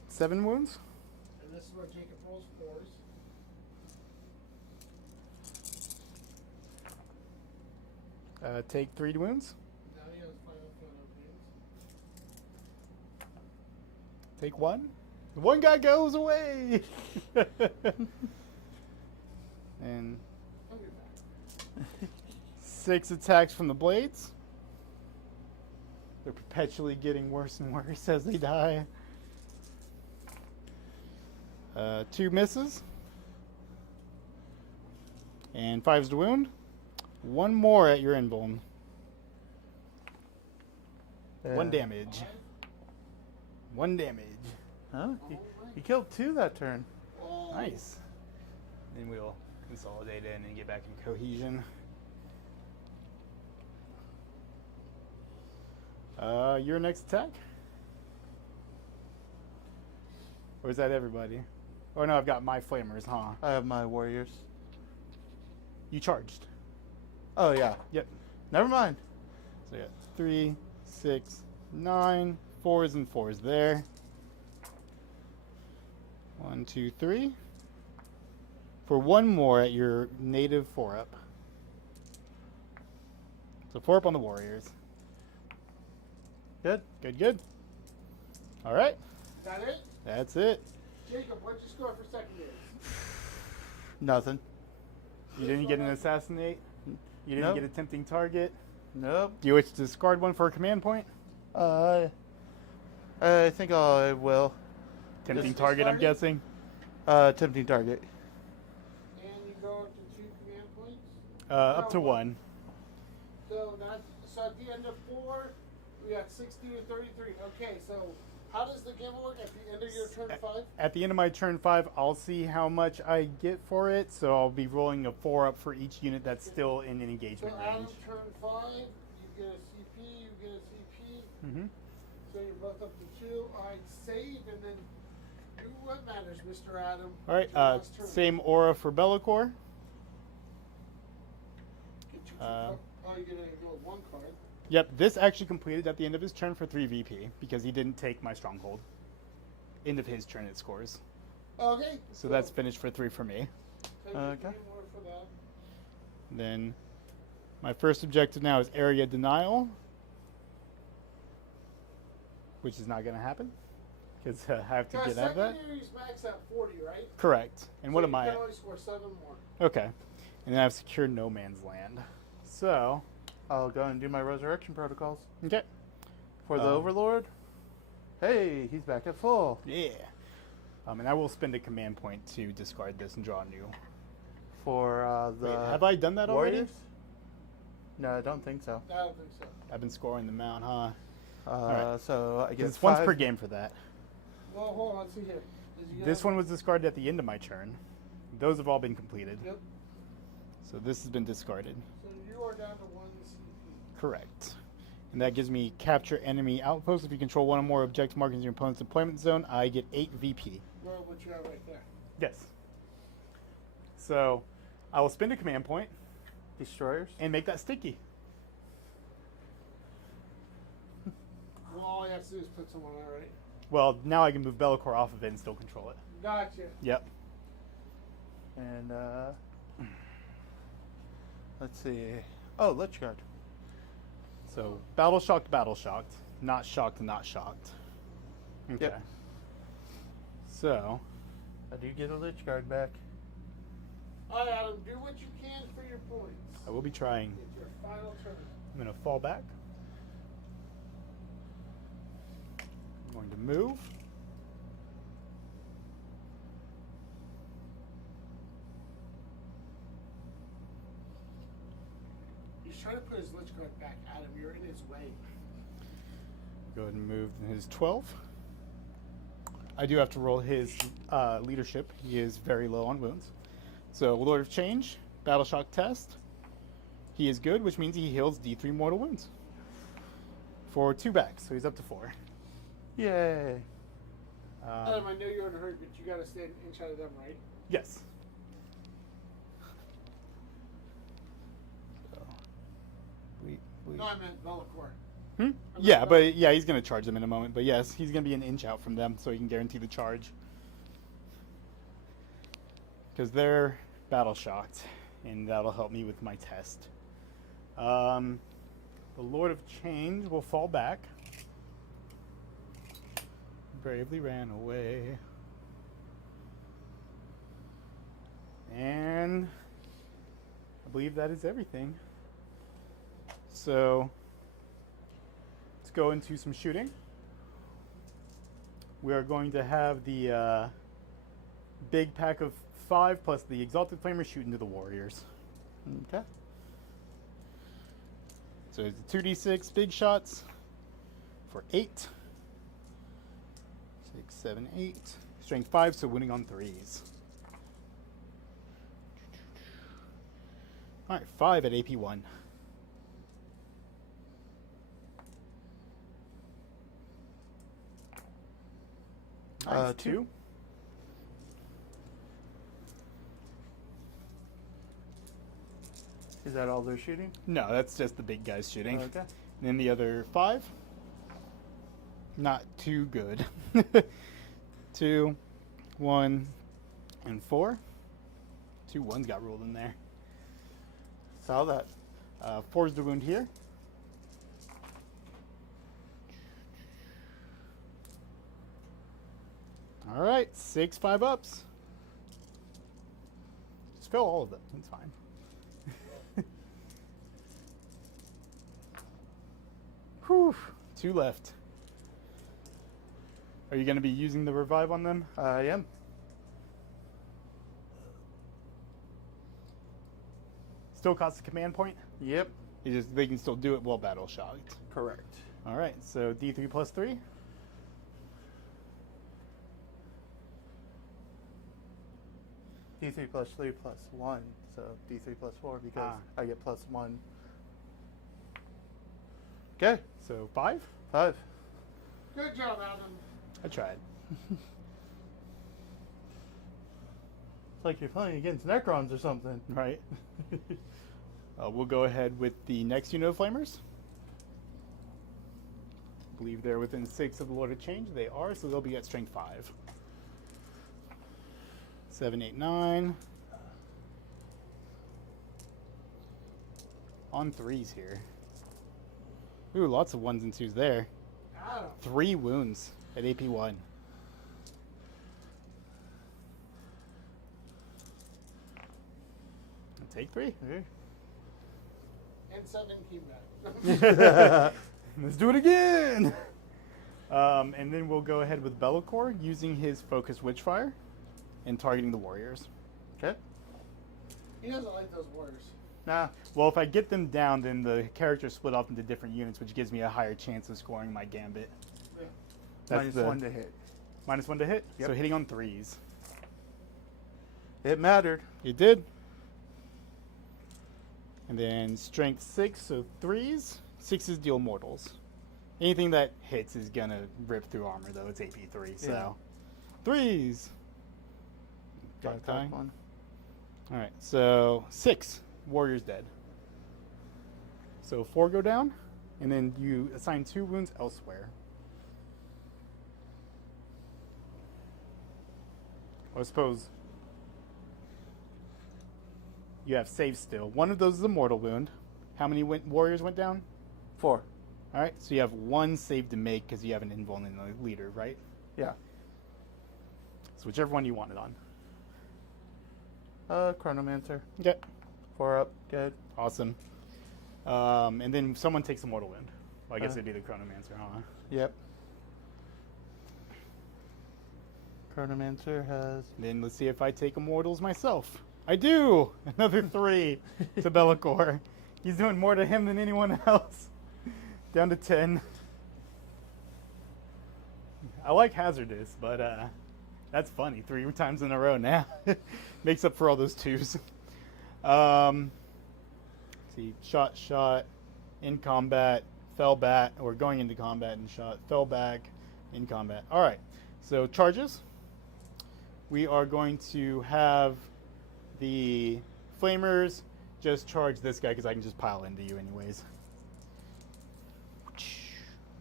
7 wounds. And this is where Jacob rolls 4s. Take 3 wounds. Now he has 5 wounds. Take 1. One guy goes away! And I'll be back. 6 attacks from the blades. They're perpetually getting worse and worse as they die. 2 misses. And 5's to wound. 1 more at your invuln. 1 damage. 1 damage. Huh? You killed 2 that turn. Nice. Then we'll consolidate in and get back in cohesion. Your next attack? Or is that everybody? Oh no, I've got my flamers, huh? I have my warriors. You charged. Oh yeah. Yep. Never mind. So yeah, 3, 6, 9, 4s and 4s there. 1, 2, 3. For 1 more at your native 4-up. So 4-up on the warriors. Good. Good, good. All right. Is that it? That's it. Jacob, what'd you score for secondary? Nothing. You didn't get an assassinate. You didn't Nope. get a tempting target. Nope. Do you wish to discard one for a command point? I think I will. Tempting Just target, I'm discard guessing. Tempting target. And you go up to 2 command points? Up to 1. So at the end of 4, we got 60 to 33. Okay, so how does the game work at the end of your turn 5? At the end of my turn 5, I'll see how much I get for it. So I'll be rolling a 4-up for each unit that's still in an So engagement Adam, range. turn 5, you get a CP, you get a CP. Mm-hmm. So you're both up to 2. I save and then do what matters, Mr. Adam. All right. It's your last turn. Same aura for Bellicor. Get you two uh, oh, you're going to go with 1 card. Yep, this actually completed at the end of his turn for 3 VP because he didn't take my stronghold. End of his turn it scores. Okay. So that's finished for 3 for me. Take Okay. 3 more for that. Then my first objective now is area denial, which is not going to happen because I have to Guys, get out of that. secondaries max at 40, right? Correct. And what So am you I can at? only score 7 more. Okay. And then I've secured no man's land. So, I'll go and do my resurrection protocols okay. for the Overlord. Hey, he's back at full. Yeah. And I will spend a command point to discard this and draw a new. For the Wait, have I done that already? warriors? No, I don't think so. I don't think so. I've been scoring them out, huh? Right. So I 'Cause guess it's once per game for that. Well, hold on. Let's see here. This one was discarded at the end of my turn. Those have all been completed. Yep. So this has been discarded. So you are down to 1 CP. Correct. And that gives me capture enemy outpost. If you control 1 or more objective markers in your opponent's deployment zone, I get 8 VP. Well, what you have right there. Yes. So I will spend a command point destroyers. and make that sticky. Well, all you have to do is put someone on, right? Well, now I can move Bellicor off of it and still control it. Gotcha. Yep. And let's see. Oh, Lich Guard. So battle shocked, not shocked, not shocked. Okay. Yep. So I do get a Lich Guard back. All right, Adam. Do what you can for your points. I will be trying. It's your final turn. I'm going to fall back. I'm going to move. He's trying to put his Lich Guard back, Adam. You're in his way. Go ahead and move his 12. I do have to roll his leadership. He is very low on wounds. So Lord of Change, Battle Shock test. He is good, which means he heals D3 mortal wounds for 2 backs, so he's up to 4. Yay. Adam, I know you're in a hurry, but you got to stay an inch out of them, right? Yes. So, No, I meant Bellacore. Yeah, but yeah, he's gonna charge them in a moment. But yes, he's gonna be an inch out from them, so he can guarantee the charge. Because they're battle shocked, and that'll help me with my test. The Lord of Change will fall back. Bravely ran away. And I believe that is everything. So let's go into some shooting. We are going to have the big pack of 5 plus the Exalted Flamer shoot into the Warriors. Okay. So it's 2d6 big shots for 8. 6, 7, 8. Strength 5, so winning on 3s. Alright, 5 at AP 1. Nice, 2. Is that all they're shooting? No, that's just the big guys shooting. Okay. And then the other 5. Not too good. 2, 1, and 4. 2 1s got rolled in there. Saw that. 4's the wound here. All right, 6 5-ups. Just fill all of them. That's fine. Whew. 2 left. Are you going to be using the revive on them? I am. Still costs a command point. Yep. They can still do it while battle shocked. Correct. All right, so D3 plus 3. D3 plus 3 plus 1, so D3 plus 4 because I get plus 1. Okay. So 5. 5. Good job, Adam. I tried. It's like you're playing against Necrons or something. Right. We'll go ahead with the next unit of Flamers. I believe they're within 6 of the Lord of Change. They are, so they'll be at strength 5. 7, 8, 9. On 3s here. Ooh, lots of 1s and 2s there. Adam. 3 wounds at AP 1. Take 3. Okay. And 7 came back. Let's do it again. And then we'll go ahead with Bellacore using his Focus Witchfire and targeting the Warriors. Okay. He doesn't like those warriors. Nah. Well, if I get them down, then the characters split off into different units, which gives me a higher chance of scoring my Gambit. Yeah. That's -1 to hit. -1 to hit? Yep. So hitting on 3s. It mattered. It did. And then strength 6, so 3s. 6s deal mortals. Anything that hits is going to rip through armor, though. It's AP 3, so. Yeah. 3s. Got a Okay. top one. All right, so 6. Warrior's dead. So 4 go down, and then you assign 2 wounds elsewhere. I suppose you have save still. One of those is a mortal wound. How many warriors went down? 4. All right, so you have 1 save to make because you have an invuln in the leader, right? Yeah. So whichever one you want it on. Chronomancer. Okay. 4 up. Good. Awesome. And then someone takes a mortal wound. Well, I guess it'd be the Chronomancer, huh? Yep. Chronomancer has... Then let's see if I take immortals myself. I do! Another 3 to Bellacore. He's doing more to him than anyone else. Down to 10. I like Hazardous, but That's funny. 3 times in a row now. Makes up for all those 2s. See, shot, in combat, fell back, or going into combat and shot, fell back, in combat. All right. So charges. We are going to have the flamers just charge this guy because I can just pile into you anyways.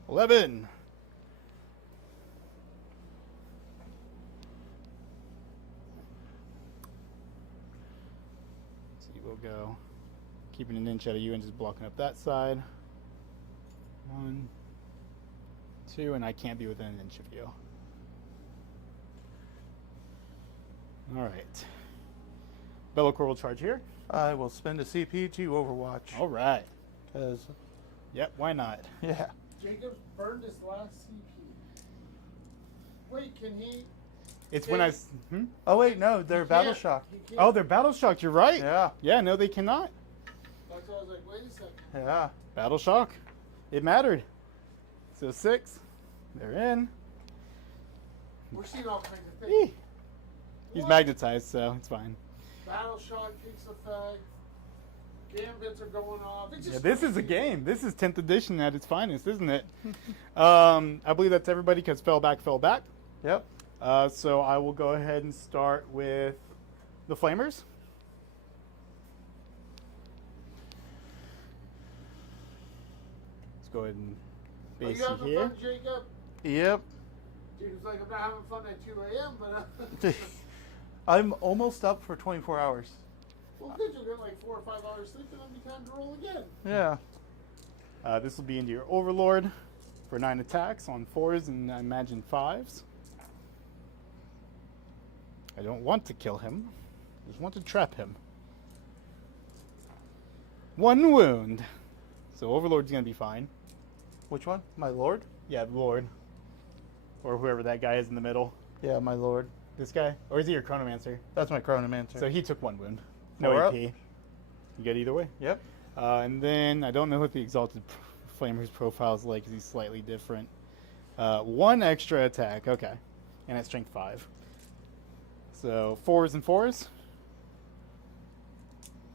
11. See, we'll go keeping an inch out of you and just blocking up that side. 1, 2, and I can't be within an inch of you. All right. Be'lakor will charge here. I will spend a CP to Overwatch. All right. Because, Yep, why not? yeah. Jacobs burned his last CP. Wait, can he? It's when I... Hmm? Oh, wait, no, they're He battle can't. shock. He can't. Oh, they're battle shocked. You're right. Yeah, Yeah, no, they cannot. That's why I was like, wait a second. yeah. Battle shock. It mattered. So 6. They're in. We're seeing all kinds of Eeh. things. He's What? magnetized, so it's fine. Battle shot takes effect. Gambits are going off. It's just Yeah, this is a crazy. game. This is 10th edition at its finest, isn't it? I believe that's everybody because fell back. Yep. So I will go ahead and start with the Flamers. Let's go ahead and Are base you having here. fun, Jacob? Yep. Jacob's like, I'm not having fun at 2 a.m., but I'm almost up for 24 hours. well, good. You'll get like 4 or 5 hours sleep, and it'll be time to roll again. Yeah. This will be into your Overlord for 9 attacks on 4s and I imagine 5s. I don't want to kill him. I just want to trap him. 1 wound. So Overlord's going to be fine. Which one? My lord? Yeah, the Lord. Or whoever that guy is in the middle. Yeah, my lord. This guy? Or is he your Chronomancer? That's my Chronomancer. So he took 1 wound. No 4 AP. up. You get either way. Yep. And then I don't know what the Exalted Flamer's profile is like because he's slightly different. 1 extra attack. Okay. And at strength 5. So 4s and 4s.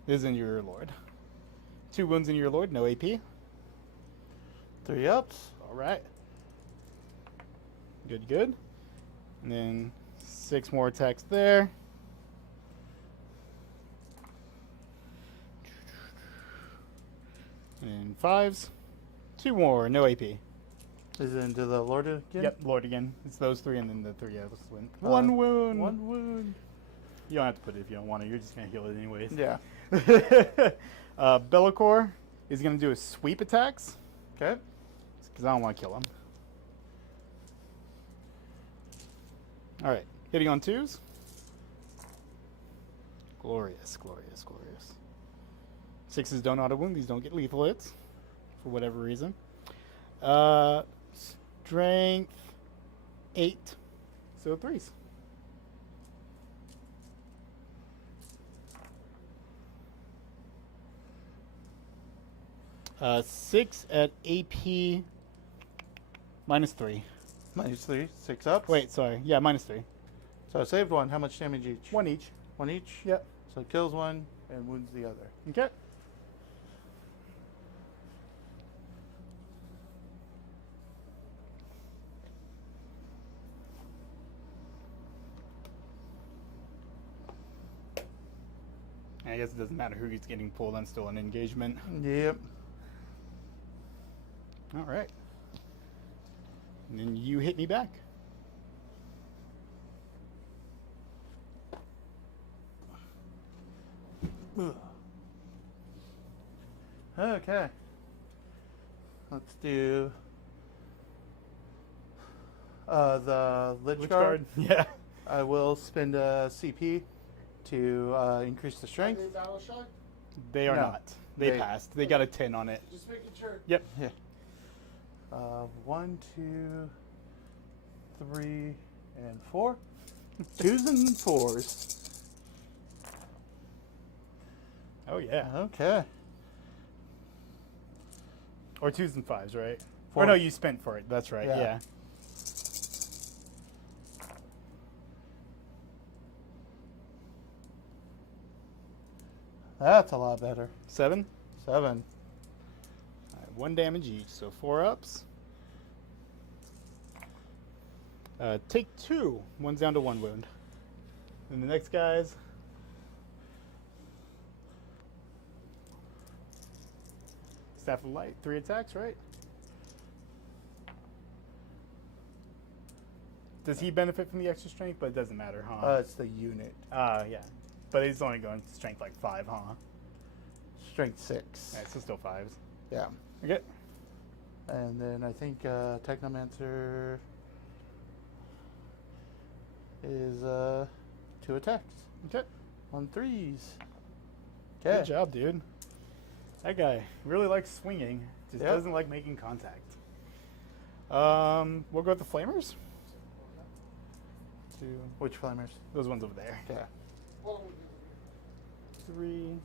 This is in your Lord. 2 wounds in your Lord. No AP. 3 ups. All right. Good, good. And then 6 more attacks there. And 5s. 2 more, no AP. Is it into the lord again? Yep, Lord again. It's those 3 and then the 3 others win. 1 wound. 1 wound. You don't have to put it if you don't want to. You're just going to heal it anyways. Yeah. Be'lakor is going to do his sweep attacks. Okay. Because I don't want to kill him. Alright, hitting on 2s. Glorious, glorious, glorious. 6s don't auto wound. These don't get lethal hits. For whatever reason. Strength 8. So 3s. Six at AP -3. -3. 6 ups. Wait, sorry. Yeah, -3. So I saved 1. How much damage each? 1 each. 1 each? Yep. So it kills 1 and wounds the other. Okay. I guess it doesn't matter who he's getting pulled. I'm still in engagement. Yep. All right. And then you hit me back. Ugh. Okay. Let's do the Lich Guard. Yeah. I will spend a CP to increase the Are strength. they battle shock? They are No. not. They They- passed. They got a 10 on it. Just making sure. Yep. Yeah. 1, 2, 3, and 4. 2s and 4s. Oh, yeah. Okay. Or 2s and 5s, right? Four. Or no, you spent for it. That's right. Yeah. Yeah. That's a lot better. 7. 7. All right, 1 damage each, so 4 ups. Take 2. One's down to 1 wound. And the next guy's Staff of Light. 3 attacks, right? Does he benefit from the extra strength? But it doesn't matter, huh? It's the unit. Yeah. But he's only going to strength like 5, huh? Strength 6. Alright, so still 5s. Yeah. Okay. And then I think Technomancer is 2 attacks. Okay. On 3s. Good Okay. job, dude. That guy really likes swinging, just Yep. doesn't like making contact. We'll go with the Flamers. 2. Which flamers? Those ones over there. Okay. 3,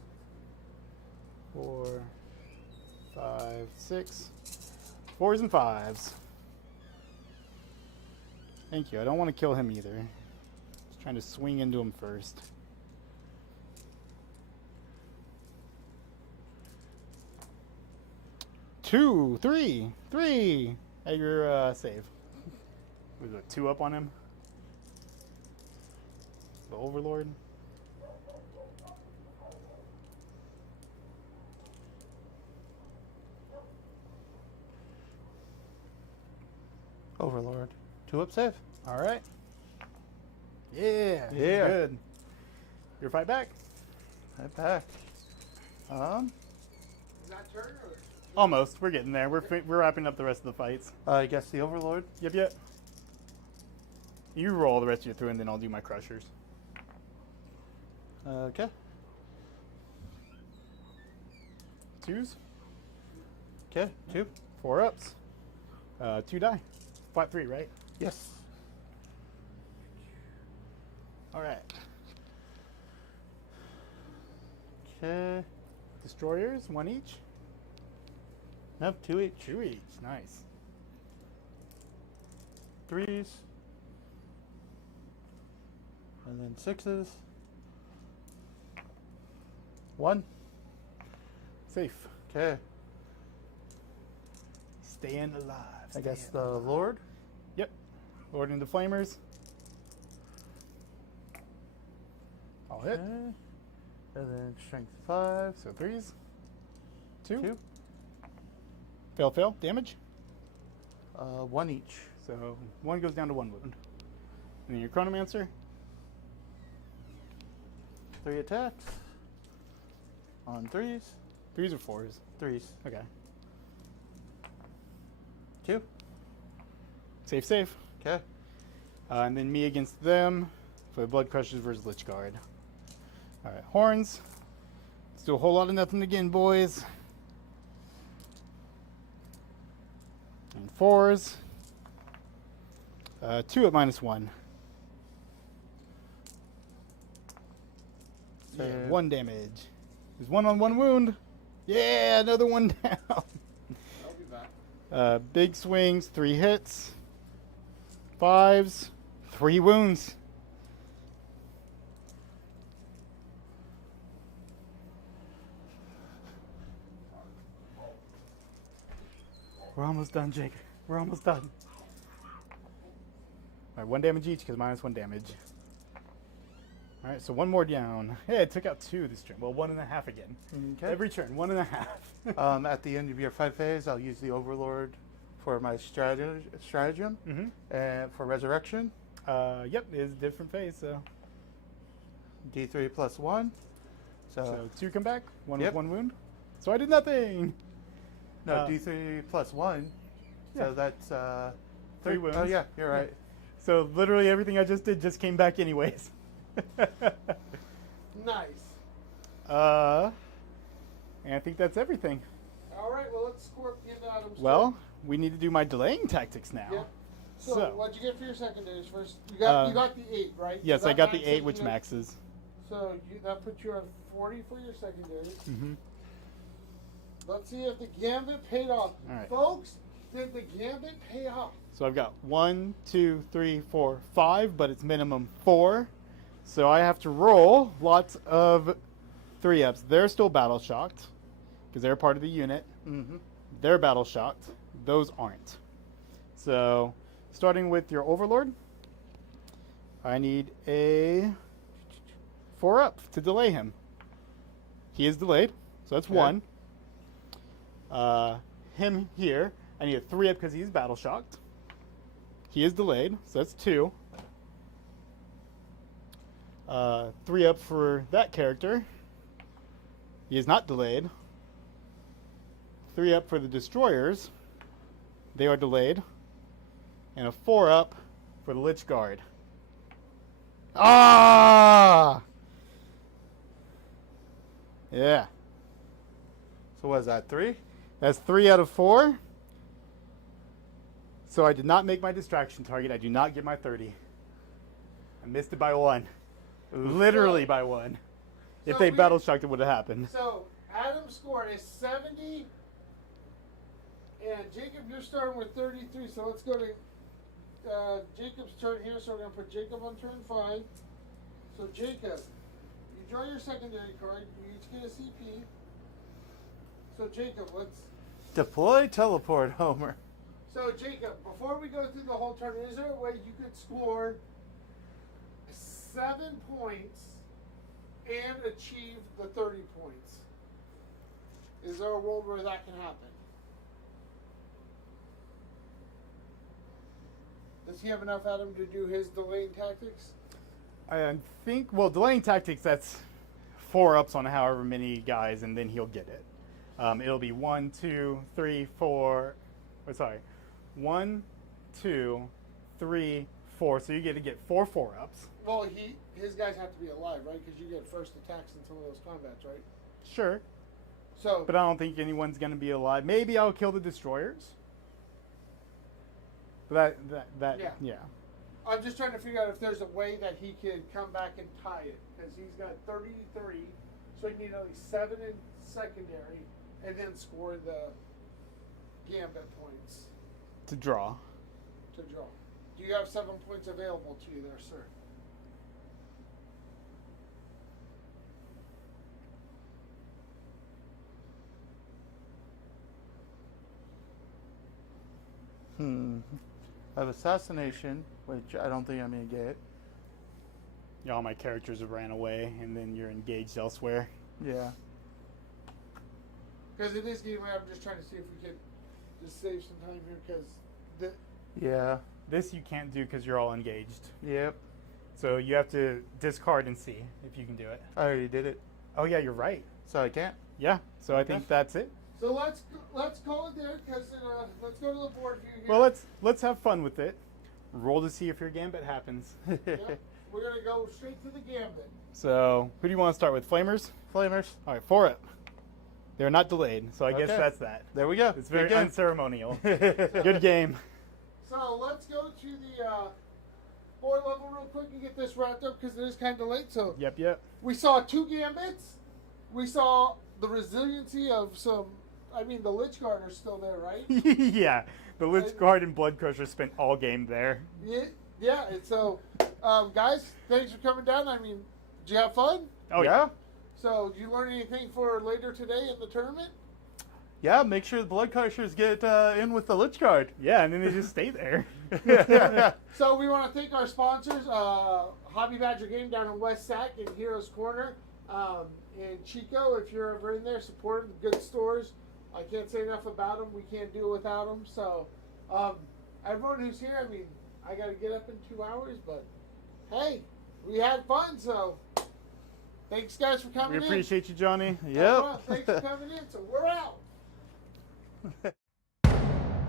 4, 5, 6. 4s and 5s. Thank you. I don't want to kill him either. Just trying to swing into him first. Two, 3, 3. At your save. We go 2 up on him. The Overlord. Overlord. 2 up save. All right. Yeah. Yeah. Good. Your fight back. Right back. Is that turn or? Almost. We're getting there. We're wrapping up the rest of the fights. I guess the Overlord. Yep. You roll the rest of your through, and then I'll do my crushers. Okay. 2s. Okay. 2. 4 ups. 2 die. Flat 3, right? Yes. All right. Okay. Destroyers, 1 each. Nope. 2 each. 2 each. Nice. 3s. And then 6s. 1. Safe. Okay. Staying alive. I guess staying the alive. Lord. Yep. Lord into Flamers. I'll hit. Okay. And then strength 5. So 3s. 2. 2. Fail. Damage. 1 each. So 1 goes down to 1 wound. And then your Chronomancer. 3 attacks. On 3s. 3s or 4s? 3s. Okay. 2. Safe. Okay. And then me against them for the Blood Crushers versus Lich Guard. All right, Horns. Let's do a whole lot of nothing again, boys. And 4s. 2 at -1. Yeah, So- 1 damage. There's 1 on 1 wound. Yeah, another 1 down. I'll be back. Big swings, 3 hits. 5s, 3 wounds. We're almost done, Jake. We're almost done. Alright, 1 damage each because -1 damage. Alright, so 1 more down. Hey, it took out 2 this turn. Well, 1.5 again. Okay. Every turn, 1.5. At the end of your fight phase, I'll use the Overlord for my stratagem. Mm-hmm. And for resurrection, Yep, it's a different phase, so. D3 plus 1. So 2 come back, 1 Yep. with 1 wound. So I did nothing. No, D3 plus 1. Yeah. So that's 3 wounds. Oh, yeah, you're right. So literally everything I just did just came back anyways. Nice. And I think that's everything. All right. Well, let's score the items. Well, we need to do my delaying tactics now. Yep. So, So- what'd you get for your secondaries first? You got the 8, right? Yes, So I that got the maxes 8, which you- maxes. So that puts you on 40 for your secondaries. Mm-hmm. Let's see if the gambit paid off. All right. Folks, did the gambit pay off? So I've got 1, 2, 3, 4, 5, but it's minimum 4. So I have to roll lots of 3-ups. They're still battle shocked because they're part of the unit. Mm-hmm. They're battle shocked. Those aren't. So, starting with your Overlord, I need a 4-up to delay him. He is delayed, so that's Okay. 1. Him here, I need a 3-up because he's battle shocked. He is delayed, so that's 2. 3-up for that character. He is not delayed. 3-up for the destroyers. They are delayed. And a 4-up for the Lich Guard. Ah! Yeah. So what is that, 3? That's 3 out of 4. So I did not make my distraction target. I do not get my 30. I missed it by 1. Literally by 1. If they battle shocked, it would have happened. So Adam's score is 70, and Jacob, you're starting with 33. So let's go to Jacob's turn here. So we're gonna put Jacob on turn 5. So Jacob, you draw your secondary card. You each get a CP. So Jacob, let's. Deploy teleport, Homer. So Jacob, before we go through the whole turn, is there a way you could score 7 points and achieve the 30 points? Is there a world where that can happen? Does he have enough Adam to do his delaying tactics? I think, well, delaying tactics, that's 4-ups on however many guys, and then he'll get it. It'll be 1, 2, 3, 4. Oh, sorry. 1, 2, 3, 4. So you get to get 4 4-ups. Well, his guys have to be alive, right? Because you get first attacks in some of those combats, right? Sure. So, But I don't think anyone's going to be alive. Maybe I'll kill the destroyers. But yeah. I'm just trying to figure out if there's a way that he could come back and tie it. Because he's got 33, so he need at least 7 in secondary, and then score the gambit points To draw. to draw. Do you have 7 points available to you there, sir? I have assassination, which I don't think I'm gonna get. Yeah, all my characters have ran away, and then you're engaged elsewhere. Yeah. Because in this game, I'm just trying to see if we could just save some time here. Because Yeah. This you can't do because you're all engaged. Yep. So you have to discard and see if you can do it. I already did it, Oh yeah, you're right. so I can't. Yeah. So I think that's it. so let's call it there. Because let's go to the board view here. Well, let's have fun with it. Roll to see if your gambit happens. Yep. We're gonna go straight to the gambit. So who do you want to start with? Flamers. Flamers. All right, 4-up. They're not delayed, so I guess Okay. that's that. There we go. It's very Good game. unceremonial. Good game. So let's go to the board level real quick and get this wrapped up because it is kind of late. So Yep. we saw 2 gambits. We saw the resiliency of some. I mean, the Lich Guard are still there, right? Yeah. The Lich Guard and Blood Crusher spent all game there. Yeah. And so, guys, thanks for coming down. I mean, did you have fun? Oh yeah. So, did you learn anything for later today in the tournament? Yeah. Make sure the blood crushers get in with the Lich Guard. Yeah, and then they just stay there. So we want to thank our sponsors, Hobby Badger Game down in West Sac and Heroes Corner. And Chico, if you're ever in there, support them. Good stores. I can't say enough about them. We can't do it without them. So everyone who's here, I mean, I got to get up in 2 hours, but hey, we had fun. So thanks, guys, for coming We in. appreciate you, Johnny. Yep. Thanks for coming in. So we're out.